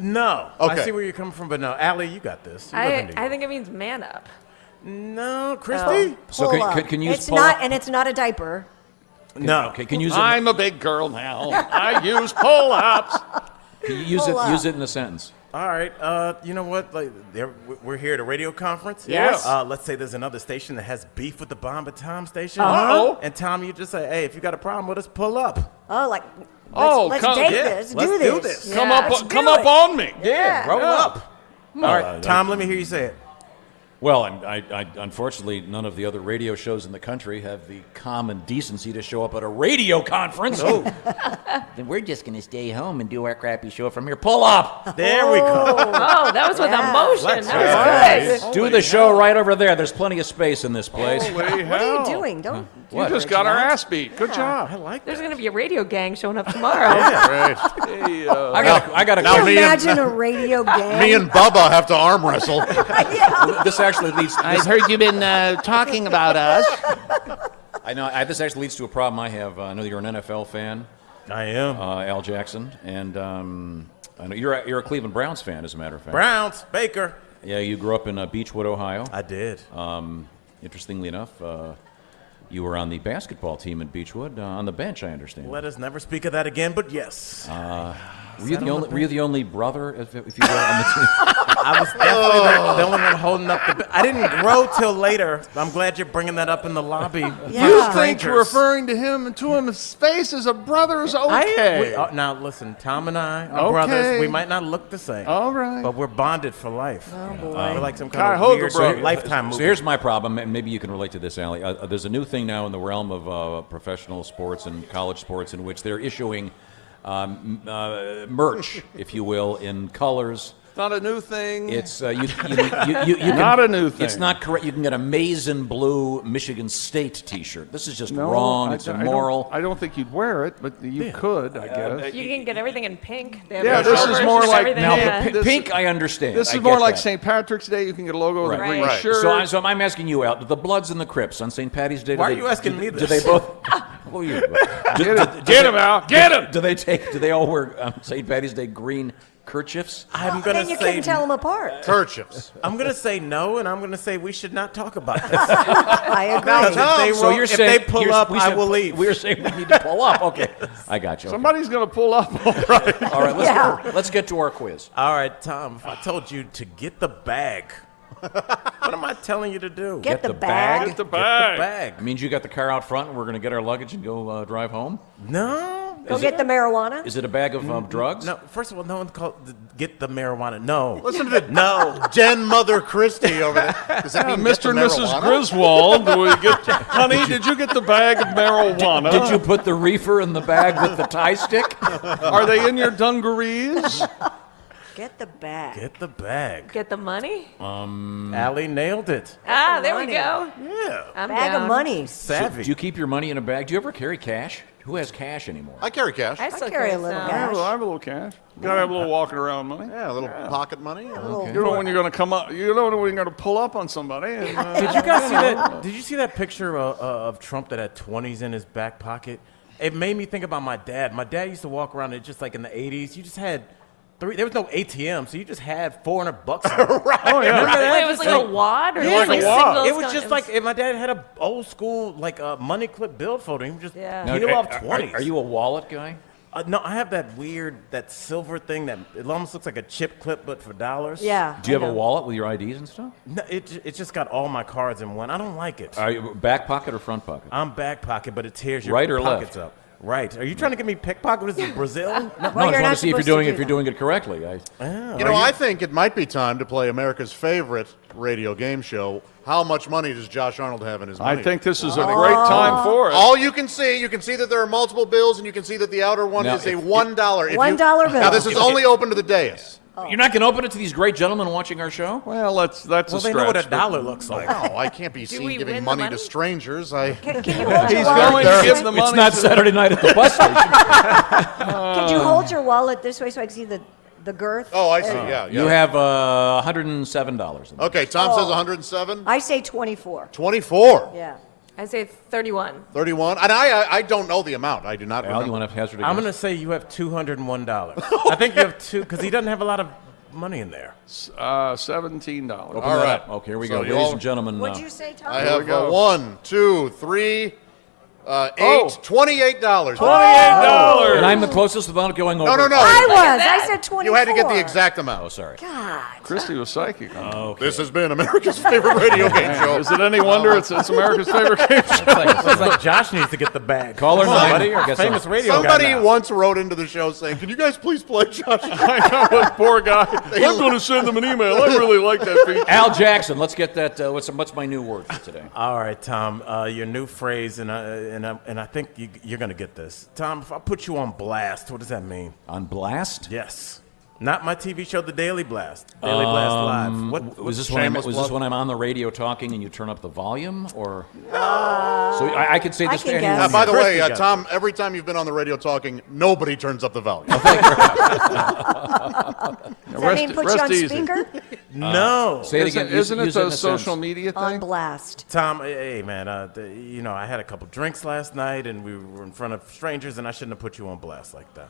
No. Okay. I see where you're coming from, but no. Allie, you got this. You live in New York. I think it means man up. No, Christy? So can you use It's pull not, up? and it's not a diaper. No. Okay, can you use it? I'm a big girl now. I use pull-ups. Can you use it? Use it in a sentence. All right. You know what? Like, we're here at a radio conference. Yes. Let's say there's another station that has beef with the Bomb and Tom station. Uh-oh. And Tom, you just say, hey, if you got a problem with us, pull up. Oh, like, let's come- take yeah, this. let's do this. Yeah. Come up, Let's come do up it. on me. Yeah, roll up. All right, I- Tom, let me hear you say it. Well, I unfortunately, none of the other radio shows in the country have the common decency to show up at a radio conference. Oh. Then we're just going to stay home and do our crappy show from here. Pull up. There we go. Oh, that was with emotion. Let's That was go. good. Do the show right over there. There's plenty of space in this place. What are you doing? Don't. You just got our ass beat. Good job. I like There's that. going to be a radio gang showing up tomorrow. Right. Hey, I got now Can me you and- imagine a radio game? Me and Bubba have to arm wrestle. This actually leads. I've heard you've been talking about us. I know. This actually leads to a problem I have. I know you're an NFL fan. I am. Al Jackson, and I know you're a Cleveland Browns fan, as a matter of fact. Browns, Baker. Yeah, you grew up in Beechwood, Ohio. I did. Interestingly enough, you were on the basketball team in Beechwood, on the bench, I understand. Let us never speak of that again, but yes. Were you the only brother, if you will, on the team? I was definitely the only one holding up the. I didn't grow till later. I'm glad you're bringing that up in the lobby. Yeah. You think referring to him and to his face as a brother is okay? Now listen, Tom and I are brothers. We might not look the same. All right. But we're bonded for life. Oh, boy. We're like some kind of weird lifetime movie. So here's my problem, and maybe you can relate to this, Allie. There's a new thing now in the realm of professional sports and college sports in which they're issuing merch, if you will, in colors. Not a new thing. It's you can, not a new thing. It's not correct. You can get a maize and blue Michigan State T-shirt. This is just No, wrong. It's immoral. I don't think you'd wear it, but you could, I guess. You can get everything in pink. They have Yeah, their this is shoulders more and like everything, Now, yeah. pink, I understand. This I is more get like that. St. Patrick's Day. You can get a logo with a green Right. shirt. So I'm asking you out. The Bloods and the Crips on St. Patty's Day. Why are you asking me Do this? they both? Well, Get him out. Get him. Do they all wear on St. Patty's Day green kerchiefs? I'm gonna Then you say couldn't tell them apart. Kerchiefs. I'm gonna say no, and I'm gonna say we should not talk about this. I agree. So you're saying if they pull up, I will leave. We're saying we need to pull up. Okay, I got you. Okay. Somebody's going to pull up. All right. All right, let's get to our quiz. All right, Tom. If I told you to get the bag, what am I telling you to do? Get the bag. Get the bag. The bag. It means you got the car out front, and we're going to get our luggage and go drive home. No. Go get the marijuana. Is it a bag of drugs? No. First of all, no one called get the marijuana. No. Listen to Jen Mother Christie over there. Does that mean Mr. and get the Mrs. marijuana? Griswold, honey, did you get the bag of marijuana? Did you put the reefer in the bag with the tie stick? Are they in your dungarees? Get the bag. Get the bag. Get the money? Allie nailed it. Ah, there we Money. go. Yeah. I'm Bag down. of money. Savvy. Do you keep your money in a bag? Do you ever carry cash? Who has cash anymore? I carry cash. I still carry a little some. cash. I have a little cash. Gotta have a little walking around money. Yeah, a little pocket money. You know when you're going to come up. You know when you're going to pull up on somebody. And, Did you guys see that? Did you see that picture of Trump that had 20s in his back pocket? It made me think about my dad. My dad used to walk around, just like in the 80s. You just had there was no ATM, so you just had $400. Right. Oh yeah. Remember that? Wait, it was like a wad, or Yeah, just like a wad. singles? It was just like if my dad had a old school like money clip bill folder. He would just Yeah. peel off 20s. Are you a wallet guy? No, I have that silver thing that it almost looks like a chip clip, but for dollars. Yeah. Do you I have a know. wallet with your IDs and stuff? No, it just got all my cards in one. I don't like it. Are you back pocket or front pocket? I'm back pocket, but it tears your Right or pockets left? up. Right. Are you trying to get me pickpocket? This is Brazil? No, I just you're want not to see if you're supposed to doing do if you're that. doing it correctly. You know, I think it might be time to play America's favorite radio game show. How much money does Josh Arnold have in his money? I think this is a great time for it. All you can see that there are multiple bills, and you can see that the outer one is a $1. $1 bill. Now, this is only open to the dais. You're not going to open it to these great gentlemen watching our show? Well, that's a stretch. They know what a dollar looks like. No, I can't be seen giving money to strangers. Can you hold your He's wallet? going to give the money. It's not Saturday night at the bus station. Could you hold your wallet this way so I can see the girth? Oh, I see. Yeah. You have $107. Okay, Tom says 107. I say 24. 24. Yeah. I say 31. 31. And I don't know the amount. I do not Al, remember. you want to hazard a I'm guess? going to say you have $201. I think you have two, because he doesn't have a lot of money in there. $17. Open All that right. up. Okay, here we So go. you Ladies all- and gentlemen. What'd you say, Tom? I have go. 1, 2, 3, 8, $28. $28. And I'm the closest without going over. No. I was. I said 24. You had to get the exact amount. Oh, sorry. God. Christy was psychic. This has been America's favorite radio game show. Is it any wonder it's America's favorite game show? It's like Josh needs to get the bag. Caller nine. Somebody, or guess famous radio guy Somebody now. once wrote into the show saying, "Can you guys please play Josh?" I know, this poor guy. I'm going to send them an email. I really like that feature. Al Jackson, let's get that. What's my new word for today? All right, Tom, your new phrase, and I think you're going to get this. Tom, if I put you on blast, what does that mean? On blast? Yes. Not my TV show, The Daily Blast. Daily Blast Live. Was this when I'm on the radio talking and you turn up the volume, or? So I could say this to anyone. guess. By the way, Tom, every time you've been on the radio talking, nobody turns up the volume. Does that mean put you on speaker? No. Say it again. Isn't it Use in the a social sense. media On thing? blast. Tom, hey, man, I had a couple drinks last night, and we were in front of strangers, and I shouldn't have put you on blast like that.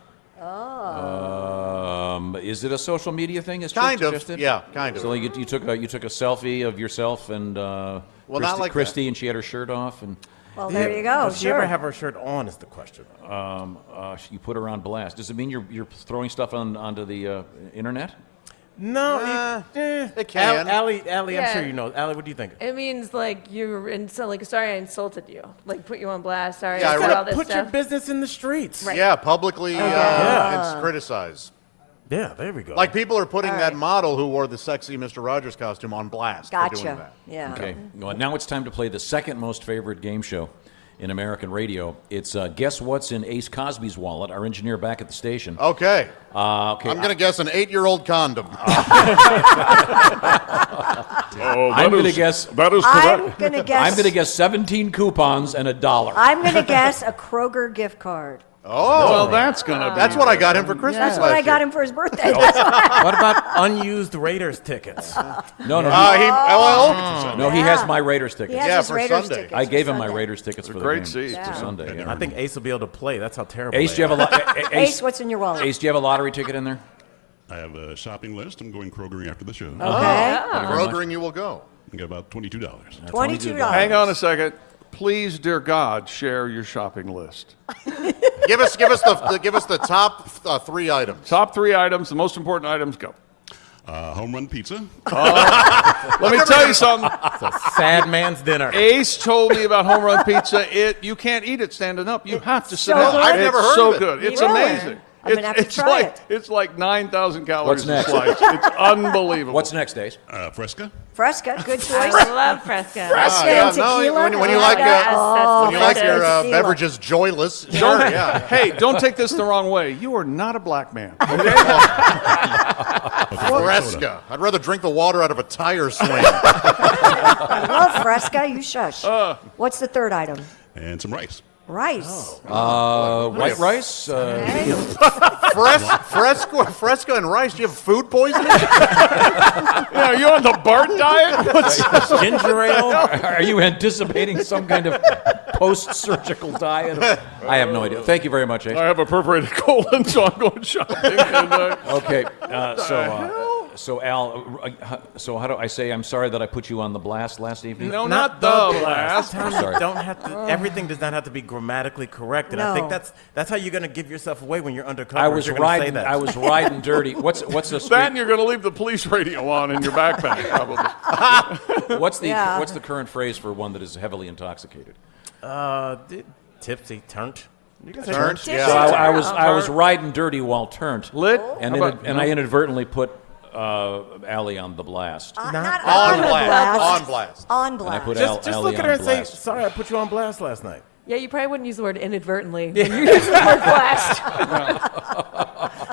Is it a social media thing? As Kind Trish of, suggested? yeah, kind of. So you took a selfie of yourself and not like Christy, and she had her shirt off, and Well, there you go. Does she ever have her shirt on? Is the question. you put her on blast. Does it mean you're throwing stuff onto the internet? No, it can. Alli, I'm Yeah. sure you know. Alli, what do you think? It means like sorry I insulted you. Like put you on blast. Sorry Yeah, I said all this Put stuff. your business in the streets. Right. Yeah, publicly and criticize. Yeah, there we go. Like people are putting that model who wore the sexy Mr. Rogers costume on blast for doing Gotcha. that. Yeah. Okay. Well, now it's time to play the second most favorite game show in American radio. It's Guess What's in Ace Cosby's Wallet, our engineer back at the station. Okay. Okay. I'm going to guess an 8-year-old condom. I'm going to guess. That is I'm correct. going to guess. I'm going to guess 17 coupons and $1. I'm going to guess a Kroger gift card. Oh. Well, that's going to be. That's what I got him for Christmas That's last what I got year. him for his birthday. That's what What about unused Raiders tickets? No. No, he has my Raiders tickets. He has Yeah, his for Raiders Sunday. tickets I for gave him my Sunday. Raiders tickets for the great game. seats. For Sunday. Yeah. I think Ace will be able to play. That's how terrible. Ace, they do you have a Ace, what's in your wallet? Ace, do you have a lottery ticket in there? I have a shopping list. I'm going Krogering after the show. Okay. Krogering you will go. I got about $22. $22. Hang on a second. Please, dear God, share your shopping list. Give us the top 3 items. Top 3 items, the most important items, go. Home run pizza. Let me tell you something. It's a sad man's dinner. Ace told me about home run pizza. You can't eat it standing up. You have to sit so down. good. I've never heard so of it. good. It's Really? amazing. I'm gonna have to try it. It's like 9,000 calories What's a next? slice. It's unbelievable. What's next, Ace? Fresca. Fresca, good choice. I love Fresca. Fresca Yeah, and no, tequila. when you like Fresca your and tequila. beverages joyless. Sure, Don't, yeah. Hey, don't take this the wrong way. You are not a black man. Fresca. I'd rather drink the water out of a tire swing. I love Fresca. You shush. What's the third item? And some rice. Rice. White rice? Fresca and rice. Do you have food poisoning? Yeah, are you on the BART diet? What's Ginger ale. Are you anticipating some kind of post-surgical diet? I have no idea. Thank you very much, Ace. I have a perforated colon, so I'm going shopping. And, Okay, so Al, so how do I say I'm sorry that I put you on the blast last evening? no, not the blast. Tom, Sorry. you don't have to. Everything does not have to be grammatically correct, and I think No. that's how you're going to give yourself away when you're undercover. I was You're gonna say riding. that. I was riding dirty. What's the street? That and you're going to leave the police radio on in your backpack, probably. What's the Yeah. what's the current phrase for one that is heavily intoxicated? Tipsy, turnt. You can say Turnt, So yeah. I was riding dirty while turned. Lit? And How about- I inadvertently put Alli on the blast. Not on the blast. On blast. On And I blast. put Just Alli look at on her and say, blast. sorry, I put you on blast last night. Yeah, you probably wouldn't use the word inadvertently. When you use the word blast.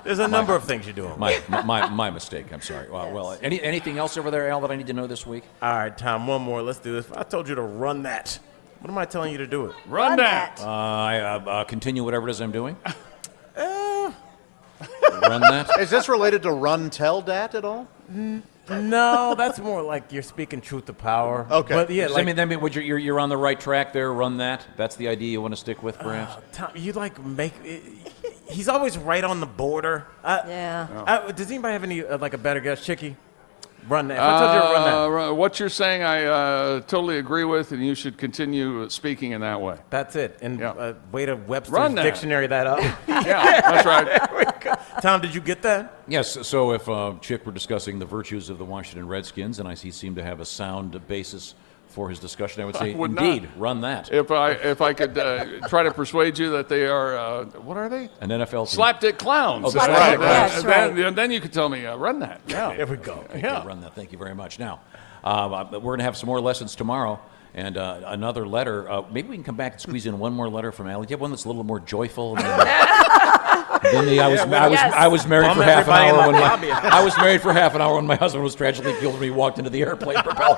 There's a number of things you're doing. My mistake. I'm sorry. Well, anything else over there, Al, that I need to know this week? All right, Tom, one more. Let's do this. I told you to run that. What am I telling you to do it? Run that. I continue whatever it is I'm doing. Run that. Is this related to run tell dat at all? No, that's more like you're speaking truth to power. Okay. But yeah, I mean, you're on the right track there. Run that. That's the idea you want to stick with, perhaps. Tom, you make. He's always right on the border. Yeah. Does anybody have any like a better guess, Chicky? Run that. If I told you to run that. What you're saying, I totally agree with, and you should continue speaking in that way. That's it. And way to Webster's Run that. dictionary that up. Yeah, that's right. Tom, did you get that? Yes. So if Chick were discussing the virtues of the Washington Redskins, and he seemed to have a sound basis for his discussion, I would say, indeed, run that. If I could try to persuade you that they are, what are they? An NFL team. Slapdick clowns. Oh, right. That's right. Then you could tell me, run that. Yeah. There we go. Okay, run that. Thank you very much. Now, we're going to have some more lessons tomorrow. And another letter. Maybe we can come back and squeeze in one more letter from Alli. Do you have one that's a little more joyful? I was married for half an hour when I was married for half an hour when my husband was tragically killed when he walked into the airplane propeller.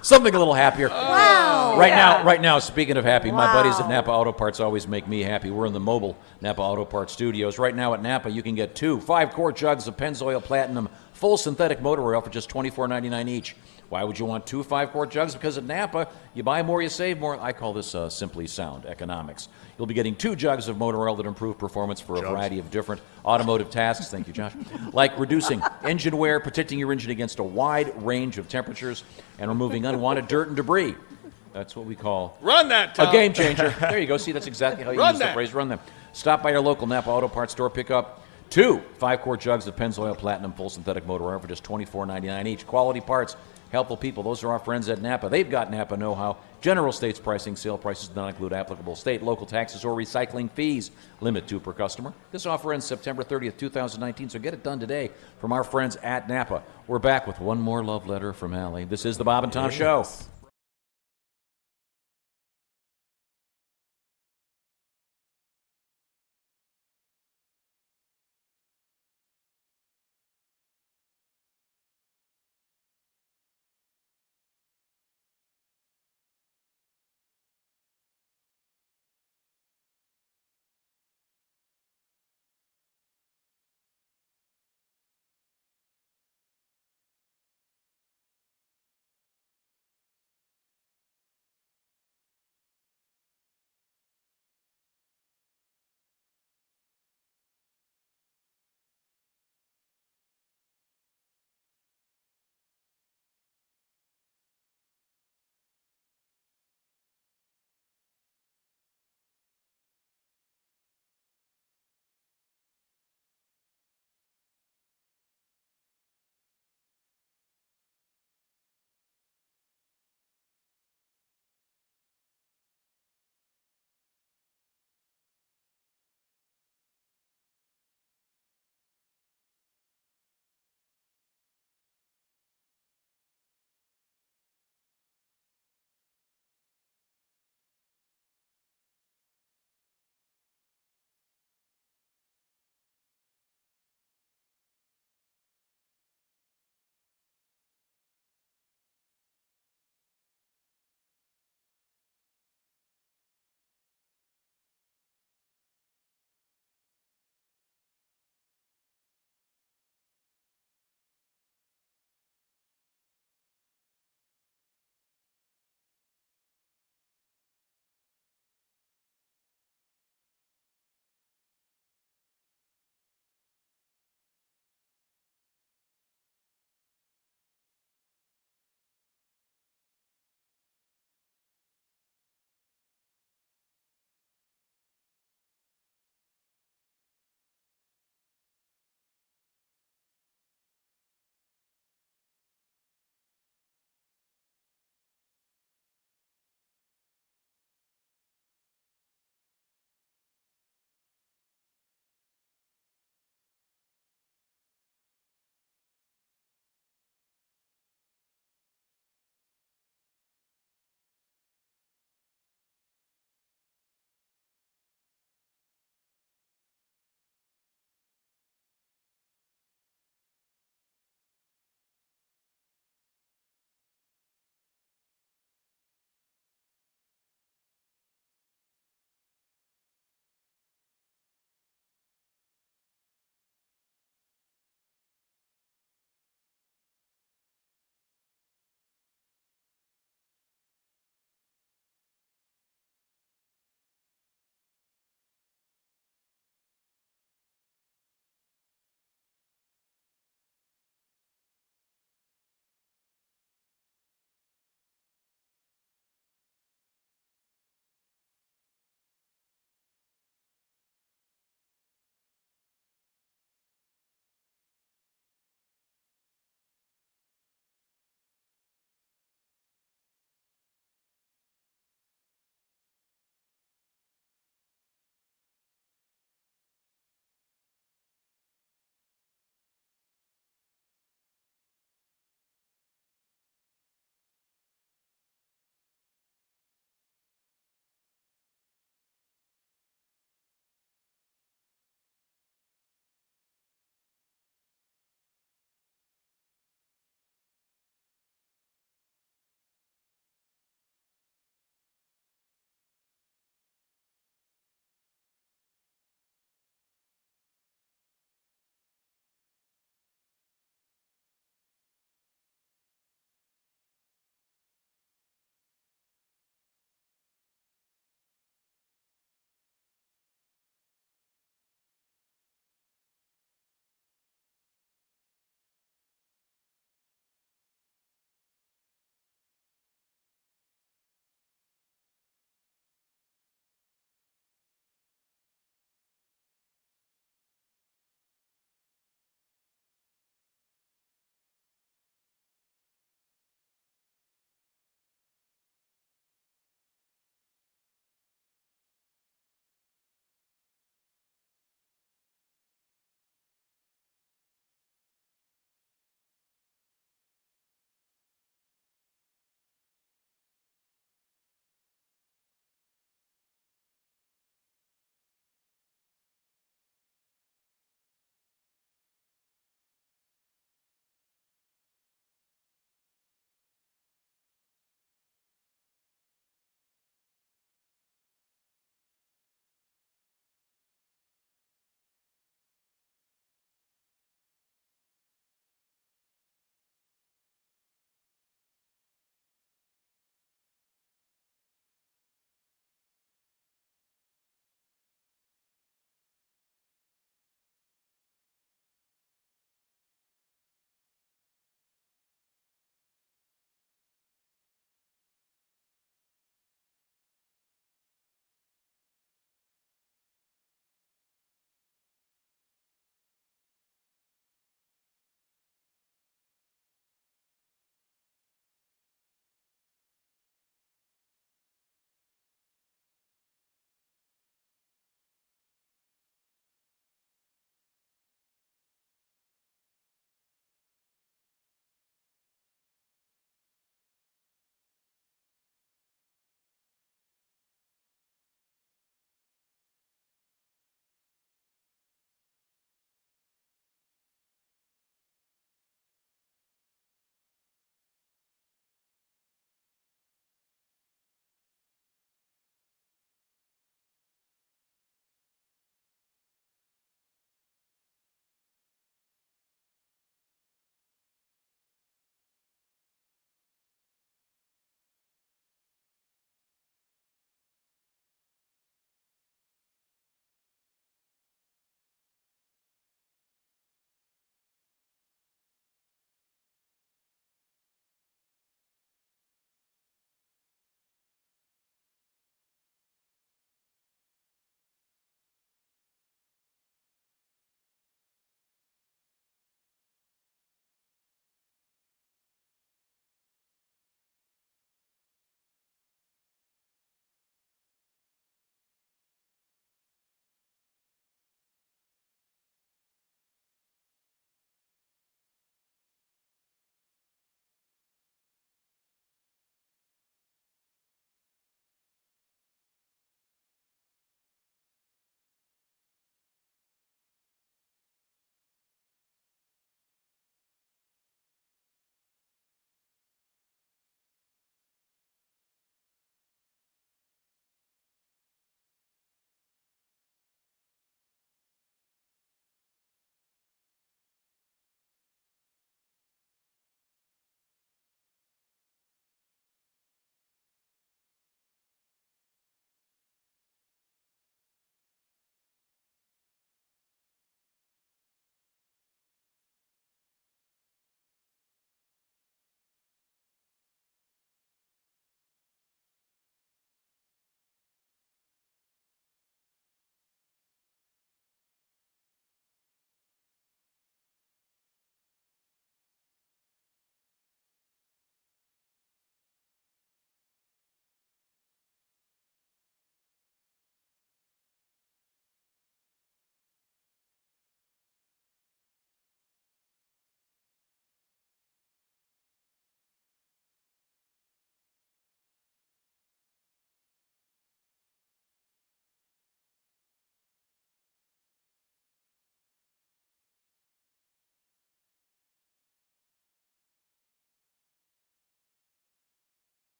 Something a little happier. Wow. Right now, speaking of happy, my buddies at Napa Auto Parts always make me happy. We're in the mobile Napa Auto Parts studios. Right now at Napa, you can get 2 5-quart jugs of Pennzoil Platinum full synthetic motor oil for just $24.99 each. Why would you want 2 5-quart jugs? Because at Napa, you buy more, you save more. I call this simply sound economics. You'll be getting 2 jugs of motor oil that improve performance for a variety of different automotive tasks. Thank you, Josh. Like reducing engine wear, protecting your engine against a wide range of temperatures, and removing unwanted dirt and debris. That's what we call Run that, Tom. a game changer. There you go. See, that's exactly how you use the phrase run them. Stop by your local Napa Auto Parts store, pick up 2 5-quart jugs of Pennzoil Platinum full synthetic motor oil for just $24.99 each. Quality parts, helpful people. Those are our friends at Napa. They've got Napa know-how. General States pricing. Sale prices do not include applicable state, local taxes, or recycling fees. Limit 2 per customer. This offer ends September 30th, 2019, so get it done today from our friends at Napa. We're back with one more love letter from Alli. This is the Bob and Tom Show.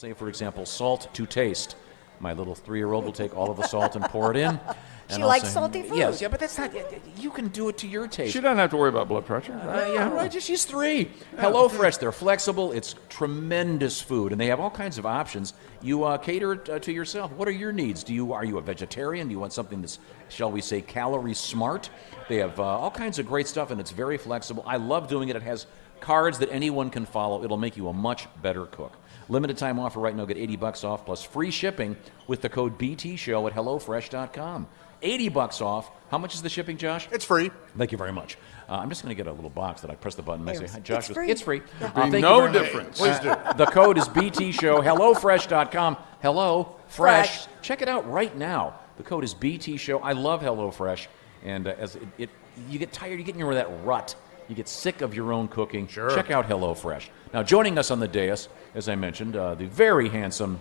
say, for example, salt to taste. My little 3-year-old will take all of the salt and pour it in. She likes salty food. Yes, yeah, but that's not. You can do it to your taste. She doesn't have to worry about blood pressure. Yeah, right. She's 3. HelloFresh, they're flexible. It's tremendous food, and they have all kinds of options. You cater to yourself. What are your needs? Are you a vegetarian? Do you want something that's, shall we say, calorie smart? They have all kinds of great stuff, and it's very flexible. I love doing it. It has cards that anyone can follow. It'll make you a much better cook. Limited time offer right now. Get $80 off plus free shipping with the code BTShow at HelloFresh.com. $80 off. How much is the shipping, Josh? It's free. Thank you very much. I'm just going to get a little box that I press the button and I say, hi, Josh. It's free. It's free. Yeah. Thank you No very much. difference. Please do. The code is BTShow. HelloFresh.com. Hello Fresh. Fresh. Check it out right now. The code is BTShow. I love HelloFresh. And as you get tired, you get in that rut. You get sick of your own cooking. Sure. Check out HelloFresh. Now, joining us on the dais, as I mentioned, the very handsome.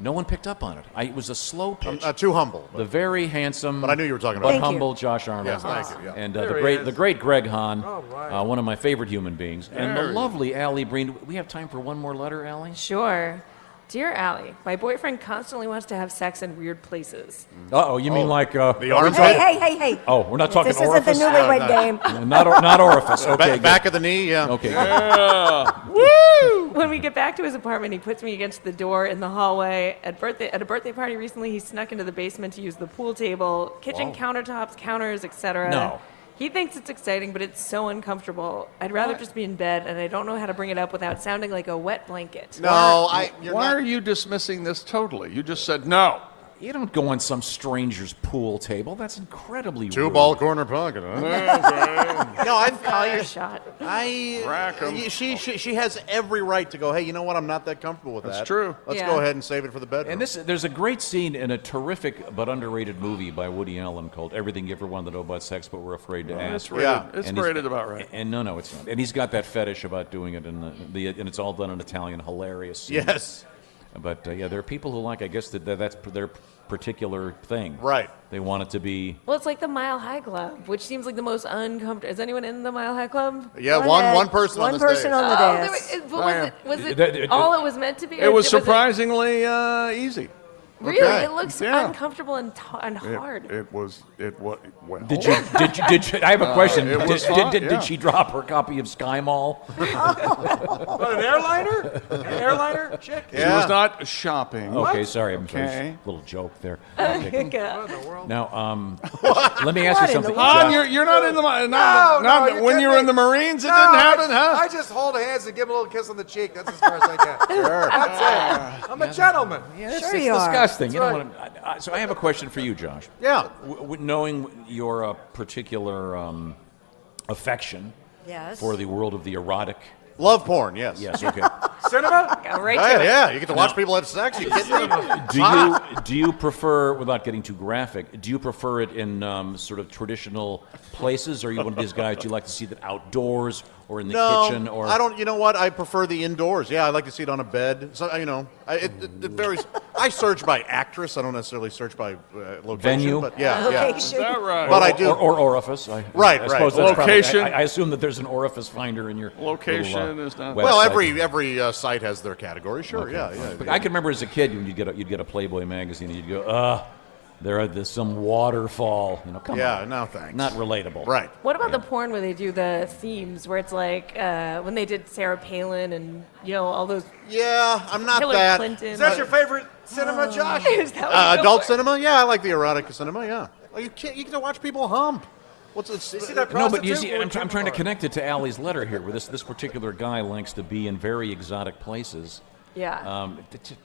No one picked up on it. It was a slow pitch. I'm too humble. The very handsome, but I knew you were talking about. But humble Josh Arnold. Yes, thank you. Yeah. And the great Greg Hahn, one of my favorite human beings, and the lovely Alli Breen. We have time for one more letter, Alli? Sure. Dear Alli, my boyfriend constantly wants to have sex in weird places. Uh-oh, you mean like... the armpit? Hey. Oh, we're not talking this orifice? This isn't the newlywed game. Not orifice. Okay, back of the knee, yeah. Okay, Woo! When we get back to his apartment, he puts me against the door in the hallway. At a birthday party recently, he snuck into the basement to use the pool table, kitchen countertops, counters, etc. No. He thinks it's exciting, but it's so uncomfortable. I'd rather just be in bed, and I don't know how to bring it up without sounding like a wet blanket. No, Why are you dismissing this totally? You just said no. You don't go on some stranger's pool table. That's incredibly rude. 2-ball corner pocket, huh? No, I'd call your shot. She has every right to go, hey, you know what? I'm not that comfortable with that. That's true. Let's go ahead and save it for the bedroom. And there's a great scene in a terrific but underrated movie by Woody Allen called Everything You Ever Wanted to Know About Sex But Were Afraid to Ask. It's rated about right. And no, it's not. And he's got that fetish about doing it, and it's all done in Italian, hilarious scene. Yes. But there are people who like, I guess that's their particular thing. Right. They want it to be. Well, it's like the Mile High Club, which seems like the most uncomfortable. Is anyone in the Mile High Club? Yeah, one person on the person on the dais. Was it all it was meant to be? It was surprisingly easy. Really, Okay. it looks uncomfortable and hard. It was well. Did you? I have a question. It was fun, Did she drop her copy of Sky Mall? What, an airliner? An airliner chick? She was not shopping. Okay, sorry. I'm sorry. Okay. Little joke there. God. What in the world? Now, let me ask you something. Hahn, Josh. you're not in the No, when you were in the Marines. It didn't happen, huh? I just hold hands and give him a little kiss on the cheek. That's as far as I get. Sure. That's it. I'm a gentleman. Yeah, Sure it's you are. disgusting. You know right. what? So I have a question for you, Josh. Yeah. Knowing your particular affection for the world of the erotic. Love porn, yes. Yes, okay. Cinema? Right to it. Yeah, you get to watch people have sex. You kidding me? Do you prefer, without getting too graphic, do you prefer it in sort of traditional places? Or are you one of these guys, do you like to see that outdoors or in the kitchen? Or I don't. You know what? I prefer the indoors. Yeah, I like to see it on a bed. So it varies. I search by actress. I don't necessarily search by location. Venue? But yeah. Location. Is that right? But I do. Or orifice. Right. I suppose that's Location. Probably, I assume that there's an orifice finder in your Location little, is not. Well, website. every site has their category. Sure. Okay. Yeah. But I can remember as a kid when you'd get a Playboy magazine and you'd go, there's some waterfall. Come on. No thanks. Not relatable. Right. What about the porn where they do the themes, where it's like when they did Sarah Palin and all those Yeah, I'm not Hillary that. Clinton? Is that your favorite cinema, Josh? Is that what you Adult go for? cinema? Yeah, I like the erotic cinema. Yeah. Well, you get to watch people hump. You see that No, but you prostitute? see, I'm trying to connect it to Allie's letter here, where this particular guy likes to be in very exotic places. Yeah.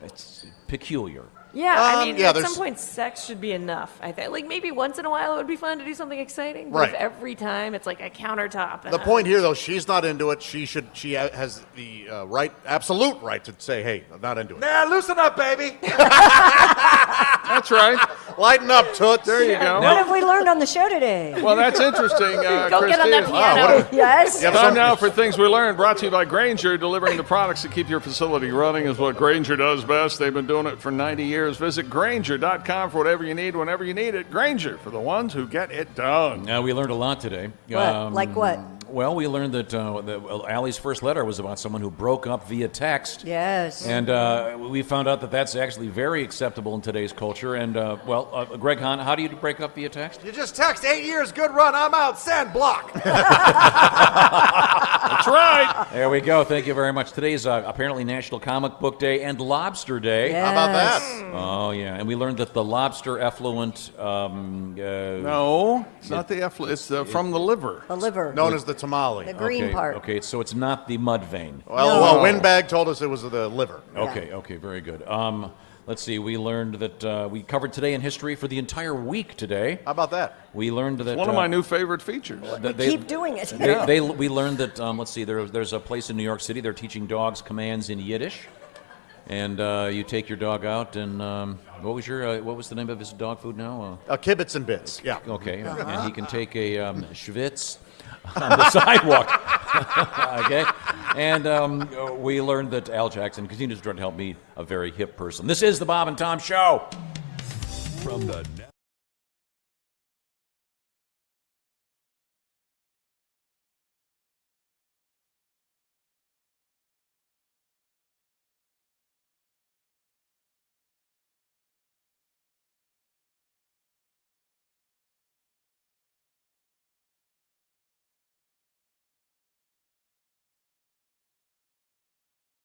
It's peculiar. Yeah, I mean, yeah, at there's- some point, sex should be enough. I think, like maybe once in a while, it would be fun to do something exciting. But Right. if every time it's like a countertop. The point here, though, she's not into it. She has the absolute right to say, "Hey, I'm not into it." Nah, loosen up, baby. That's right. Lighten up, toots. There you go. What have we learned on the show today? Well, that's interesting, Go get on that Christine. piano. Yes. Time now for Things We Learned, brought to you by Grainger. Delivering the products that keep your facility running is what Grainger does best. They've been doing it for 90 years. Visit Grainger.com for whatever you need, whenever you need it. Grainger, for the ones who get it done. Now, we learned a lot today. What? Like what? Well, we learned that Alli's first letter was about someone who broke up via text. Yes. And we found out that that's actually very acceptable in today's culture. And, Greg Hahn, how do you break up via text? You just text 8 years, good run, I'm out, send, block. That's right. There we go. Thank you very much. Today is apparently National Comic Book Day and Lobster Day. Yes. How about that? Oh, yeah. And we learned that the lobster effluent... no, it's not the effluent. It's from the liver. The liver. Known as the tamale. The green part. Okay, so it's not the mud vein. Well, Windbag told us it was the liver. Okay, very good. Let's see, we learned that we covered Today in History for the entire week today. How about that? We learned that... It's one of my new favorite features. Keep doing it. We learned that, let's see, there's a place in New York City, they're teaching dogs commands in Yiddish. And you take your dog out and... what was the name of his dog food now? Kibitz and Bits, yeah. Okay, and he can take a schwitz on the sidewalk. Okay, and we learned that Al Jackson continues to try to help me, a very hip person. This is the Bob and Tom Show. From the